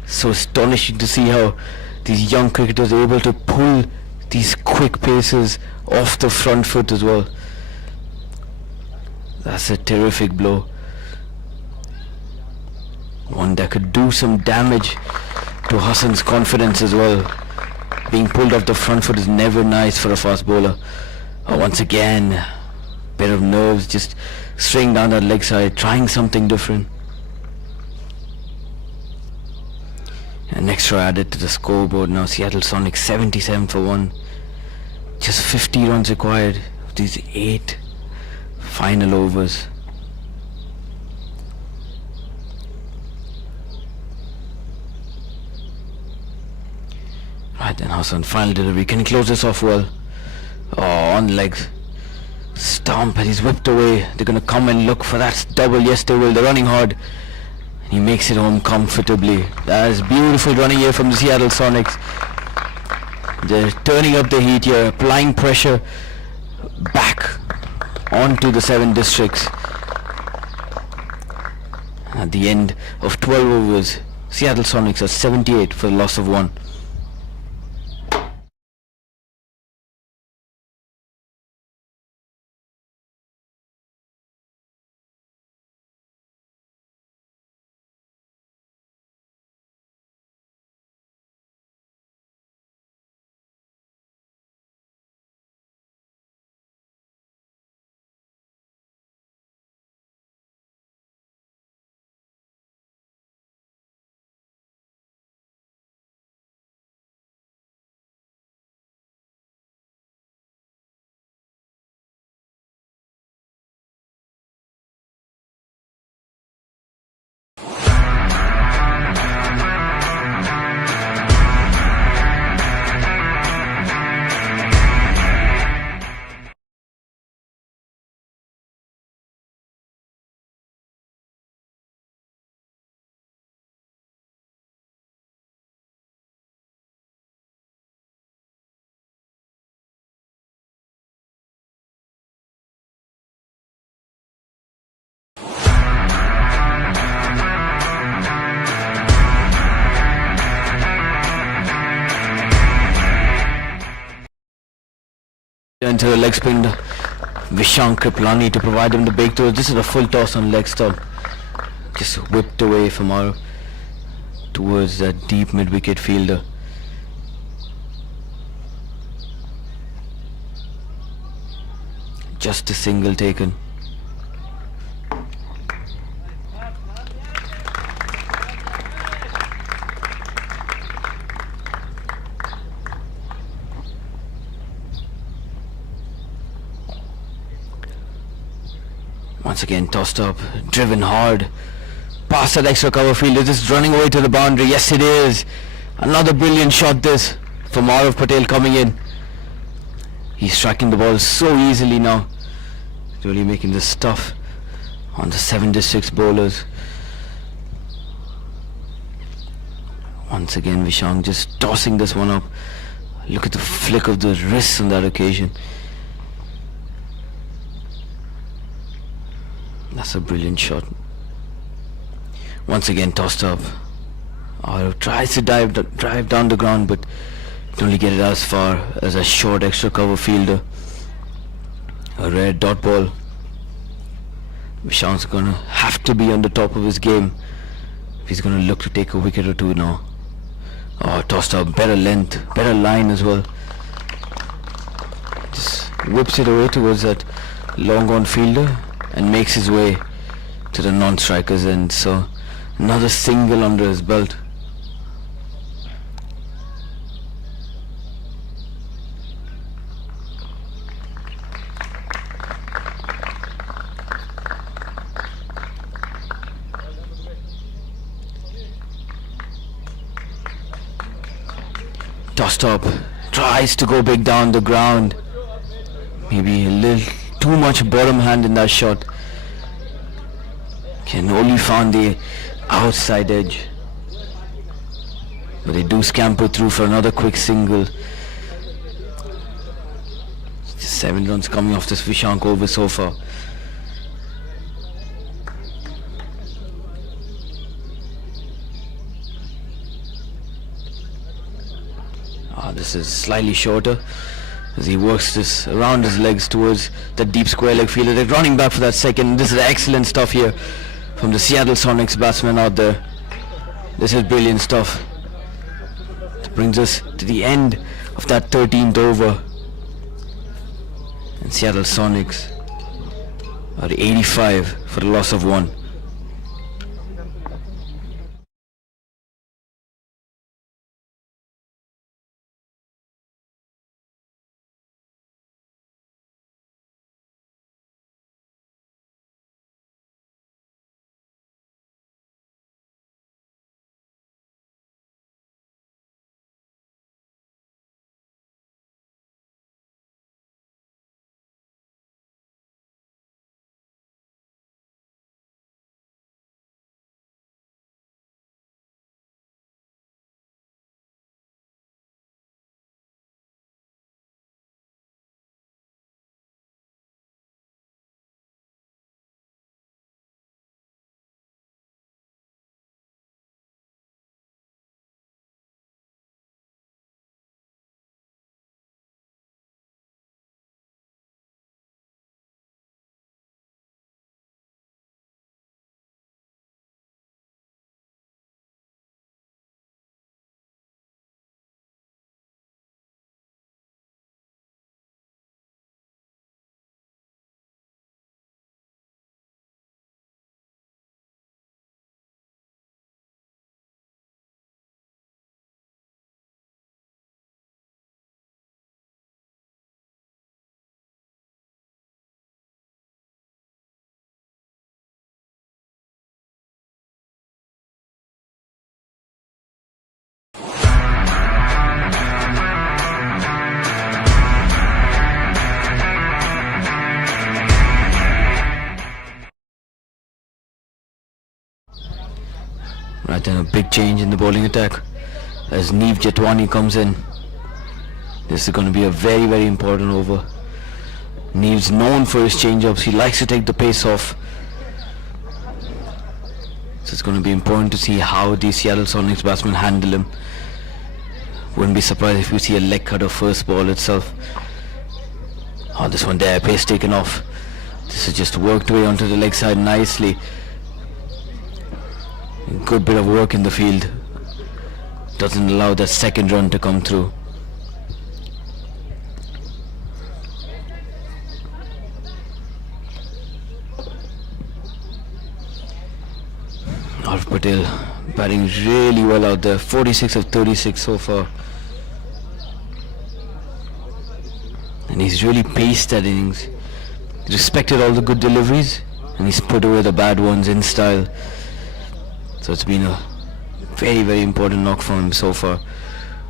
So astonishing to see how these young cricketers are able to pull these quick paces off the front foot as well. That's a terrific blow. One that could do some damage to Hassan's confidence as well. Being pulled off the front foot is never nice for a fast bowler. Once again, bit of nerves, just string down that leg side, trying something different. An extra added to the scoreboard now. Seattle Sonics 77 for 1. Just 50 runs required of these 8 final overs. Right then, Hassan, final delivery. Can he close this off well? Oh, on legs. Stomp, and he's whipped away. They're going to come and look for that double. Yes, they will. They're running hard. And he makes it home comfortably. That is beautiful running here from the Seattle Sonics. They're turning up the heat here, applying pressure back onto the 7 districts. At the end of 12 overs, Seattle Sonics are 78 for the loss of 1. Into a leg spin, Vishank Kriplani to provide him the big throw. This is a full toss on leg stump. Just whipped away from our towards that deep mid-wicket fielder. Just a single taken. Once again tossed up, driven hard, past that extra cover fielder, just running away to the boundary. Yes, it is. Another brilliant shot this from Arav Patel coming in. He's striking the ball so easily now. really making this tough on the 7 districts bowlers. Once again Vishang just tossing this one up. Look at the flick of the wrists on that occasion. That's a brilliant shot. Once again tossed up. Tries to drive down the ground, but can only get it as far as a short extra cover fielder. A rare dot ball. Vishang's gonna have to be on the top of his game if he's gonna look to take a wicket or two now. Tossed up, better length, better line as well. Just whips it away towards that long on fielder and makes his way to the non-strikers end. So another single under his belt. Tossed up, tries to go big down the ground. Maybe a little too much bottom hand in that shot. Can only find the outside edge. But they do scamper through for another quick single. Just 7 runs coming off this Vishang over so far. This is slightly shorter as he works this around his legs towards the deep square leg fielder. They're running back for that second. This is excellent stuff here from the Seattle Sonics batsman out there. This is brilliant stuff. It brings us to the end of that 13th over. And Seattle Sonics are 85 for the loss of 1. Right then, a big change in the bowling attack as Neev Jatwani comes in. This is going to be a very, very important over. Neev's known for his change-ups. He likes to take the pace off. So it's going to be important to see how the Seattle Sonics batsmen handle him. Wouldn't be surprised if we see a leg cut of first ball itself. This one there, pace taken off. This has just worked away onto the leg side nicely. Good bit of work in the field. Doesn't allow that second run to come through. Harv Patel batting really well out there. 46 of 36 so far. And he's really paced that innings. He respected all the good deliveries and he's put away the bad ones in style. So it's been a very, very important knock from him so far.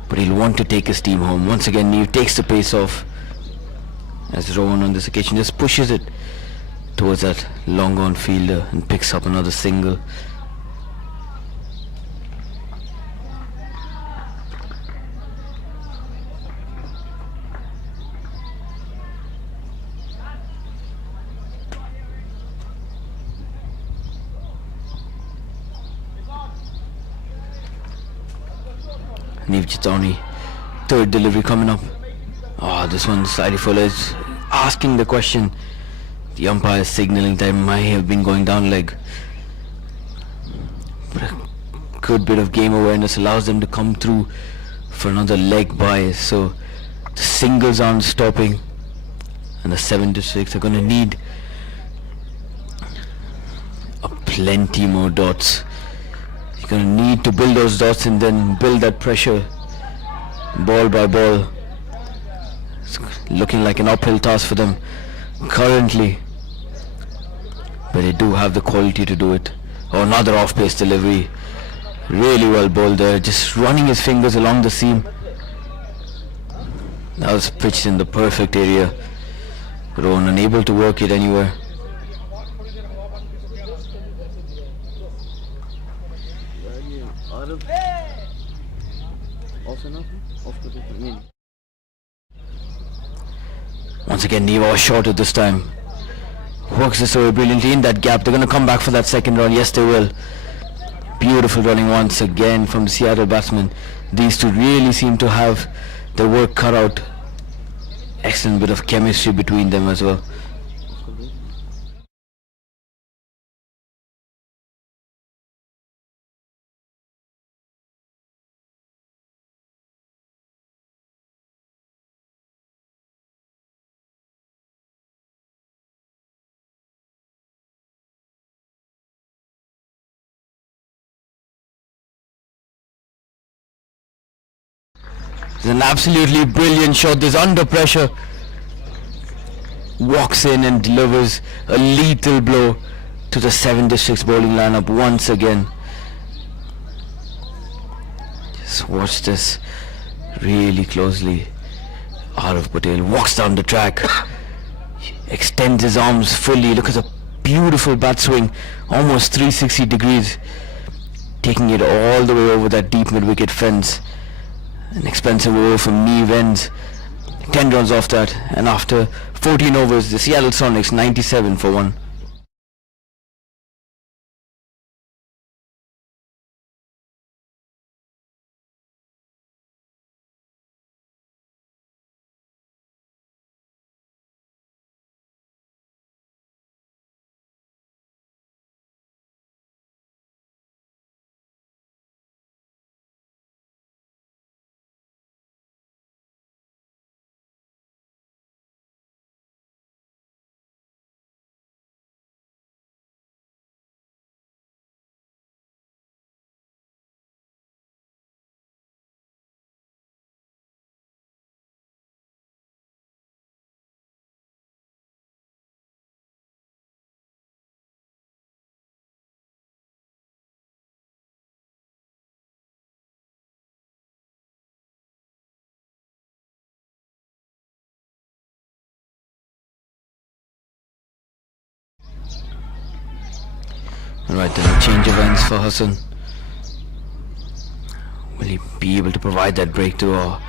But he'll want to take his team home. Once again, Neev takes the pace off as Rowan on this occasion just pushes it towards that long on fielder and picks up another single. Neev Chitani, third delivery coming up. This one slightly full is asking the question. The umpire is signaling that it might have been going down leg. But a good bit of game awareness allows them to come through for another leg by. So the singles aren't stopping, and the 7-6 are going to need plenty more dots. You're going to need to build those dots and then build that pressure ball by ball. It's looking like an uphill task for them currently, but they do have the quality to do it. Another off-pace delivery, really well bowled there, just running his fingers along the seam. That was pitched in the perfect area. Rohan unable to work it anywhere. Once again, Neva was short at this time. Works this over brilliantly in that gap. They're going to come back for that second run. Yes, they will. Beautiful running once again from the Seattle batsmen. These two really seem to have their work cut out. Excellent bit of chemistry between them as well. It's an absolutely brilliant shot. This under pressure walks in and delivers a lethal blow to the 7 districts bowling lineup once again. Just watch this really closely. Arav Patel walks down the track, extends his arms fully. Look at the beautiful bat swing, almost 360 degrees, taking it all the way over that deep mid-wicket fence. An expensive over from Neve ends. 10 runs off that, and after 14 overs, the Seattle Sonics 97 for 1. Right, then a change of ends for Hassan. Will he be able to provide that breakthrough, or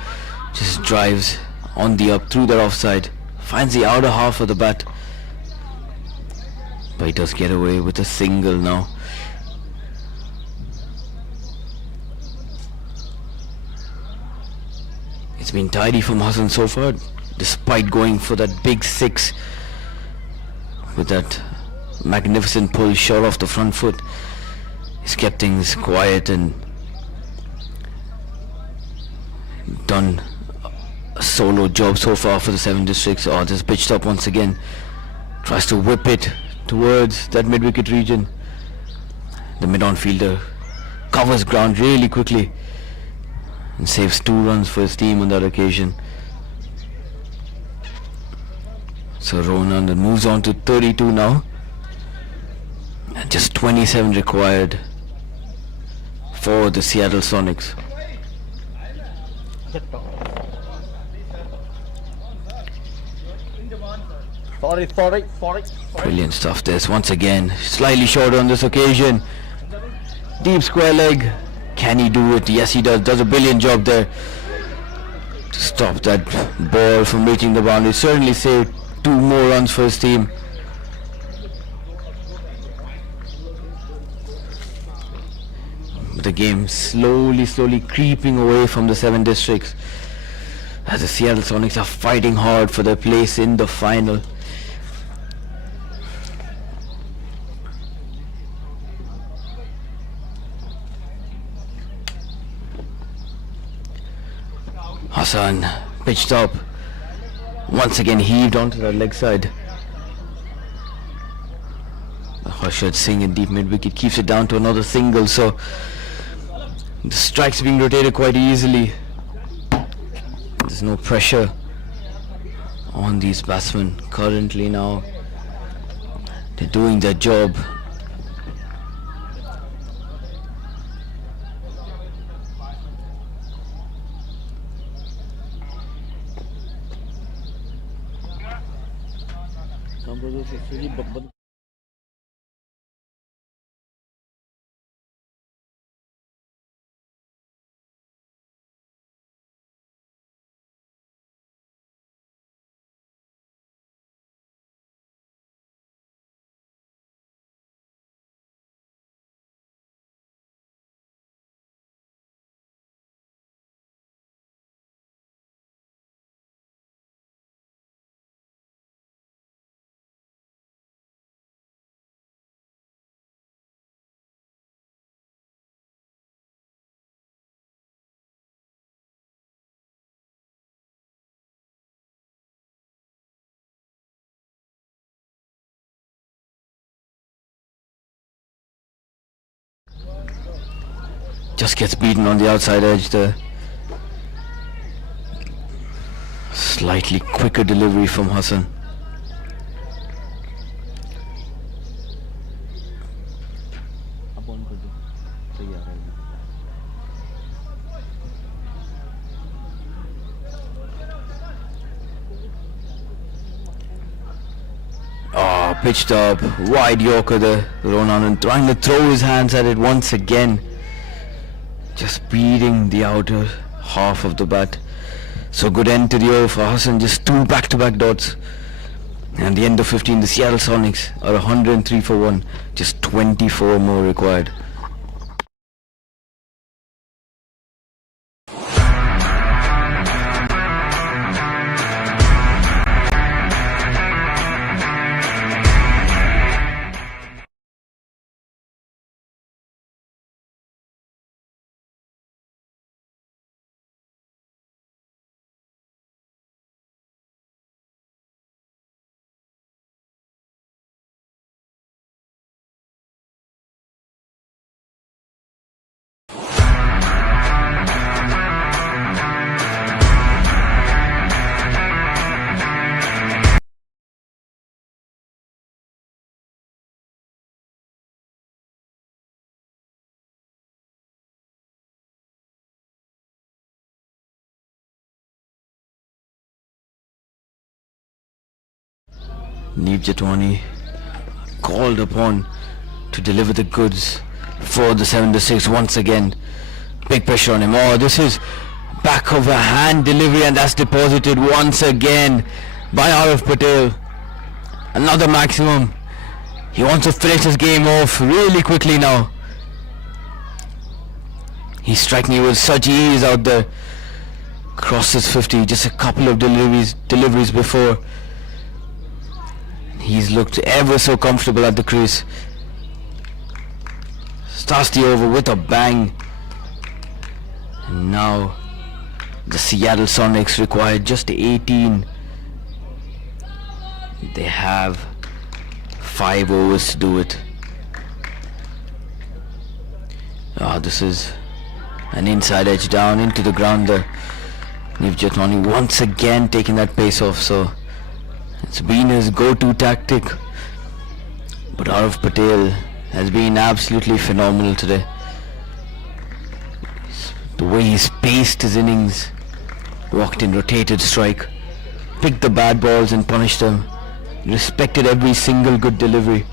just drives on the up through that offside, finds the outer half of the bat, but he does get away with a single now. It's been tidy from Hassan so far, despite going for that big 6 with that magnificent pull shot off the front foot. He's kept things quiet and done a solo job so far for the 7 districts. Just pitched up once again, tries to whip it towards that mid-wicket region. The mid-on fielder covers ground really quickly and saves 2 runs for his team on that occasion. So Ronan then moves on to 32 now. And just 27 required for the Seattle Sonics. Sorry. Brilliant stuff this once again. Slightly short on this occasion. Deep square leg. Can he do it? Yes, he does. Does a brilliant job there to stop that ball from reaching the boundary. Certainly saved 2 more runs for his team. The game slowly creeping away from the 7 districts as the Seattle Sonics are fighting hard for their place in the final. Hassan pitched up, once again heaved onto the leg side. Harshad Singh in deep mid wicket keeps it down to another single, so the strike's being rotated quite easily. There's no pressure on these batsmen currently now. They're doing their job. Just gets beaten on the outside edge there. Slightly quicker delivery from Hassan. Pitched up, wide Yorker there, Ronan, and trying to throw his hands at it once again. Just beating the outer half of the bat. So good end to the over for Hassan, just 2 back-to-back dots. And the end of 15, the Seattle Sonics are 103 for 1, just 24 more required. Neeb Jatwani called upon to deliver the goods for the 7-6 once again. Big pressure on him. Oh, this is back of a hand delivery, and that's deposited once again by Arif Patel. Another maximum. He wants to finish his game off really quickly now. He's striking you with such ease out there. Crosses 50, just a couple of deliveries before. He's looked ever so comfortable at the crease. Starts the over with a bang. And now the Seattle Sonics require just 18. They have 5 overs to do it. This is an inside edge down into the ground there. Neeb Jatwani once again taking that pace off, so it's been his go-to tactic. But Arif Patel has been absolutely phenomenal today. The way he's paced his innings, walked in, rotated strike, picked the bad balls and punished them. respected every single good delivery.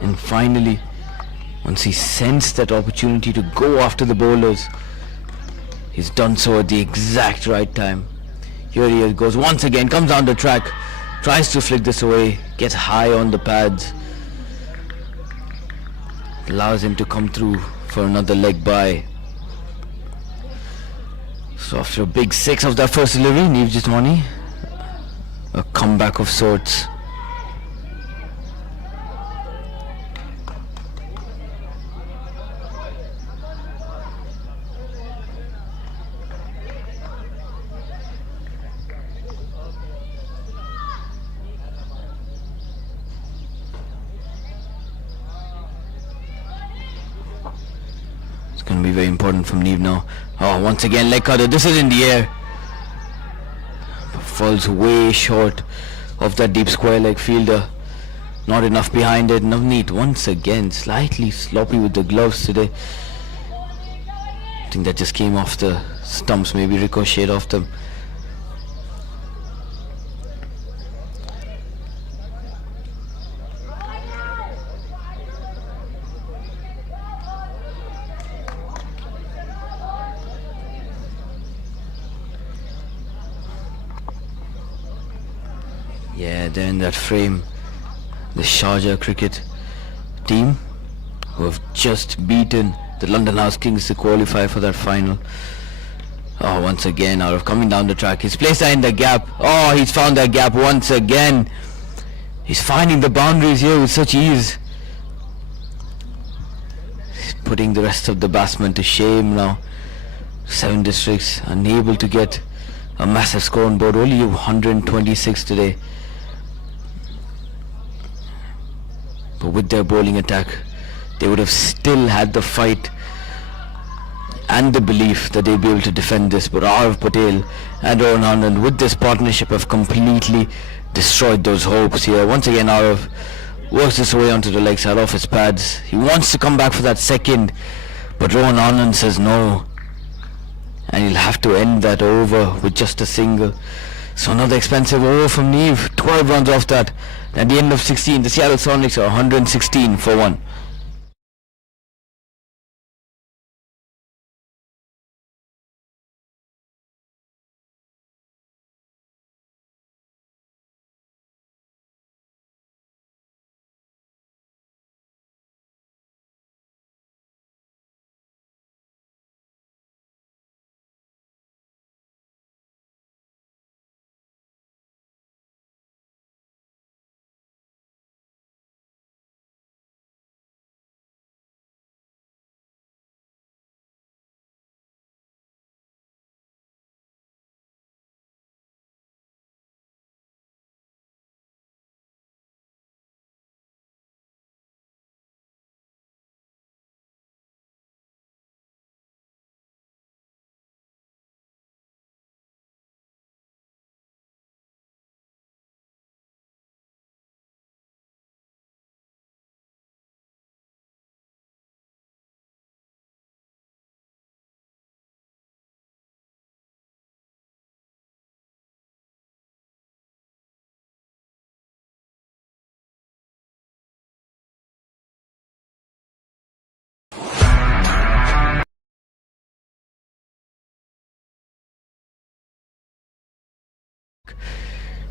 And finally, once he sensed that opportunity to go after the bowlers, he's done so at the exact right time. Here he goes once again, comes down the track, tries to flick this away, gets high on the pads, allows him to come through for another leg by. So after a big 6 of that first delivery, Neev Jiswani, a comeback of sorts. It's going to be very important from Neev now. Oh, once again leg cutter. This is in the air. Falls way short of that deep square leg fielder. Not enough behind it. Navneet once again slightly sloppy with the gloves today. I think that just came off the stumps, maybe ricocheted off them. Yeah, they're in that frame. The Sharjah cricket team who have just beaten the London House Kings to qualify for that final. Oh, once again, out of coming down the track, he's placed that in the gap. Oh, he's found that gap once again. He's finding the boundaries here with such ease. He's putting the rest of the batsmen to shame now. 7 districts unable to get a massive score on board. Only 126 today. But with their bowling attack, they would have still had the fight and the belief that they'd be able to defend this. But Arav Patel and Rohan Anand with this partnership have completely destroyed those hopes here. Once again, Arav works his way onto the leg side off his pads. He wants to come back for that second, but Rohan Anand says no. And he'll have to end that over with just a single. So another expensive over from Neev. 12 runs off that. At the end of 16, the Seattle Sonics are 116 for 1.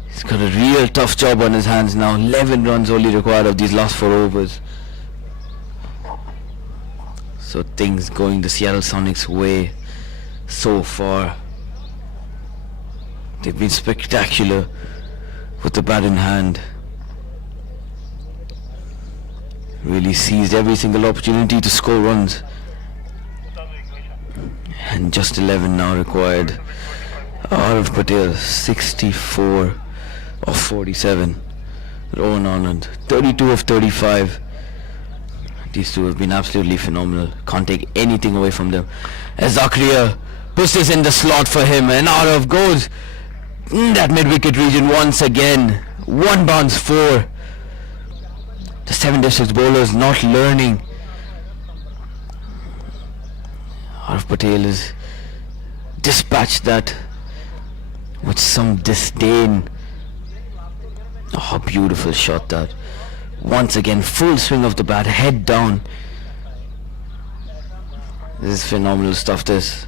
He's got a real tough job on his hands now. 11 runs only required of these last 4 overs. So things going the Seattle Sonics way so far. They've been spectacular with the bat in hand. Really seized every single opportunity to score runs. And just 11 now required. Arav Patel 64 of 47. Rohan Anand 32 of 35. These two have been absolutely phenomenal. Can't take anything away from them. As Zakaria puts this in the slot for him, and Arav goes in that mid-wicket region once again. 1 bounce 4. The 7 districts bowlers not learning. Arav Patel has dispatched that with some disdain. Oh, beautiful shot that. Once again, full swing of the bat, head down. This is phenomenal stuff, this.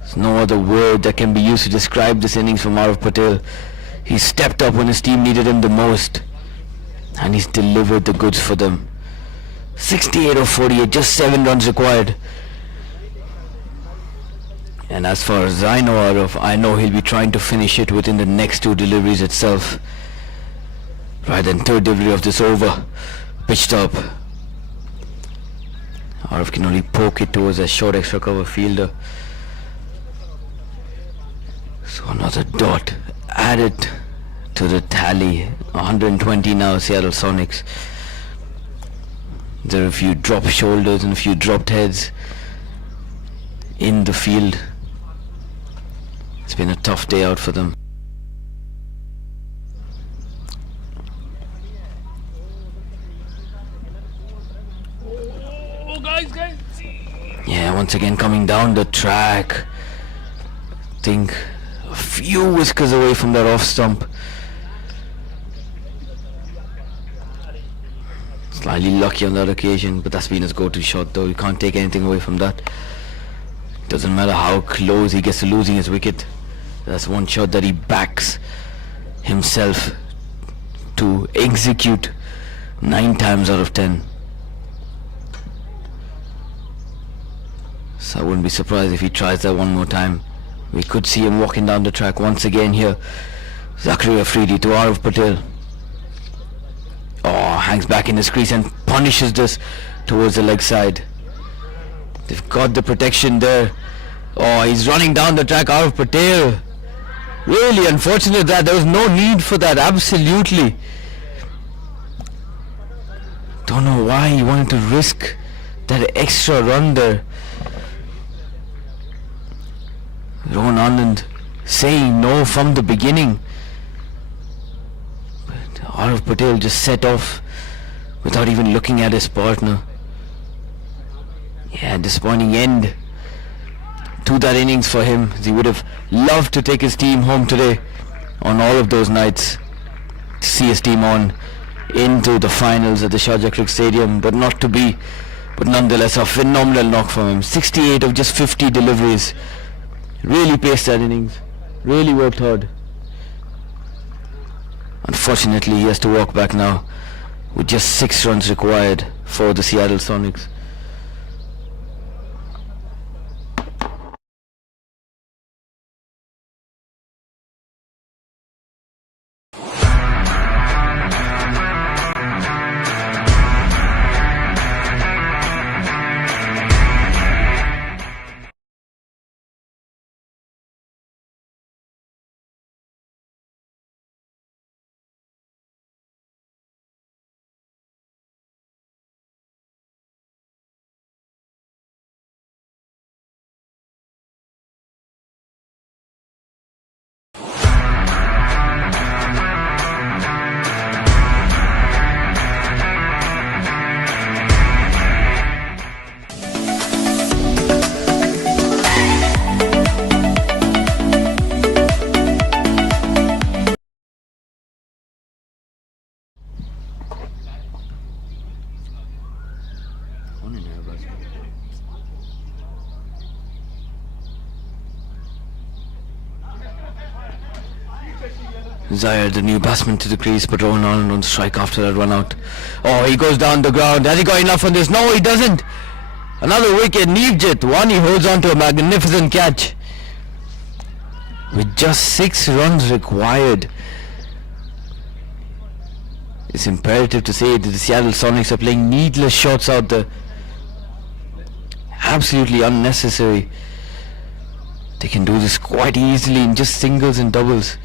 There's no other word that can be used to describe this innings from Arav Patel. He stepped up when his team needed him the most, and he's delivered the goods for them. 68 of 48, just 7 runs required. And as far as I know, Arav, I know he'll be trying to finish it within the next 2 deliveries itself. Right, then third delivery of this over, pitched up. Arav can only poke it towards a short extra cover fielder. So another dot added to the tally. 120 now, Seattle Sonics. There are a few dropped shoulders and a few dropped heads in the field. It's been a tough day out for them. Yeah, once again coming down the track. Think a few whiskers away from that off stump. Slightly lucky on that occasion, but that's been his go-to shot though. You can't take anything away from that. Doesn't matter how close he gets to losing his wicket. That's one shot that he backs himself to execute 9 times out of 10. So I wouldn't be surprised if he tries that one more time. We could see him walking down the track once again here. Zachary Afridi to Arav Patel. Oh, hangs back in his crease and punishes this towards the leg side. They've got the protection there. Oh, he's running down the track, Arav Patel. Really unfortunate that there was no need for that, absolutely. Don't know why he wanted to risk that extra run there. Rohan Anand saying no from the beginning. But Arav Patel just set off without even looking at his partner. Yeah, disappointing end to that innings for him. He would have loved to take his team home today on all of those nights, to see his team on into the finals at the Sharjah Cricket Stadium, but not to be. But nonetheless, a phenomenal knock from him. 68 of just 50 deliveries. Really paced that innings. Really worked hard. Unfortunately, he has to walk back now with just 6 runs required for the Seattle Sonics. Zaire, the new batsman, to the crease, but Rohan Anand on strike after that run out. Oh, he goes down the ground. Has he got enough on this? No, he doesn't. Another wicket. Neevjit. One, he holds on to a magnificent catch. With just 6 runs required. It's imperative to say that the Seattle Sonics are playing needless shots out there. Absolutely unnecessary. They can do this quite easily in just singles and doubles.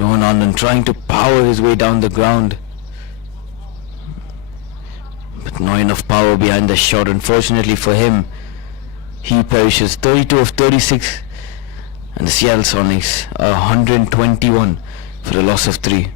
Rohan Anand trying to power his way down the ground, but not enough power behind the shot. Unfortunately for him, he perishes. 32 of 36, and the Seattle Sonics are 121 for a loss of 3.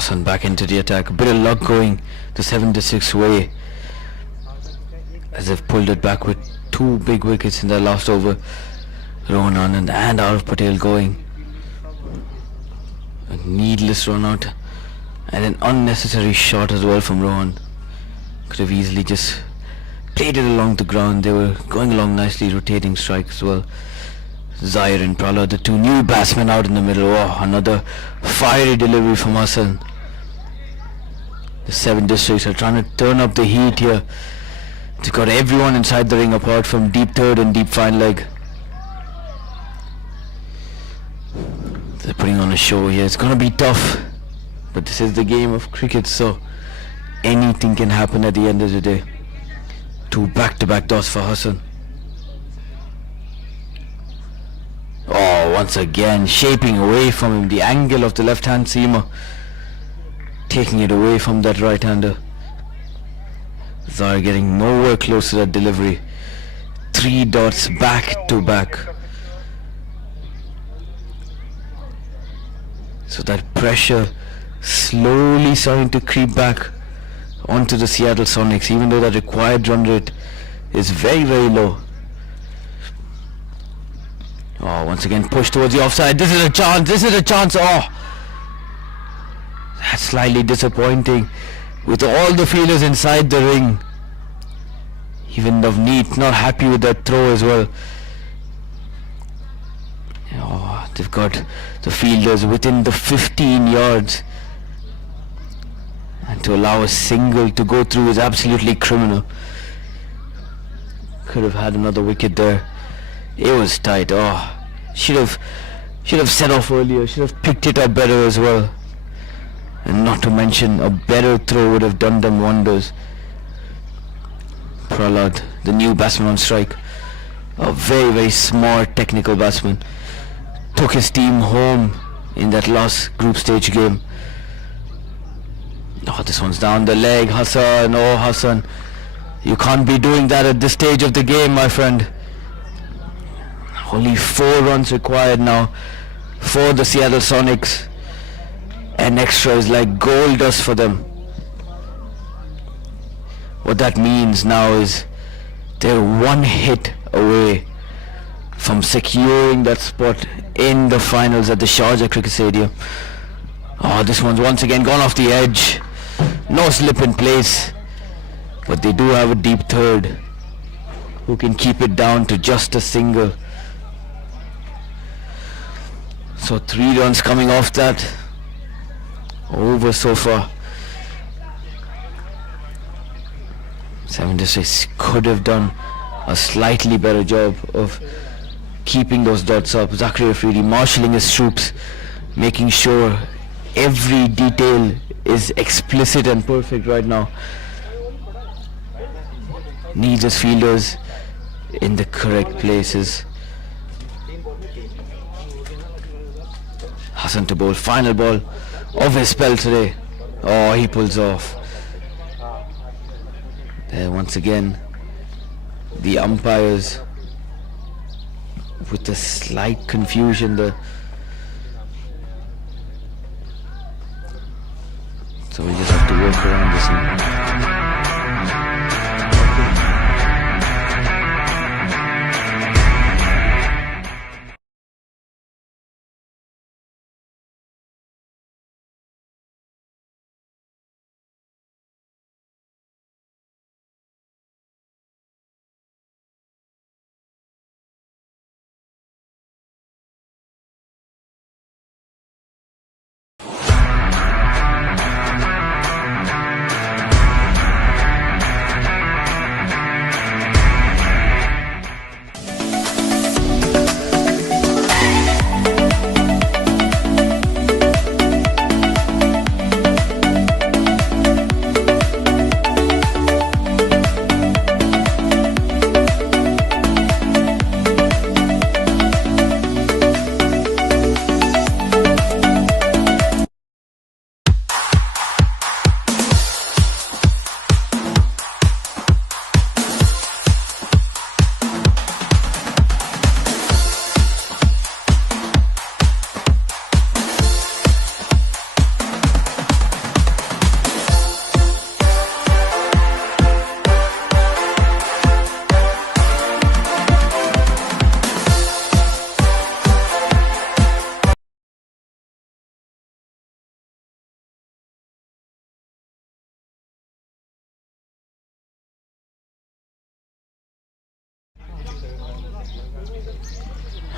Hassan back into the attack. A bit of luck going the 7-6 way, as they've pulled it back with 2 big wickets in their last over. Rohan Anand and Arif Patel going. A needless run out and an unnecessary shot as well from Rohan. Could have easily just played it along the ground. They were going along nicely, rotating strike as well. Zaire and Prahlad, the 2 new batsmen out in the middle. Oh, another fiery delivery from Hassan. The 7 districts are trying to turn up the heat here. They've got everyone inside the ring apart from deep third and deep fine leg. They're putting on a show here. It's going to be tough, but this is the game of cricket, so anything can happen at the end of the day. 2 back-to-back dots for Hassan. Oh, once again shaping away from him. The angle of the left-hand seamer, taking it away from that right-hander. Zaire getting nowhere close to that delivery. 3 dots back-to-back. So that pressure slowly starting to creep back onto the Seattle Sonics, even though that required run rate is very, very low. Oh, once again pushed towards the offside. This is a chance. This is a chance. Oh, that's slightly disappointing. With all the fielders inside the ring, even Navneet not happy with that throw as well. Oh, they've got the fielders within the 15 yards, and to allow a single to go through is absolutely criminal. Could have had another wicket there. It was tight. Oh, should have set off earlier. Should have picked it up better as well. And not to mention, a better throw would have done them wonders. Prahlad, the new batsman on strike, a very, very smart technical batsman, took his team home in that last group stage game. Oh, this one's down the leg. Hassan, oh Hassan, you can't be doing that at this stage of the game, my friend. Only 4 runs required now for the Seattle Sonics. An extra is like gold dust for them. What that means now is they're 1 hit away from securing that spot in the finals at the Sharjah Cricket Stadium. Oh, this one's once again gone off the edge. No slip in place, but they do have a deep third who can keep it down to just a single. So 3 runs coming off that. Over so far. 7 districts could have done a slightly better job of keeping those dots up. Zachary Afridi marshalling his troops, making sure every detail is explicit and perfect right now. Needs his fielders in the correct places. Hassan to bowl, final ball of his spell today. Oh, he pulls off. There once again, the umpires with a slight confusion there. So we just have to work around this one.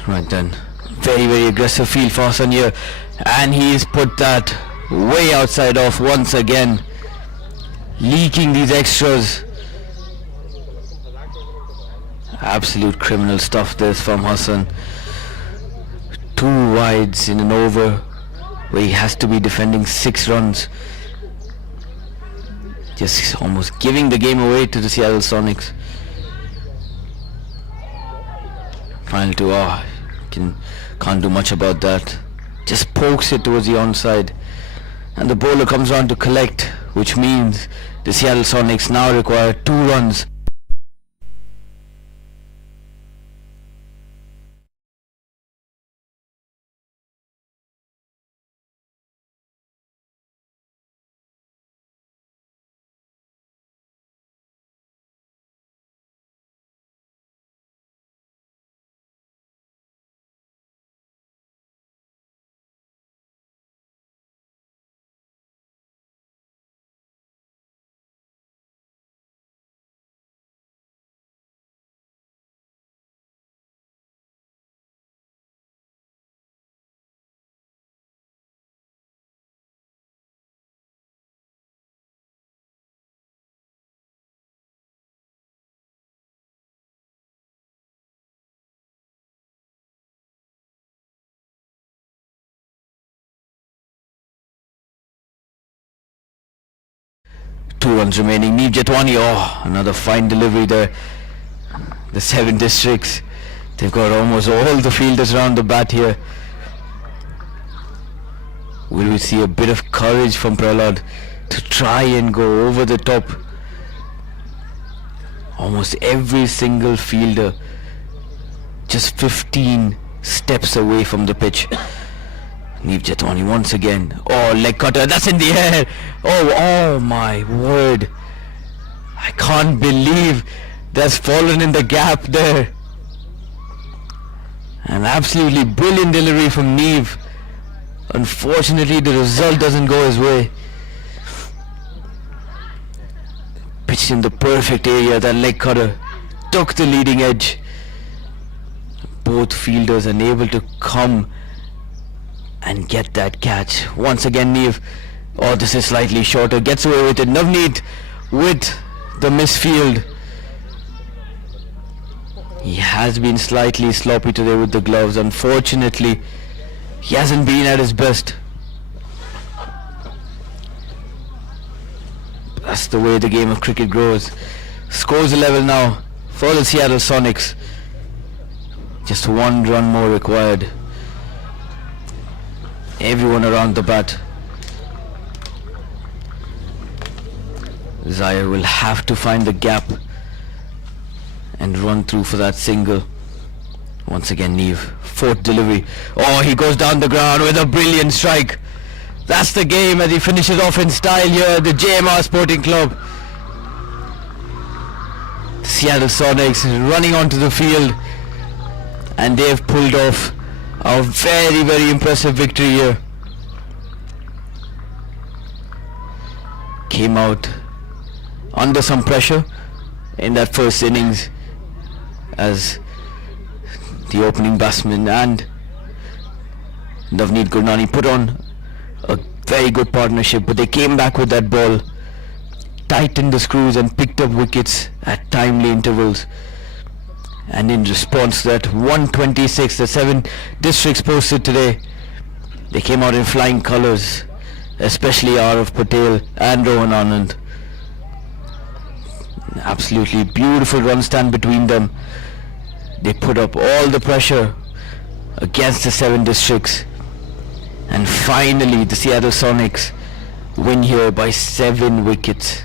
Right then, very, very aggressive field for Hassan here, and he's put that way outside off once again, leaking these extras. Absolute criminal stuff this from Hassan. 2 wides in an over where he has to be defending 6 runs. Just almost giving the game away to the Seattle Sonics. Final 2, can't do much about that. Just pokes it towards the onside, and the bowler comes on to collect, which means the Seattle Sonics now require 2 runs. Two runs remaining. Neev Jetwani, another fine delivery there. The 7 districts, they've got almost all the fielders around the bat here. Will we see a bit of courage from Prahlad to try and go over the top? Almost every single fielder just 15 steps away from the pitch. Neev Jetwani once again. Oh, leg cutter, that's in the air. Oh my word. I can't believe that's fallen in the gap there. An absolutely brilliant delivery from Neev. Unfortunately, the result doesn't go his way. Pitched in the perfect area, that leg cutter took the leading edge. Both fielders unable to come and get that catch. Once again, Neev. Oh, this is slightly shorter. Gets away with it. Navneet with the misfield. He has been slightly sloppy today with the gloves. Unfortunately, he hasn't been at his best. That's the way the game of cricket goes. Scores 11 now for the Seattle Sonics. Just 1 run more required. Everyone around the bat. Zaire will have to find the gap and run through for that single. Once again, Neev, 4th delivery. Oh, he goes down the ground with a brilliant strike. That's the game as he finishes off in style here at the JMR Sporting Club. Seattle Sonics running onto the field, and they've pulled off a very, very impressive victory here. Came out under some pressure in that first innings as the opening batsman and Navneet Gurnani put on a very good partnership, but they came back with that ball, tightened the screws and picked up wickets at timely intervals. And in response to that 126 the 7 districts posted today, they came out in flying colours, especially Arav Patel and Rohan Anand. An absolutely beautiful run stand between them. They put up all the pressure against the 7 districts, and finally the Seattle Sonics win here by 7 wickets.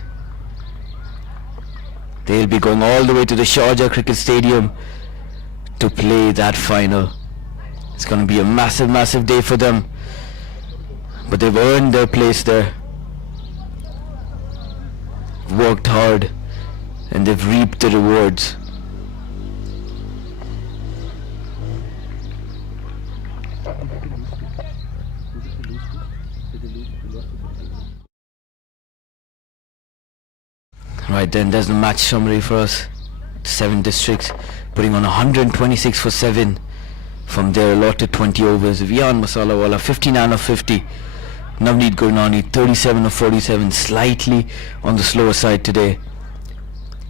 They'll be going all the way to the Sharjah Cricket Stadium to play that final. It's going to be a massive, massive day for them, but they've earned their place there. Worked hard and they've reaped the rewards. Right then, there's the match summary for us. 7 districts putting on 126 for 7. from their allotted 20 overs. Vian Masalawala 59 of 50. Navneet Gurnani 37 of 47, slightly on the slower side today.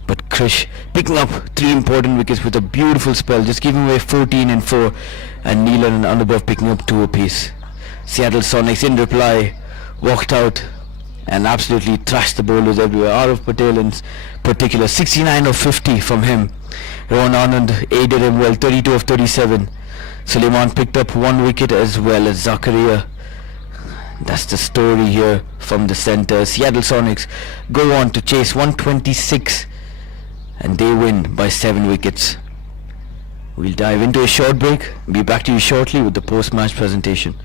But Krish picking up 3 important wickets with a beautiful spell, just giving away 14 and 4, and Neelan and Anubhav picking up 2 apiece. Seattle Sonics in reply walked out and absolutely thrashed the bowlers everywhere. Arav Patel in particular, 69 of 50 from him. Rohan Anand aided him well, 32 of 37. Suleiman picked up 1 wicket as well as Zakaria. That's the story here from the centre. Seattle Sonics go on to chase 126 and they win by 7 wickets. We'll dive into a short break, be back to you shortly with the post-match presentation.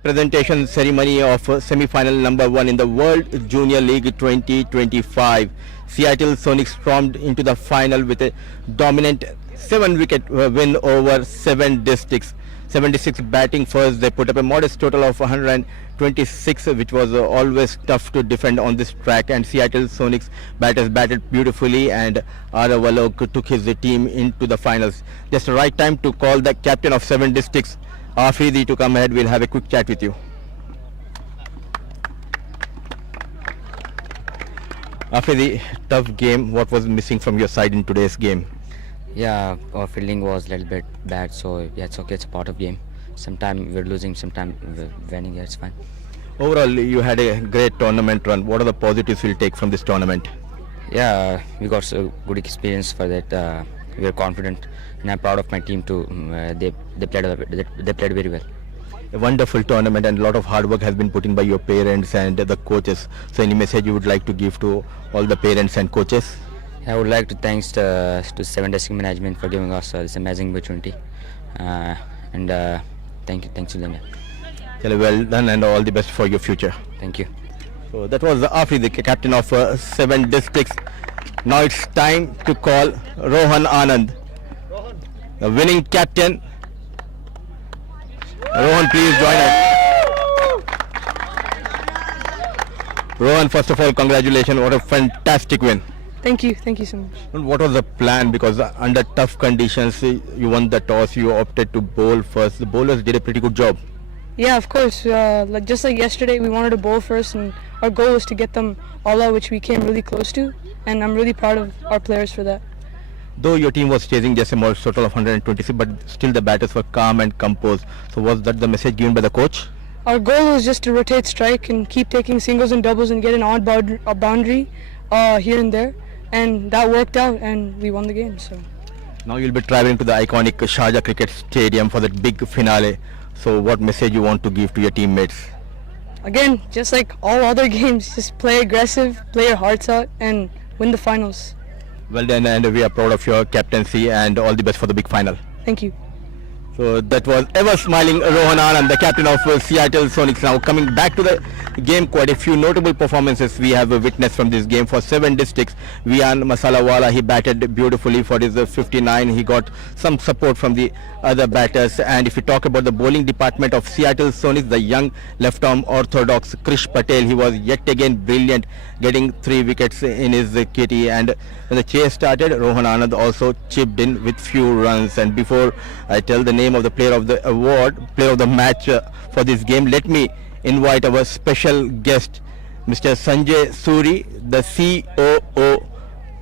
Presentation ceremony of semi-final number 1 in the World Junior League 2025. Seattle Sonics stormed into the final with a dominant 7-wicket win over 7 districts. 76 batting first, they put up a modest total of 126, which was always tough to defend on this track, and Seattle Sonics batters batted beautifully, and Arav Alok took his team into the finals. Just the right time to call the captain of 7 districts, Afridi, to come ahead. We'll have a quick chat with you. Afridi, tough game. What was missing from your side in today's game? Yeah, our fielding was a little bit bad, so yeah, it's okay. It's a part of game. Sometimes we're losing, sometimes we're winning. Yeah, it's fine. Overall, you had a great tournament run. What are the positives you'll take from this tournament? Yeah, we got so good experience for that. We're confident, and I'm proud of my team too. They played very well. A wonderful tournament, and a lot of hard work has been put in by your parents and the coaches. So any message you would like to give to all the parents and coaches? I would like to thanks to 7 District Management for giving us this amazing opportunity, and thanks to them. Well, well done, and all the best for your future. Thank you. So that was Afri, the captain of 7 districts. Now it's time to call Rohan Anand, the winning captain. Rohan, please join us. Rohan, first of all, congratulations. What a fantastic win. Thank you so much. And what was the plan? Because under tough conditions, you won the toss, you opted to bowl first. The bowlers did a pretty good job. Yeah, of course. Just like yesterday, we wanted to bowl first, and our goal was to get them all out, which we came really close to. And I'm really proud of our players for that. Though your team was chasing just a more total of 126, but still the batters were calm and composed. So was that the message given by the coach? Our goal was just to rotate strike and keep taking singles and doubles and get an odd boundary here and there. And that worked out, and we won the game. So now you'll be traveling to the iconic Sharjah Cricket Stadium for that big finale. So what message you want to give to your teammates? Again, just like all other games, just play aggressive, play your hearts out, and win the finals. Well done, and we are proud of your captaincy, and all the best for the big final. Thank you. So that was ever smiling Rohan Anand, the captain of Seattle Sonics. Now coming back to the game, quite a few notable performances we have witnessed from this game. For 7 districts, Vian Masalawala, he batted beautifully for his 59. He got some support from the other batters. And if you talk about the bowling department of Seattle Sonics, the young left-arm orthodox Krish Patel, he was yet again brilliant, getting 3 wickets in his kitty. And when the chase started, Rohan Anand also chipped in with few runs. And before I tell the name of the player of the award, player of the match for this game, let me invite our special guest, Mr. Sanjay Suri, the COO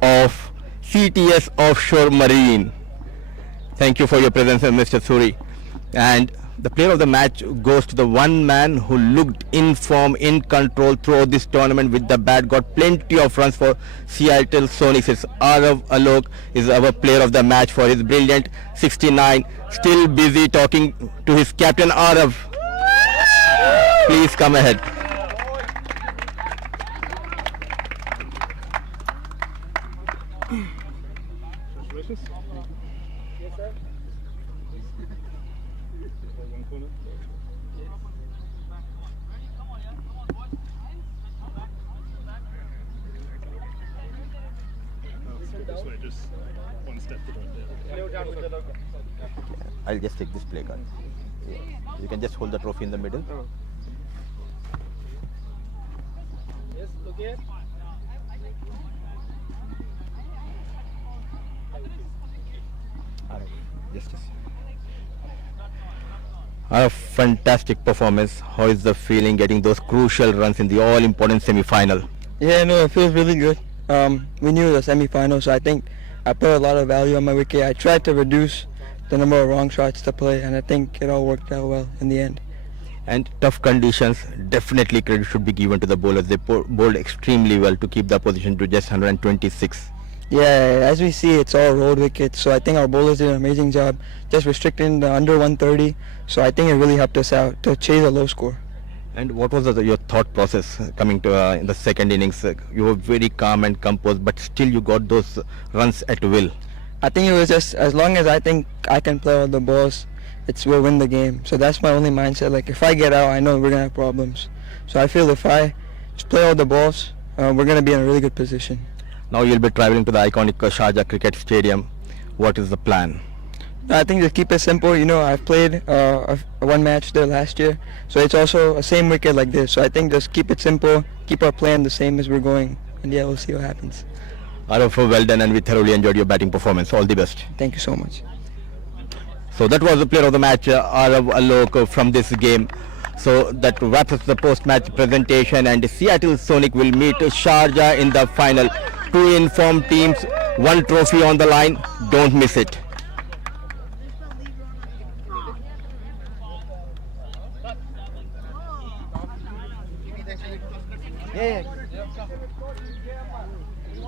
of CTS Offshore Marine. Thank you for your presence, Mr. Suri. And the player of the match goes to the one man who looked in form, in control throughout this tournament with the bat, got plenty of runs for Seattle Sonics. It's Arav Alok is our player of the match for his brilliant 69. Still busy talking to his captain Arav. Please come ahead. I'll just take this play card. Yeah. You can just hold the trophy in the middle. Yes, okay. Just a fantastic performance. How is the feeling getting those crucial runs in the all-important semi-final? Yeah, no, it feels really good. We knew the semi-final, so I think I put a lot of value on my wicket. I tried to reduce the number of wrong shots to play, and I think it all worked out well in the end. And tough conditions, definitely credit should be given to the bowlers. They bowled extremely well to keep the position to just 126. Yeah, as we see, it's all road wickets, so I think our bowlers did an amazing job just restricting the under 130, so I think it really helped us out to chase a low score. And what was your thought process coming to in the second innings? You were very calm and composed, but still you got those runs at will. I think it was just as long as I think I can play all the balls we'll win the game. So that's my only mindset. Like if I get out, I know we're gonna have problems. So I feel if I just play all the balls, we're gonna be in a really good position. Now you'll be traveling to the iconic Sharjah Cricket Stadium. What is the plan? I think just keep it simple. You know, I've played one match there last year, so it's also a same wicket like this. So I think just keep it simple, keep our plan the same as we're going, and yeah, we'll see what happens. Araf, well done, and we thoroughly enjoyed your batting performance. All the best. Thank you so much. So that was the player of the match, Arav Alok, from this game. So that wraps up the post-match presentation, and Seattle Sonic will meet Sharjah in the final. Two informed teams, one trophy on the line. Don't miss it.